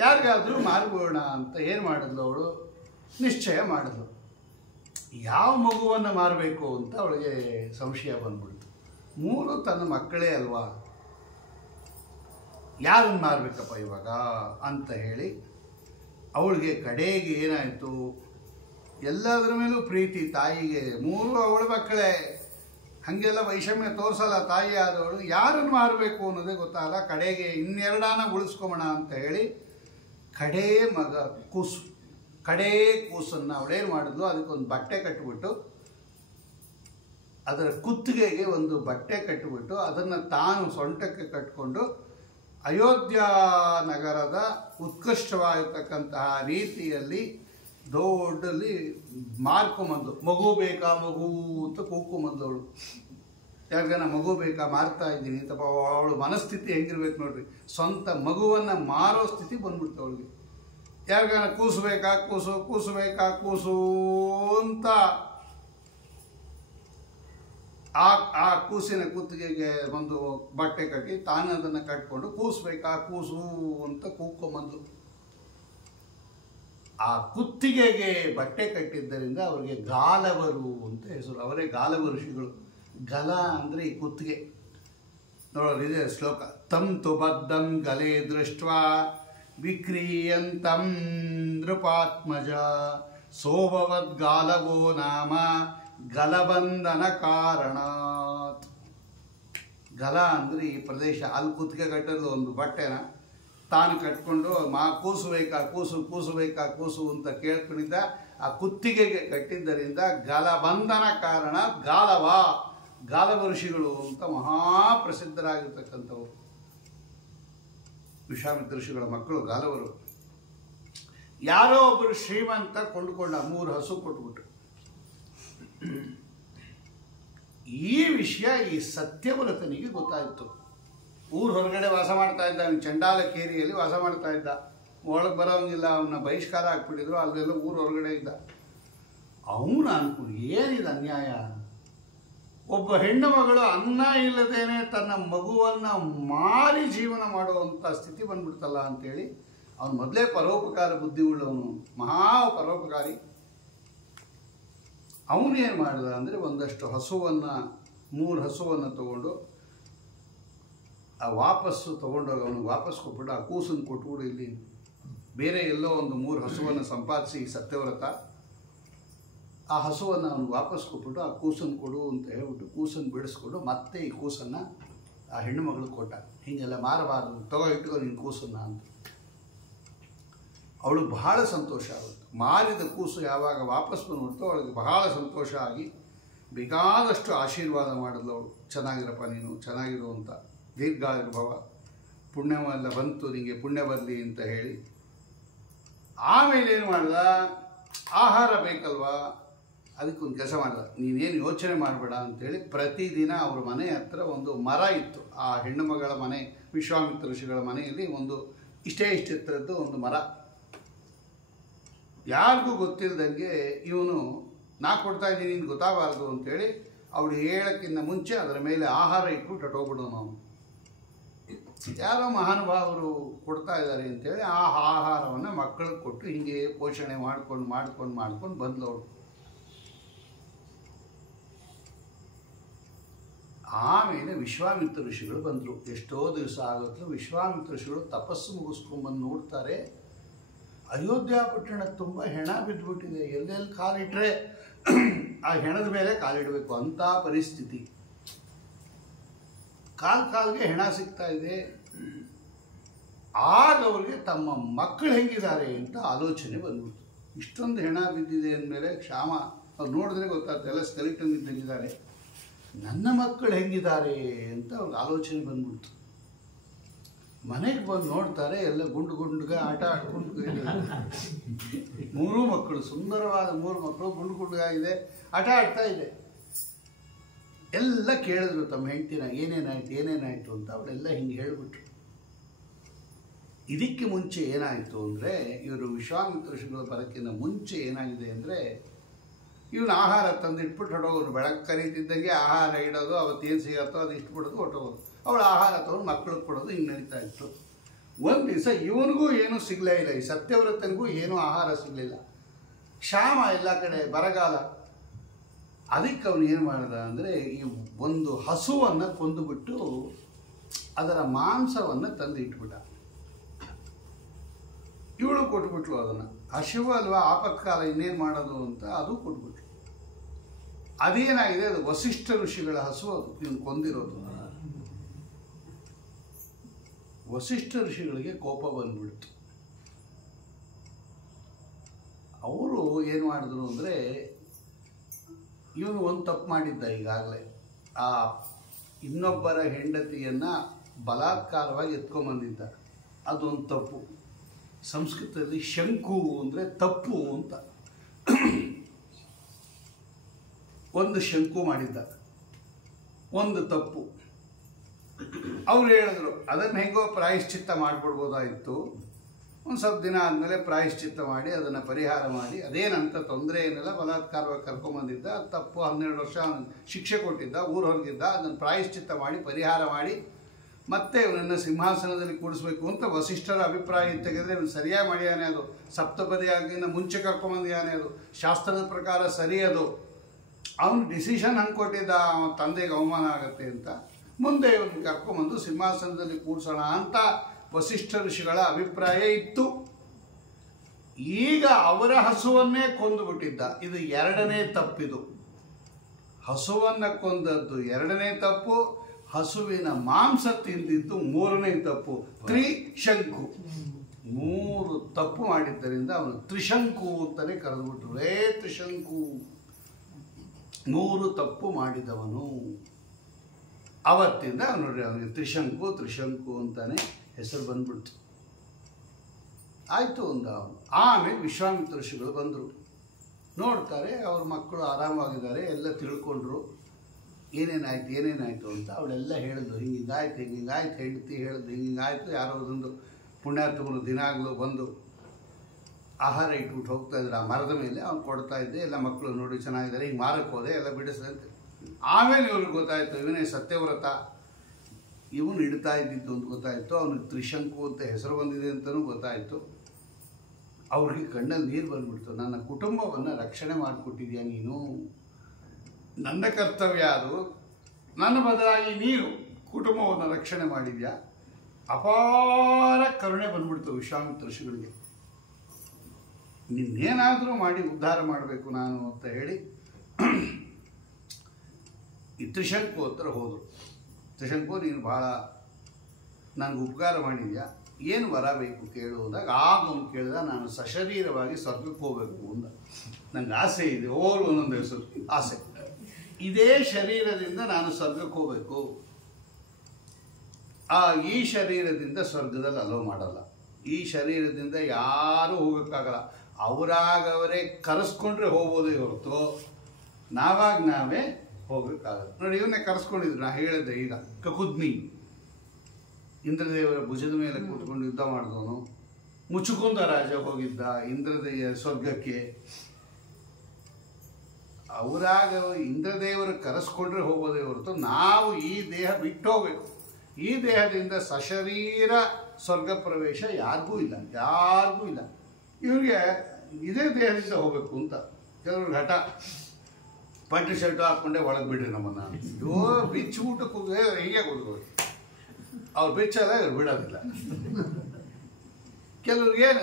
ಯಾರಿಗಾದರೂ ಮಾರ್ಬೋಣ ಅಂತ ಏನು ಮಾಡಿದ್ಲು ಅವಳು, ನಿಶ್ಚಯ ಮಾಡಿದ್ಲು. ಯಾವ ಮಗುವನ್ನು ಮಾರಬೇಕು ಅಂತ ಅವಳಿಗೆ ಸಂಶಯ ಬಂದ್ಬಿಡ್ತು. 3 ತನ್ನ ಮಕ್ಕಳೇ ಅಲ್ವಾ, ಯಾರನ್ನು ಮಾರಬೇಕಪ್ಪ ಇವಾಗ ಅಂತ ಹೇಳಿ ಅವಳಿಗೆ ಕಡೆಗೆ ಏನಾಯಿತು, ಎಲ್ಲದರ ಮೇಲೂ ಪ್ರೀತಿ ತಾಯಿಗೆ. 3 ಅವಳ ಮಕ್ಕಳೇ, ಹಾಗೆಲ್ಲ ವೈಷಮ್ಯ ತೋರಿಸಲ್ಲ ತಾಯಿ ಆದವಳು. ಯಾರನ್ನು ಮಾರಬೇಕು ಅನ್ನೋದೇ ಗೊತ್ತಾಗಲ್ಲ. ಕಡೆಗೆ 2 ಉಳಿಸ್ಕೊಬೋಣ ಅಂತ ಹೇಳಿ ಕಡೇ ಮಗ ಕೂಸು, ಕಡೇ ಕೂಸನ್ನು ಅವಳೇನು ಮಾಡಿದ್ಲು, ಅದಕ್ಕೊಂದು ಬಟ್ಟೆ ಕಟ್ಟಿಬಿಟ್ಟು, ಅದರ ಕುತ್ತಿಗೆಗೆ ಒಂದು ಬಟ್ಟೆ ಕಟ್ಟಿಬಿಟ್ಟು ಅದನ್ನು ತಾನು ಸೊಂಟಕ್ಕೆ ಕಟ್ಟಿಕೊಂಡು ಅಯೋಧ್ಯ ನಗರದ ಉತ್ಕೃಷ್ಟವಾಗಿರ್ತಕ್ಕಂತಹ ರೀತಿಯಲ್ಲಿ ದೊಡ್ಡಲ್ಲಿ ಮಾರ್ಕೊಂಬಂದು, ಮಗು ಬೇಕಾ ಮಗು ಅಂತ ಕೂಗ್ಕೊಂಬಂದು ಅವಳು. ಯಾರಿಗಾನ ಮಗು ಬೇಕಾ, ಮಾರ್ತಾ ಇದ್ದೀನಿ ಅಂತ. ಅವಳು ಮನಸ್ಥಿತಿ ಹೆಂಗಿರ್ಬೇಕು ನೋಡ್ರಿ, ಸ್ವಂತ ಮಗುವನ್ನು ಮಾರೋ ಸ್ಥಿತಿ ಬಂದ್ಬಿಡ್ತು ಅವಳಿಗೆ. ಯಾರಿಗಾನ ಕೂಸು ಬೇಕಾ, ಕೂಸು, ಕೂಸು ಬೇಕಾ, ಕೂಸು ಅಂತ ಆ ಕೂಸಿನ ಕುತ್ತಿಗೆಗೆ ಒಂದು ಬಟ್ಟೆ ಕಟ್ಟಿ ತಾನು ಅದನ್ನು ಕಟ್ಕೊಂಡು ಕೂಸು ಬೇಕಾ, ಕೂಸು ಅಂತ ಕೂಗ್ಕೊಂಬಂದು. ಆ ಕುತ್ತಿಗೆಗೆ ಬಟ್ಟೆ ಕಟ್ಟಿದ್ದರಿಂದ ಅವರಿಗೆ ಗಾಲವರು ಅಂತ ಹೆಸರು. ಅವರೇ ಗಾಲವ ಋಷಿಗಳು. ಗಲ ಅಂದರೆ ಈ ಕುತ್ತಿಗೆ. ನೋಡೋರು ಇದೆ ಶ್ಲೋಕ. ತಂ ತು ಬದ್ಧಂ ಗಲೆ ದೃಷ್ಟ್ವಾ ವಿಕ್ರೀಯಂತಂ ನೃಪಾತ್ಮಜ ಸೋಭವದ್ಗಾಲವೋ ನಾಮ ಗಲಬಂಧನ ಕಾರಣಾತ್. ಗಲ ಅಂದರೆ ಈ ಪ್ರದೇಶ. ಅಲ್ಲಿ ಕುತ್ತಿಗೆ ಕಟ್ಟಲು ಒಂದು ಬಟ್ಟೆನ ತಾನು ಕಟ್ಕೊಂಡು ಕೂಸು ಬೇಕಾ, ಕೂಸು, ಕೂಸು ಬೇಕಾ, ಕೂಸು ಅಂತ ಕೇಳ್ಕೊಂಡಿದ್ದ. ಆ ಕುತ್ತಿಗೆಗೆ ಕಟ್ಟಿದ್ದರಿಂದ ಗಲಬಂಧನ ಕಾರಣ ಗಾಲವ, ಗಾಲವ ಋಷಿಗಳು ಅಂತ ಮಹಾಪ್ರಸಿದ್ಧರಾಗಿರ್ತಕ್ಕಂಥವ್ರು. ವಿಶ್ವಾಮಿತ್ರ ಋಷಿಗಳ ಮಕ್ಕಳು ಗಾಲವರು. ಯಾರೋ ಒಬ್ಬರು ಶ್ರೀಮಂತ ಕೊಂಡುಕೊಂಡ 3 ಹಸು ಕೊಟ್ಬಿಟ್ಟು. ಈ ವಿಷಯ ಈ ಸತ್ಯವ್ರತನಿಗೆ ಗೊತ್ತಾಯಿತು. ಊರು ಹೊರಗಡೆ ವಾಸ ಮಾಡ್ತಾ ಇದ್ದ, ಅವನು ಚಂಡಾಲ ಕೇರಿಯಲ್ಲಿ ವಾಸ ಮಾಡ್ತಾ ಇದ್ದ. ಒಳಗೆ ಬರೋಂಗಿಲ್ಲ, ಅವನ್ನ ಬಹಿಷ್ಕಾರ ಹಾಕ್ಬಿಟ್ಟಿದ್ರು. ಅಲ್ಲೆಲ್ಲ ಊರು ಹೊರಗಡೆ ಇದ್ದ. ಅವನು ಅನ್ಕೊಂಡು ಏನಿದೆ ಅನ್ಯಾಯ, ಒಬ್ಬ ಹೆಣ್ಣು ಮಗಳು ಅನ್ನ ಇಲ್ಲದೇನೆ ತನ್ನ ಮಗುವನ್ನು ಮಾರಿ ಜೀವನ ಮಾಡುವಂಥ ಸ್ಥಿತಿ ಬಂದ್ಬಿಡ್ತಲ್ಲ ಅಂತೇಳಿ ಅವನು ಮೊದಲೇ ಪರೋಪಕಾರ ಬುದ್ಧಿ ಉಳ್ಳವನು, ಮಹಾ ಪರೋಪಕಾರಿ. ಅವನೇನು ಮಾಡಿದ ಅಂದರೆ ಒಂದಷ್ಟು ಹಸುವನ್ನು 3 ಹಸುವನ್ನು ತಗೊಂಡು ವಾಪಸ್ಸು ತೊಗೊಂಡೋಗಿ ಅವನಿಗೆ ವಾಪಸ್ ಕೊಟ್ಬಿಟ್ಟು ಆ ಕೂಸನ್ನು ಕೊಟ್ಬಿಡು, ಇಲ್ಲಿ ಬೇರೆ ಎಲ್ಲೋ ಒಂದು 3 ಹಸುವನ್ನು ಸಂಪಾದಿಸಿ ಸತ್ಯವ್ರತ ಆ ಹಸುವನ್ನು ಅವನು ವಾಪಸ್ ಕೊಟ್ಬಿಟ್ಟು ಆ ಕೂಸನ್ನು ಕೊಡು ಅಂತ ಹೇಳ್ಬಿಟ್ಟು ಕೂಸನ್ನು ಬಿಡಿಸ್ಕೊಂಡು ಮತ್ತೆ ಈ ಕೂಸನ್ನು ಆ ಹೆಣ್ಣು ಮಗಳು ಕೊಟ್ಟ. ಹೀಗೆಲ್ಲ ಮಾರಬಾರದು, ಇಟ್ಕೋ ನಿನ್ನ ಕೂಸನ್ನು ಅಂತ. ಅವಳು ಬಹಳ ಸಂತೋಷ ಆಗುತ್ತೆ. ಮಾರಿದ ಕೂಸು ಯಾವಾಗ ವಾಪಸ್ ಬಂದ್ಬಿಡ್ತೋ ಅವಳಿಗೆ ಬಹಳ ಸಂತೋಷ ಆಗಿ ಬೇಕಾದಷ್ಟು ಆಶೀರ್ವಾದ ಮಾಡಿದ್ಲು ಅವಳು. ಚೆನ್ನಾಗಿರಪ್ಪ ನೀನು, ಚೆನ್ನಾಗಿರು ಅಂತ, ದೀರ್ಘಾಯುರ್ಭವ, ಪುಣ್ಯವೆಲ್ಲ ಬಂತು, ನಿಮಗೆ ಪುಣ್ಯ ಬರಲಿ ಅಂತ ಹೇಳಿ. ಆಮೇಲೆ ಏನು ಮಾಡ್ದ, ಆಹಾರ ಬೇಕಲ್ವಾ, ಅದಕ್ಕೊಂದು ಕೆಲಸ ಮಾಡಿದ, ನೀನೇನು ಯೋಚನೆ ಮಾಡಬೇಡ ಅಂತೇಳಿ ಪ್ರತಿದಿನ ಅವ್ರ ಮನೆ ಹತ್ರ ಒಂದು ಮರ ಇತ್ತು. ಆ ಹೆಣ್ಣು ಮಗಳ ಮನೆ, ವಿಶ್ವಾಮಿತ್ರ ಋಷಿಗಳ ಮನೆಯಲ್ಲಿ ಒಂದು ಇಷ್ಟೇ ಎತ್ತರದ್ದು ಒಂದು ಮರ. ಯಾರಿಗೂ ಗೊತ್ತಿಲ್ಲದಂಗೆ ಇವನು ನಾ ಕೊಡ್ತಾ ಇದ್ದೀನಿ ನಿನ್ಗೆ ಗೊತ್ತಾಗಬಾರ್ದು ಅಂತೇಳಿ ಅವಳು ಹೇಳೋಕ್ಕಿಂತ ಮುಂಚೆ ಅದರ ಮೇಲೆ ಆಹಾರ ಇಟ್ಬಿಟ್ಟು ಹೊಟ್ಟೋಗ್ಬಿಡೋನು ಅವನು. ಯಾರೋ ಮಹಾನುಭಾವರು ಕೊಡ್ತಾ ಇದ್ದಾರೆ ಅಂತೇಳಿ ಆ ಆಹಾರವನ್ನು ಮಕ್ಕಳಿಗೆ ಕೊಟ್ಟು ಹೀಗೆ ಪೋಷಣೆ ಮಾಡ್ಕೊಂಡು ಬಂದವಳು. ಆಮೇಲೆ ವಿಶ್ವಾಮಿತ್ರ ಋಷಿಗಳು ಬಂದರು. ಎಷ್ಟೋ ದಿವಸ ಆಗುತ್ತಲೂ ವಿಶ್ವಾಮಿತ್ರ ಋಷಿಗಳು ತಪಸ್ಸು ಮುಗಿಸ್ಕೊಂಡ್ಬಂದು ನೋಡ್ತಾರೆ, ಅಯೋಧ್ಯ ಪಟ್ಟಣ ತುಂಬ ಹೆಣ ಬಿದ್ದುಬಿಟ್ಟಿದೆ. ಎಲ್ಲೆಲ್ಲಿ ಕಾಲಿಟ್ಟರೆ ಆ ಹೆಣದ ಮೇಲೆ ಕಾಲಿಡಬೇಕು ಅಂಥ ಪರಿಸ್ಥಿತಿ. ಕಾಲ್ಗೆ ಹೆಣ ಸಿಗ್ತಾ ಇದೆ. ಆಗ ಅವ್ರಿಗೆ ತಮ್ಮ ಮಕ್ಕಳು ಹೆಂಗಿದ್ದಾರೆ ಅಂತ ಆಲೋಚನೆ ಬಂದ್ಬಿಡ್ತು. ಇಷ್ಟೊಂದು ಹೆಣ ಬಿದ್ದಿದೆ ಅಂದಮೇಲೆ ಕ್ಷಾಮ ಅವ್ರು ನೋಡಿದ್ರೆ ಗೊತ್ತಾಗ್ತದೆ, ಎಲ್ಲ ಸ್ಕೆಲಿಟನ್ ಇದ್ದಂಗಿದ್ದಾರೆ, ನನ್ನ ಮಕ್ಕಳು ಹೆಂಗಿದ್ದಾರೆ ಅಂತ ಅವ್ರಿಗೆ ಆಲೋಚನೆ ಬಂದ್ಬಿಡ್ತು. ಮನೆಗೆ ಬಂದು ನೋಡ್ತಾರೆ, ಎಲ್ಲ ಗುಂಡುಗೆ ಆಟ ಆಡ್ಕೊಂಡು 3 ಮಕ್ಕಳು, ಸುಂದರವಾದ 3 ಮಕ್ಕಳು ಗುಂಡುಗಾಗಿದೆ, ಆಟ ಆಡ್ತಾ ಇದೆ. ಎಲ್ಲ ಕೇಳಿದ್ರು ತಮ್ಮ ಹೆಂಡ್ತಿನ, ಏನೇನಾಯಿತು ಅಂತ. ಅವಳೆಲ್ಲ ಹಿಂಗೆ ಹೇಳಿಬಿಟ್ರು. ಇದಕ್ಕೆ ಮುಂಚೆ ಏನಾಯಿತು ಅಂದರೆ, ಇವರು ವಿಶ್ವಾಮಿತ್ರ ಋಷಿಗಳು ಬರೋಕ್ಕಿಂತ ಮುಂಚೆ ಏನಾಗಿದೆ ಅಂದರೆ, ಇವನು ಆಹಾರ ತಂದಿಟ್ಬಿಟ್ಟು ಹೊಟ್ಟೋಗೋದು. ಬೆಳಗ್ಗೆ ಕರೀತಿದ್ದಂಗೆ ಆಹಾರ ಇಡೋದು, ಅವತ್ತೇನು ಸಿಗತ್ತೋ ಅದು ಇಟ್ಬಿಡೋದು, ಹೊಟ್ಟೋಗೋದು. ಅವಳು ಆಹಾರ ತಗೊಂಡು ಮಕ್ಕಳಿಗೆ ಕೊಡೋದು, ಹಿಂಗೆ ನಡೀತಾ ಇತ್ತು. ಒಂದು ದಿವಸ ಇವನಿಗೂ ಏನೂ ಸಿಗಲೇ ಇಲ್ಲ, ಈ ಸತ್ಯವ್ರತನಿಗೂ ಏನೂ ಆಹಾರ ಸಿಗಲಿಲ್ಲ. ಕ್ಷಾಮ ಎಲ್ಲ ಕಡೆ, ಬರಗಾಲ. ಅದಕ್ಕೆ ಅವನು ಏನು ಮಾಡ್ದ ಅಂದರೆ, ಈ ಒಂದು ಹಸುವನ್ನು ಕೊಂದುಬಿಟ್ಟು ಅದರ ಮಾಂಸವನ್ನು ತಂದು ಇಟ್ಬಿಟ್ಟ. ಇವಳು ಕೊಟ್ಬಿಟ್ಲು ಅದನ್ನು. ಹಸಿವು ಅಲ್ವಾ, ಆಪತ್ಕಾಲ, ಇನ್ನೇನು ಮಾಡೋದು ಅಂತ ಅದು ಕೊಟ್ಬಿಟ್ಲು. ಅದೇನಾಗಿದೆ, ಅದು ವಸಿಷ್ಠ ಋಷಿಗಳ ಹಸು, ಅದು ಇವನು ಕೊಂದಿರೋದು. ವಸಿಷ್ಠ ಋಷಿಗಳಿಗೆ ಕೋಪ ಬಂದ್ಬಿಡ್ತು. ಅವರು ಏನು ಮಾಡಿದ್ರು ಅಂದರೆ, ಇವನು ಒಂದು ತಪ್ಪು ಮಾಡಿದ್ದ ಈಗಾಗಲೇ. ಆ ಇನ್ನೊಬ್ಬರ ಹೆಂಡತಿಯನ್ನು ಬಲಾತ್ಕಾರವಾಗಿ ಎತ್ಕೊಂಬಂದಿದ್ದ, ಅದೊಂದು ತಪ್ಪು. ಸಂಸ್ಕೃತದಲ್ಲಿ ಶಂಕು ಅಂದರೆ ತಪ್ಪು ಅಂತ. ಒಂದು ಶಂಕು ಮಾಡಿದ್ದ, ಒಂದು ತಪ್ಪು. ಅವ್ರು ಹೇಳಿದ್ರು ಅದನ್ನು ಹೆಂಗೋ ಪ್ರಾಯಶ್ಚಿತ್ತ ಮಾಡಿಬಿಡ್ಬೋದಾಯಿತು. ಒಂದು ಸ್ವಲ್ಪ ದಿನ ಆದಮೇಲೆ ಪ್ರಾಯಶ್ಚಿತ್ತ ಮಾಡಿ ಅದನ್ನು ಪರಿಹಾರ ಮಾಡಿ, ಅದೇನಂತ ತೊಂದರೆ ಏನಿಲ್ಲ, ಬಲಾತ್ಕಾರವಾಗಿ ಕರ್ಕೊಂಬಂದಿದ್ದ, ತಪ್ಪು, 12 ವರ್ಷ ಶಿಕ್ಷೆ ಕೊಟ್ಟಿದ್ದ, ಊರು ಹೊರಗಿದ್ದ, ಅದನ್ನು ಪ್ರಾಯಶ್ಚಿತ್ತ ಮಾಡಿ ಪರಿಹಾರ ಮಾಡಿ ಮತ್ತೆ ಇವನನ್ನು ಸಿಂಹಾಸನದಲ್ಲಿ ಕೂಡಿಸ್ಬೇಕು ಅಂತ ವಸಿಷ್ಠರ ಅಭಿಪ್ರಾಯ ತೆಗೆದರೆ ಇವನು ಸರಿಯಾಗಿ ಮಾಡಿಯಾನೆ. ಅದು ಸಪ್ತಪದಿಯಾಗಿನ ಮುಂಚೆ ಕರ್ಕೊಂಬಂದಿಯಾನೆ, ಅದು ಶಾಸ್ತ್ರದ ಪ್ರಕಾರ ಸರಿ. ಅದು ಅವನು ಡಿಸಿಷನ್ ಹಂಗೆ ಕೊಟ್ಟಿದ್ದ, ಅವನ ತಂದೆಗೆ ಅವಮಾನ ಆಗುತ್ತೆ ಅಂತ. ಮುಂದೆ ಇವನು ಕರ್ಕೊಂಬಂದು ಸಿಂಹಾಸನದಲ್ಲಿ ಕೂರಿಸೋಣ ಅಂತ ವಸಿಷ್ಠ ಋಷಿಗಳ ಅಭಿಪ್ರಾಯ ಇತ್ತು. ಈಗ ಅವರ ಹಸುವನ್ನೇ ಕೊಂದು ಬಿಟ್ಟಿದ್ದ. ಇದು 2ನೇ ತಪ್ಪಿದು. ಹಸುವನ್ನು ಕೊಂದದ್ದು 2ನೇ ತಪ್ಪು, ಹಸುವಿನ ಮಾಂಸ ತಿಂದಿದ್ದು 3ನೇ ತಪ್ಪು. ತ್ರಿಶಂಕು, 3 ತಪ್ಪು ಮಾಡಿದ್ದರಿಂದ ಅವನು ತ್ರಿಶಂಕು ಅಂತಲೇ ಕರೆದುಬಿಟ್ರು. ತ್ರಿಶಂಕು, 3 ತಪ್ಪು ಮಾಡಿದವನು. ಅವತ್ತಿಂದ ನೋಡಿ ಅವನಿಗೆ ತ್ರಿಶಂಕು ಅಂತಾನೆ ಹೆಸರು ಬಂದ್ಬಿಡ್ತು. ಆಯಿತು ಒಂದು ಆಮೇಲೆ ವಿಶ್ವಾಮಿತ್ರ ಋಷಿಗಳು ಬಂದರು, ನೋಡ್ತಾರೆ ಅವ್ರ ಮಕ್ಕಳು ಆರಾಮಾಗಿದ್ದಾರೆ, ಎಲ್ಲ ತಿಳ್ಕೊಂಡ್ರು ಏನೇನಾಯಿತು ಅಂತ. ಅವಳೆಲ್ಲ ಹೇಳಿದ್ರು ಹಿಂಗಾಯ್ತು ಹೆಂಡತಿ ಹೇಳಿದ್ರು ಹಿಂಗಾಯಿತು. ಯಾರೋ ಒಂದು ಪುಣ್ಯಾತ್ಮರು ದಿನಾಗಲೂ ಬಂದು ಆಹಾರ ಇಟ್ಬಿಟ್ಟು ಹೋಗ್ತಾ ಇದ್ರು ಆ ಮರದ ಮೇಲೆ, ಅವ್ನು ಕೊಡ್ತಾ ಇದ್ದೆ, ಎಲ್ಲ ಮಕ್ಕಳು ನೋಡಿ ಚೆನ್ನಾಗಿದ್ದಾರೆ, ಹಿಂಗೆ ಮಾರಕ್ಕೆ ಹೋದೆ, ಎಲ್ಲ ಬಿಡಿಸಿದಂತೆ. ಆಮೇಲೆ ಇವ್ರಿಗೆ ಗೊತ್ತಾಯಿತು ಇವನೇ ಸತ್ಯವ್ರತ, ಇವನು ಇಡ್ತಾ ಇದ್ದಿದ್ದು ಅಂತ ಗೊತ್ತಾಯಿತು. ಅವನಿಗೆ ತ್ರಿಶಂಕು ಅಂತ ಹೆಸರು ಬಂದಿದೆ ಅಂತಲೂ ಗೊತ್ತಾಯಿತು. ಅವ್ರಿಗೆ ಕಣ್ಣಲ್ಲಿ ನೀರು ಬಂದ್ಬಿಡ್ತು. ನನ್ನ ಕುಟುಂಬವನ್ನು ರಕ್ಷಣೆ ಮಾಡಿಕೊಟ್ಟಿದ್ಯಾ ನೀನು, ನನ್ನ ಕರ್ತವ್ಯ ಅದು, ನನ್ನ ಬದಲಾಗಿ ನೀನು ಕುಟುಂಬವನ್ನು ರಕ್ಷಣೆ ಮಾಡಿದ್ಯಾ. ಅಪಾರ ಕರುಣೆ ಬಂದ್ಬಿಡ್ತು ವಿಶ್ವಾಮಿತ್ರ ಋಷಿಗಳಿಗೆ. ನಿನ್ನೇನಾದರೂ ಮಾಡಿ ಉದ್ಧಾರ ಮಾಡಬೇಕು ನಾನು ಅಂತ ಹೇಳಿ ಈ ತ್ರಿಶಂಕು ಹತ್ರ ಹೋದರು. ತ್ರಿಶಂಕು ನೀನು ಭಾಳ ನನಗೆ ಉಪಕಾರ ಮಾಡಿದ್ಯಾ, ಏನು ವರ ಬೇಕು ಕೇಳುವುದಾಗ ಆಗ ಅವನು ಕೇಳಿದ, ನಾನು ಸಶರೀರವಾಗಿ ಸ್ವರ್ಗಕ್ಕೆ ಹೋಗಬೇಕು ಅಂದ. ನನಗೆ ಆಸೆ ಇದೆ, ಒಂದೊಂದು ಹೆಸರು ಆಸೆ, ಇದೇ ಶರೀರದಿಂದ ನಾನು ಸ್ವರ್ಗಕ್ಕೆ ಹೋಗಬೇಕು. ಈ ಶರೀರದಿಂದ ಸ್ವರ್ಗದಲ್ಲಿ ಅಲೋ ಮಾಡಲ್ಲ, ಈ ಶರೀರದಿಂದ ಯಾರೂ ಹೋಗೋಕ್ಕಾಗಲ್ಲ, ಅವರಾಗವರೇ ಕರೆಸ್ಕೊಂಡ್ರೆ ಹೋಗ್ಬೋದೇ ಹೊರತು ನಾವೇ ಹೋಗೋಕ್ಕಾಗಲ್ಲ. ನೋಡಿ ಇವನ್ನೇ ಕರೆಸ್ಕೊಂಡಿದ್ರು, ನಾ ಹೇಳಿದ್ದೆ ಈಗ, ಕಕುದ್ಮಿ ಇಂದ್ರದೇವರ ಭುಜದ ಮೇಲೆ ಕೂತ್ಕೊಂಡು ಯುದ್ಧ ಮಾಡಿದವನು, ಮುಚುಕುಂದ ರಾಜ ಹೋಗಿದ್ದ ಇಂದ್ರದೇವ ಸ್ವರ್ಗಕ್ಕೆ, ಅವರಾಗ ಇಂದ್ರದೇವರು ಕರೆಸ್ಕೊಂಡ್ರೆ ಹೋಗೋದೇ ಹೊರತು ನಾವು ಈ ದೇಹ ಬಿಟ್ಟು ಹೋಗ್ಬೇಕು. ಈ ದೇಹದಿಂದ ಸಶರೀರ ಸ್ವರ್ಗ ಪ್ರವೇಶ ಯಾರಿಗೂ ಇಲ್ಲ. ಇವ್ರಿಗೆ ಇದೇ ದೇಹದಿಂದ ಹೋಗಬೇಕು ಅಂತ. ಕೆಲವರು ಘಟ ಪಂಚ ಶರ್ಟು ಹಾಕ್ಕೊಂಡೆ ಒಳಗೆ ಬಿಡ್ರಿ ನಮ್ಮನ್ನು, ಬಿಚ್ಚಿಬಿಟ್ಟು ಹೀಗೆ ಕೂತ್ಕೊಳ್ಳಿ, ಅವ್ರು ಬಿಚ್ಚಲ್ಲ, ಇವ್ರು ಬಿಡೋದಿಲ್ಲ. ಕೆಲವ್ರಿಗೆ ಏನು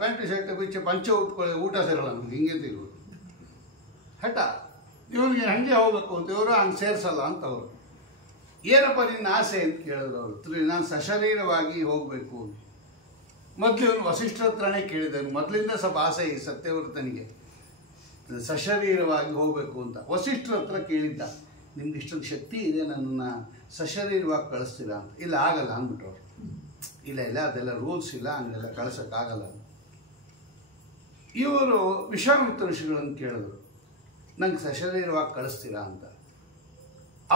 ಪ್ಯಾಂಟ್ ಶರ್ಟ್ ಬಿಚ್ಚಿ ಪಂಚೆ ಉಟ್ಕೊಳ್ಳಿ, ಊಟ ಸೇರಲ್ಲ ನಮ್ಗೆ, ಹಿಂಗೆ ತಿರುವುದು ಹಠ. ಇವನಿಗೆ ಹಂಗೆ ಹೋಗ್ಬೇಕು ಅಂತ, ಇವರು ಹಂಗೆ ಸೇರಿಸಲ್ಲ ಅಂತವ್ರು. ಏನಪ್ಪ ನಿನ್ನ ಆಸೆ ಅಂತ ಕೇಳಿದ್ರು ಅವರು. ನಾನು ಸಶರೀರವಾಗಿ ಹೋಗಬೇಕು. ಮೊದಲು ಇವನು ವಸಿಷ್ಠರ ಹತ್ರನೇ ಕೇಳಿದನು, ಮೊದಲಿಂದ ಸ್ವಲ್ಪ ಆಸೆ ಈ ಸತ್ಯವ್ರತನಿಗೆ ಸಶರೀರವಾಗಿ ಹೋಗಬೇಕು ಅಂತ. ವಸಿಷ್ಠರ ಹತ್ರ ಕೇಳಿದ್ದ, ನಿಮ್ಗೆ ಇಷ್ಟೊಂದು ಶಕ್ತಿ ಇದೆ, ನನ್ನನ್ನು ಸಶರೀರವಾಗಿ ಕಳಿಸ್ತೀರಾ ಅಂತ. ಇಲ್ಲ ಆಗಲ್ಲ ಅಂದ್ಬಿಟ್ಟವ್ರು. ಇಲ್ಲ ಅದೆಲ್ಲ ರೂಲ್ಸ್ ಇಲ್ಲ, ಹಂಗೆಲ್ಲ ಕಳ್ಸೋಕ್ಕಾಗಲ್ಲ. ಇವರು ವಿಶ್ವಾಮಿತ್ರ ಋಷಿಗಳನ್ನು ಕೇಳಿದ್ರು, ನಂಗೆ ಸಶರೀರವಾಗಿ ಕಳಿಸ್ತೀರಾ ಅಂತ.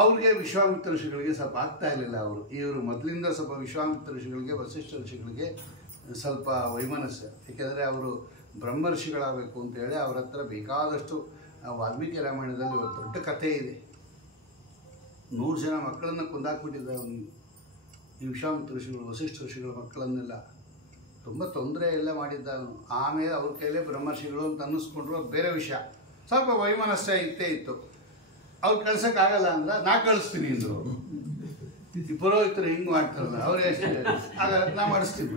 ಅವ್ರಿಗೆ ವಿಶ್ವಾಮಿತ್ರ ಋಷಿಗಳಿಗೆ ಸ್ವಲ್ಪ ಆಗ್ತಾ ಇರಲಿಲ್ಲ. ಇವರು ಮೊದಲಿಂದ ಸ್ವಲ್ಪ ವಿಶ್ವಾಮಿತ್ರ ಋಷಿಗಳಿಗೆ ವಸಿಷ್ಠ ಋಷಿಗಳಿಗೆ ಸ್ವಲ್ಪ ವೈಮನಸ್ಸು. ಏಕೆಂದರೆ ಅವರು ಬ್ರಹ್ಮ ಋಷಿಗಳಾಗಬೇಕು ಅಂತೇಳಿ ಅವ್ರ ಹತ್ರ ಬೇಕಾದಷ್ಟು ವಾಲ್ಮೀಕಿ ರಾಮಾಯಣದಲ್ಲಿ ಒಂದು ದೊಡ್ಡ ಕಥೆ ಇದೆ. 100 ಜನ ಮಕ್ಕಳನ್ನು ಕೊಂದಾಕ್ಬಿಟ್ಟಿದ್ದ ಅವನಿಗೆ ಈ ವಿಶ್ವಾಮಿತ್ರ ಋಷಿಗಳು, ವಸಿಷ್ಠ ಋಷಿಗಳ ಮಕ್ಕಳನ್ನೆಲ್ಲ ತುಂಬ ತೊಂದರೆ ಎಲ್ಲ ಮಾಡಿದ್ದ ಅವನು. ಆಮೇಲೆ ಅವ್ರ ಕೈಲೇ ಬ್ರಹ್ಮರ್ಷಿಗಳು ಅಂತ ಅನ್ನಿಸ್ಕೊಂಡ್ರು, ಅದು ಬೇರೆ ವಿಷಯ. ಸ್ವಲ್ಪ ವೈಮನಸ್ಯ ಇತ್ತು. ಅವ್ರು ಕಳ್ಸೋಕ್ಕಾಗಲ್ಲ ಅಂದ್ರೆ ನಾ ಕಳಿಸ್ತೀನಿ ಅಂದರು. ಈ ಪುರೋಹಿತರು ಹಿಂಗೆ ಮಾಡ್ತಾರಲ್ಲ, ಅವರೇ ಅಷ್ಟೇ, ಆಗ ನಾ ಮಾಡಿಸ್ತೀನಿ,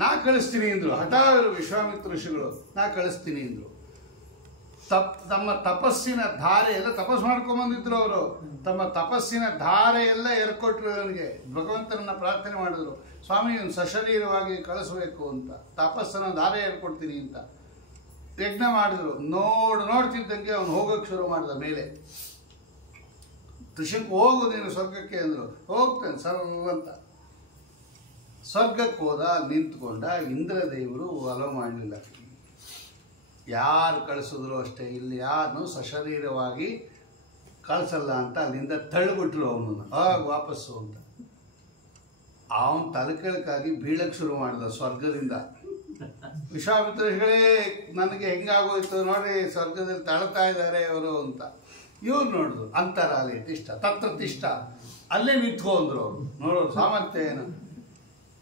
ನಾ ಕಳಿಸ್ತೀನಿ ಅಂದರು. ಹಠಾವರು ವಿಶ್ವಾಮಿತ್ರ ಋಷಿಗಳು, ನಾ ಕಳಿಸ್ತೀನಿ ಅಂದರು. ತಮ್ಮ ತಪಸ್ಸಿನ ಧಾರೆ ಎಲ್ಲ ತಪಸ್ಸು ಮಾಡ್ಕೊಂಬಂದಿದ್ರು ಅವರು. ತಮ್ಮ ತಪಸ್ಸಿನ ಧಾರೆ ಎಲ್ಲ ಎರ್ಕೊಟ್ರು ಅವನಿಗೆ. ಭಗವಂತನನ್ನ ಪ್ರಾರ್ಥನೆ ಮಾಡಿದ್ರು, ಸ್ವಾಮಿ ಇವನು ಸಶರೀರವಾಗಿ ಕಳಿಸ್ಬೇಕು ಅಂತ, ತಪಸ್ಸನ್ನ ಧಾರೆ ಎರ್ಕೊಡ್ತೀನಿ ಅಂತ ಯಜ್ಞ ಮಾಡಿದ್ರು. ನೋಡ್ತಿದ್ದಂಗೆ ಅವನು ಹೋಗೋಕ್ಕೆ ಶುರು ಮಾಡಿದ ಮೇಲೆ. ತ್ರಿಶಂಕು ಹೋಗು ನೀನು ಸ್ವರ್ಗಕ್ಕೆ ಅಂದರು. ಹೋಗ್ತೇನೆ ಸರ್ವಂತ. ಸ್ವರ್ಗಕ್ಕೆ ಹೋದ, ನಿಂತ್ಕೊಂಡ. ಇಂದ್ರದೇವರು ಅಲೋ ಮಾಡಲಿಲ್ಲ. ಯಾರು ಕಳಿಸಿದ್ರು ಅಷ್ಟೇ, ಇಲ್ಲಿ ಯಾರನ್ನು ಸಶರೀರವಾಗಿ ಕಳಿಸಲ್ಲ ಅಂತ ಅಲ್ಲಿಂದ ತಳ್ಳಿಬಿಟ್ರು ಅವನನ್ನು, ವಾಪಸ್ಸು ಅಂತ. ಅವನು ತಲೆಕೆಳಕಾಗಿ ಬೀಳಕ್ಕೆ ಶುರು ಮಾಡಿದ ಸ್ವರ್ಗದಿಂದ. ವಿಶ್ವಾಮಿತ್ರಗಳೇ ನನಗೆ ಹೆಂಗಾಗೋಯ್ತು ನೋಡಿ, ಸ್ವರ್ಗದಲ್ಲಿ ತಳ್ತಾ ಇದ್ದಾರೆ ಅವರು ಅಂತ. ಇವ್ರು ನೋಡಿದ್ರು, ಅಂತರಾಲಯ ತಿಷ್ಟ ತತ್ರ ತಿಷ್ಟ, ಅಲ್ಲೇ ನಿಂತ್ಕೊಂಡ್ರು ಅವರು. ನೋಡೋರು ಸಾಮರ್ಥ್ಯ ಏನು,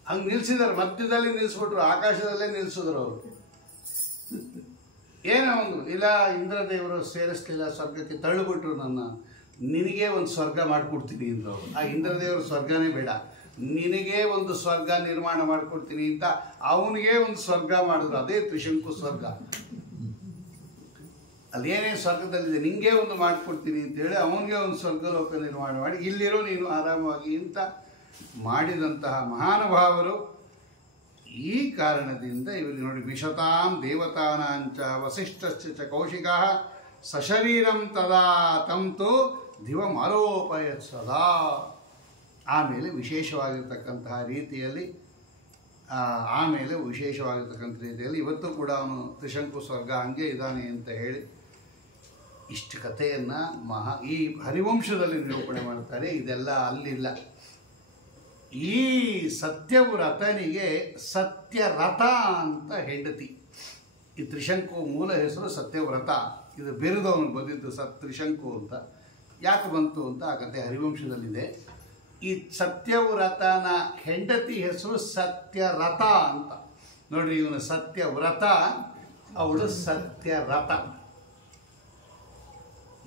ಹಂಗೆ ನಿಲ್ಸಿದಾರೆ, ಮಧ್ಯದಲ್ಲಿ ನಿಲ್ಲಿಸ್ಬಿಟ್ರು, ಆಕಾಶದಲ್ಲೇ ನಿಲ್ಸಿದ್ರು ಅವರು. ಏನೋ ಒಂದು ಇಲ್ಲ, ಇಂದ್ರದೇವರು ಸೇರಿಸ್ಲಿಲ್ಲ, ಸ್ವರ್ಗಕ್ಕೆ ತಳ್ಳಿಬಿಟ್ರು ನನ್ನ, ನಿನಗೆ ಒಂದು ಸ್ವರ್ಗ ಮಾಡಿಕೊಡ್ತೀನಿ ಅಂದ್ರು ಅವರು. ಆ ಇಂದ್ರದೇವರು ಸ್ವರ್ಗನೇ ಬೇಡ, ನಿನಗೆ ಒಂದು ಸ್ವರ್ಗ ನಿರ್ಮಾಣ ಮಾಡಿಕೊಡ್ತೀನಿ ಅಂತ ಅವನಿಗೆ ಒಂದು ಸ್ವರ್ಗ ಮಾಡಿದ್ರು. ಅದೇ ತ್ರಿಶಂಕು ಸ್ವರ್ಗ. ಅಲ್ಲೇನೇ ಸ್ವರ್ಗದಲ್ಲಿದೆ, ನಿಂಗೆ ಒಂದು ಮಾಡಿಕೊಡ್ತೀನಿ ಅಂತೇಳಿ ಅವನಿಗೆ ಒಂದು ಸ್ವರ್ಗಲೋಕ ನಿರ್ಮಾಣ ಮಾಡಿ ಇಲ್ಲಿರೋ ನೀನು ಆರಾಮವಾಗಿ ಅಂತ ಮಾಡಿದಂತಹ ಮಹಾನುಭಾವರು. ಈ ಕಾರಣದಿಂದ ಇವರಿಗೆ ನೋಡಿ, ವಿಶತಾಂ ದೇವತಾನಾಂಚ ವಸಿಷ್ಠಶ್ಚ ಕೌಶಿಕಃ ಸಶರೀರಂ ತದಾ ತಂತು ದಿವಮಾರೋಪಯತ್ ಸದಾ. ಆಮೇಲೆ ವಿಶೇಷವಾಗಿರ್ತಕ್ಕಂತಹ ರೀತಿಯಲ್ಲಿ ಇವತ್ತು ಕೂಡ ಅವನು ತ್ರಿಶಂಕು ಸ್ವರ್ಗ ಹಂಗೆ ಇದ್ದಾನೆ ಅಂತ ಹೇಳಿ ಇಷ್ಟು ಕಥೆಯನ್ನು ಈ ಹರಿವಂಶದಲ್ಲಿ ನಿರೂಪಣೆ ಮಾಡ್ತಾರೆ. ಇದೆಲ್ಲ ಅಲ್ಲಿಲ್ಲ. ಈ ಸತ್ಯವ್ರತನಿಗೆ ಸತ್ಯರಥ ಅಂತ ಹೆಂಡತಿ. ಈ ತ್ರಿಶಂಕು ಮೂಲ ಹೆಸರು ಸತ್ಯವ್ರತ. ಇದು ಬಿರುದವನು ಬಂದಿದ್ದು ತ್ರಿಶಂಕು ಅಂತ. ಯಾಕೆ ಬಂತು ಅಂತ ಆ ಕಥೆ ಹರಿವಂಶದಲ್ಲಿದೆ. ಈ ಸತ್ಯವ್ರತನ ಹೆಂಡತಿ ಹೆಸರು ಸತ್ಯರಥ ಅಂತ. ನೋಡ್ರಿ, ಇವನು ಸತ್ಯವ್ರತ, ಅವಳು ಸತ್ಯರಥ.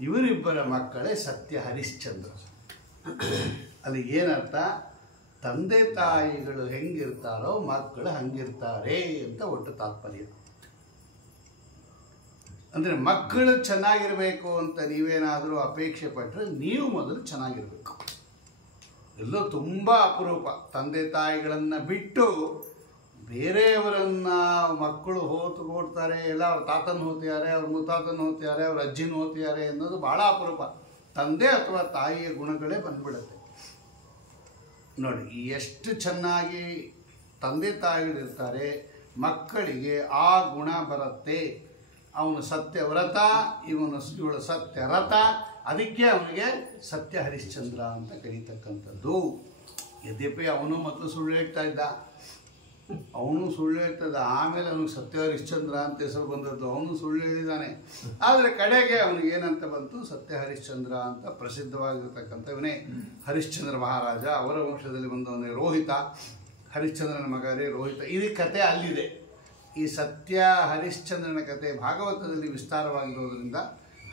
ಇವರಿಬ್ಬರ ಮಕ್ಕಳೇ ಸತ್ಯ ಹರಿಶ್ಚಂದ್ರ. ಅಲ್ಲಿ ಏನರ್ಥ? ತಂದೆ ತಾಯಿಗಳು ಹೆಂಗಿರ್ತಾರೋ ಮಕ್ಕಳು ಹಂಗಿರ್ತಾರೆ ಅಂತ ಒಟ್ಟು ತಾತ್ಪರ್ಯ. ಅಂದರೆ ಮಕ್ಕಳು ಚೆನ್ನಾಗಿರಬೇಕು ಅಂತ ನೀವೇನಾದರೂ ಅಪೇಕ್ಷೆ ಪಟ್ಟರೆ ನೀವು ಮೊದಲು ಚೆನ್ನಾಗಿರಬೇಕು. ಎಲ್ಲೋ ತುಂಬ ಅಪರೂಪ ತಂದೆ ತಾಯಿಗಳನ್ನು ಬಿಟ್ಟು ಬೇರೆಯವರನ್ನು ಮಕ್ಕಳು ಹೋಗ್ತಾರೆ. ಎಲ್ಲ ಅವ್ರ ತಾತನ ಹೋಗ್ತಿದ್ದಾರೆ, ಅವ್ರ ಮುತ್ತಾತನ ಹೋಗ್ತಿದ್ದಾರೆ, ಅವ್ರ ಅಜ್ಜಿನ ಹೋಗ್ತಿದ್ದಾರೆ ಅನ್ನೋದು ಭಾಳ ಅಪರೂಪ. ತಂದೆ ಅಥವಾ ತಾಯಿಯ ಗುಣಗಳೇ ಬಂದ್ಬಿಡುತ್ತೆ. ನೋಡಿ, ಎಷ್ಟು ಚೆನ್ನಾಗಿ ತಂದೆ ತಾಯಿಗಳಿರ್ತಾರೆ, ಮಕ್ಕಳಿಗೆ ಆ ಗುಣ ಬರುತ್ತೆ. ಅವನು ಸತ್ಯವ್ರತ, ಇವಳು ಸತ್ಯರಥ. ಅದಕ್ಕೆ ಅವನಿಗೆ ಸತ್ಯ ಹರಿಶ್ಚಂದ್ರ ಅಂತ ಕರೀತಕ್ಕಂಥದ್ದು. ಯದ್ಯಪಿ ಅವನು ಮೊದಲು ಸುಳ್ಳು ಹೇಳ್ತಾ ಇದ್ದ, ಆಮೇಲೆ ಅವನಿಗೆ ಸತ್ಯ ಹರಿಶ್ಚಂದ್ರ ಅಂತ ಹೆಸರು ಬಂದದ್ದು. ಅವನು ಸುಳ್ಳು ಹೇಳಿದ್ದಾನೆ. ಆದರೆ ಕಡೆಗೆ ಅವನಿಗೆ ಏನಂತ ಬಂತು? ಸತ್ಯ ಹರಿಶ್ಚಂದ್ರ ಅಂತ ಪ್ರಸಿದ್ಧವಾಗಿರ್ತಕ್ಕಂಥವನೇ ಹರಿಶ್ಚಂದ್ರ ಮಹಾರಾಜ. ಅವರ ವಂಶದಲ್ಲಿ ಬಂದವನೇ ರೋಹಿತ. ಹರಿಶ್ಚಂದ್ರನ ಮಗನೇ ರೋಹಿತ. ಇದು ಕತೆ ಅಲ್ಲಿದೆ. ಈ ಸತ್ಯ ಹರಿಶ್ಚಂದ್ರನ ಕತೆ ಭಾಗವತದಲ್ಲಿ ವಿಸ್ತಾರವಾಗಿರೋದ್ರಿಂದ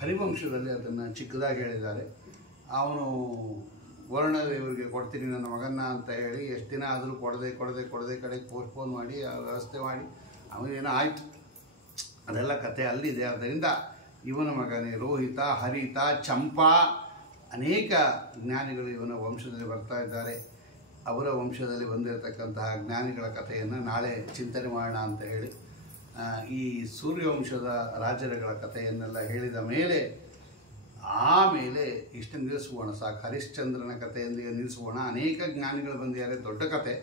ಹರಿವಂಶದಲ್ಲಿ ಅದನ್ನು ಚಿಕ್ಕದಾಗಿ ಹೇಳಿದ್ದಾರೆ. ಅವನು ವರ್ಣದೇವರಿಗೆ ಕೊಡ್ತೀನಿ ನನ್ನ ಮಗನ್ನ ಅಂತ ಹೇಳಿ ಎಷ್ಟು ದಿನ ಆದರೂ ಕೊಡದೆ ಕಡೆಗೆ ಪೋಸ್ಟ್ಪೋನ್ ಮಾಡಿ ವ್ಯವಸ್ಥೆ ಮಾಡಿ ಅವನೇನೋ ಆಯಿತು. ಅದೆಲ್ಲ ಕತೆ ಅಲ್ಲಿದೆ. ಆದ್ದರಿಂದ ಇವನ ಮಗನೇ ರೋಹಿತ, ಹರಿತ, ಚಂಪಾ, ಅನೇಕ ಜ್ಞಾನಿಗಳು ಇವನ ವಂಶದಲ್ಲಿ ಬರ್ತಾ ಇದ್ದಾರೆ. ಅವರ ವಂಶದಲ್ಲಿ ಬಂದಿರತಕ್ಕಂತಹ ಜ್ಞಾನಿಗಳ ಕಥೆಯನ್ನು ನಾಳೆ ಚಿಂತನೆ ಮಾಡೋಣ ಅಂತ ಹೇಳಿ ಈ ಸೂರ್ಯವಂಶದ ರಾಜರುಗಳ ಕಥೆಯನ್ನೆಲ್ಲ ಹೇಳಿದ ಮೇಲೆ ಆಮೇಲೆ ಇಷ್ಟು ನಿಲ್ಲಿಸುವೋಣ. ಸಾಕು, ಹರಿಶ್ಚಂದ್ರನ ಕಥೆಯೊಂದಿಗೆ ನಿಲ್ಲಿಸುವೋಣ. ಅನೇಕ ಜ್ಞಾನಿಗಳು ಬಂದಿದ್ದಾರೆ, ದೊಡ್ಡ ಕತೆ.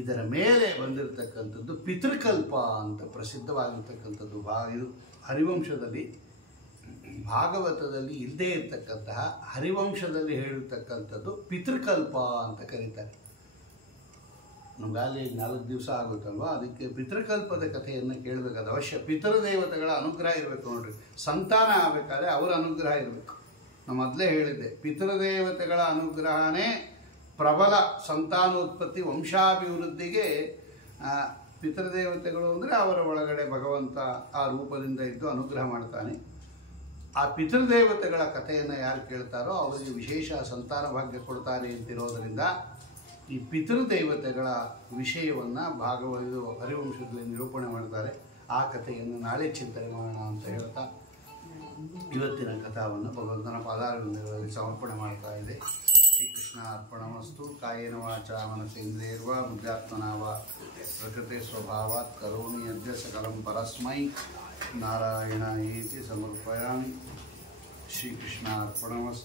ಇದರ ಮೇಲೆ ಬಂದಿರತಕ್ಕಂಥದ್ದು ಪಿತೃಕಲ್ಪ ಅಂತ ಪ್ರಸಿದ್ಧವಾಗಿರ್ತಕ್ಕಂಥದ್ದು. ಇದು ಹರಿವಂಶದಲ್ಲಿ, ಭಾಗವತದಲ್ಲಿ ಇಲ್ಲದೇ ಇರತಕ್ಕಂತಹ ಹರಿವಂಶದಲ್ಲಿ ಹೇಳಿರ್ತಕ್ಕಂಥದ್ದು ಪಿತೃಕಲ್ಪ ಅಂತ ಕರೀತಾರೆ. ನಮ್ಗೆ ಅಲ್ಲಿ 4 ದಿವಸ ಆಗುತ್ತಲ್ವ, ಅದಕ್ಕೆ ಪಿತೃಕಲ್ಪದ ಕಥೆಯನ್ನು ಕೇಳಬೇಕಾದ ಅವಶ್ಯ. ಪಿತೃದೇವತೆಗಳ ಅನುಗ್ರಹ ಇರಬೇಕು. ನೋಡ್ರಿ, ಸಂತಾನ ಆಗಬೇಕಾದ್ರೆ ಅವರ ಅನುಗ್ರಹ ಇರಬೇಕು. ನಾನು ಮೊದಲೇ ಹೇಳಿದ್ದೆ, ಪಿತೃದೇವತೆಗಳ ಅನುಗ್ರಹನೇ ಪ್ರಬಲ ಸಂತಾನೋತ್ಪತ್ತಿ ವಂಶಾಭಿವೃದ್ಧಿಗೆ. ಪಿತೃದೇವತೆಗಳು ಅಂದರೆ ಅವರ ಒಳಗಡೆ ಭಗವಂತ ಆ ರೂಪದಿಂದ ಇದ್ದು ಅನುಗ್ರಹ ಮಾಡ್ತಾನೆ. ಆ ಪಿತೃದೇವತೆಗಳ ಕಥೆಯನ್ನು ಯಾರು ಕೇಳ್ತಾರೋ ಅವರಿಗೆ ವಿಶೇಷ ಸಂತಾನ ಭಾಗ್ಯ ಕೊಡ್ತಾರೆ ಅಂತಿರೋದರಿಂದ ಈ ಪಿತೃದೇವತೆಗಳ ವಿಷಯವನ್ನು ಇದು ಹರಿವಂಶದಲ್ಲಿ ನಿರೂಪಣೆ ಮಾಡ್ತಾರೆ. ಆ ಕಥೆಯನ್ನು ನಾಳೆ ಚಿಂತನೆ ಮಾಡೋಣ ಅಂತ ಹೇಳ್ತಾ ಇವತ್ತಿನ ಕಥಾವನ್ನು ಭಗವಂತನ ಪಾದಾರವಿಂದಗಳಲ್ಲಿ ಸಮರ್ಪಣೆ ಮಾಡ್ತಾ ಇದೆ. ಶ್ರೀಕೃಷ್ಣ ಅರ್ಪಣಮಸ್ತು. ಕಾಯೇನ ವಾಚಾ ಮನಸೇಂದ್ರಿಯರ್ವಾ ಬುದ್ಧಾತ್ಮನಾ ವಾ ಪ್ರಕೃತಿ ಸ್ವಭಾವಾತ್ ಕರೋಮಿ ಯದ್ಯ ಸಕಲಂ ಪರಸ್ಮೈ ನಾರಾಯಣ ಏತಿ ಸಮರ್ಪಯಾಮಿ. ಶ್ರೀಕೃಷ್ಣ ಅರ್ಪಣಮಸ್ತು.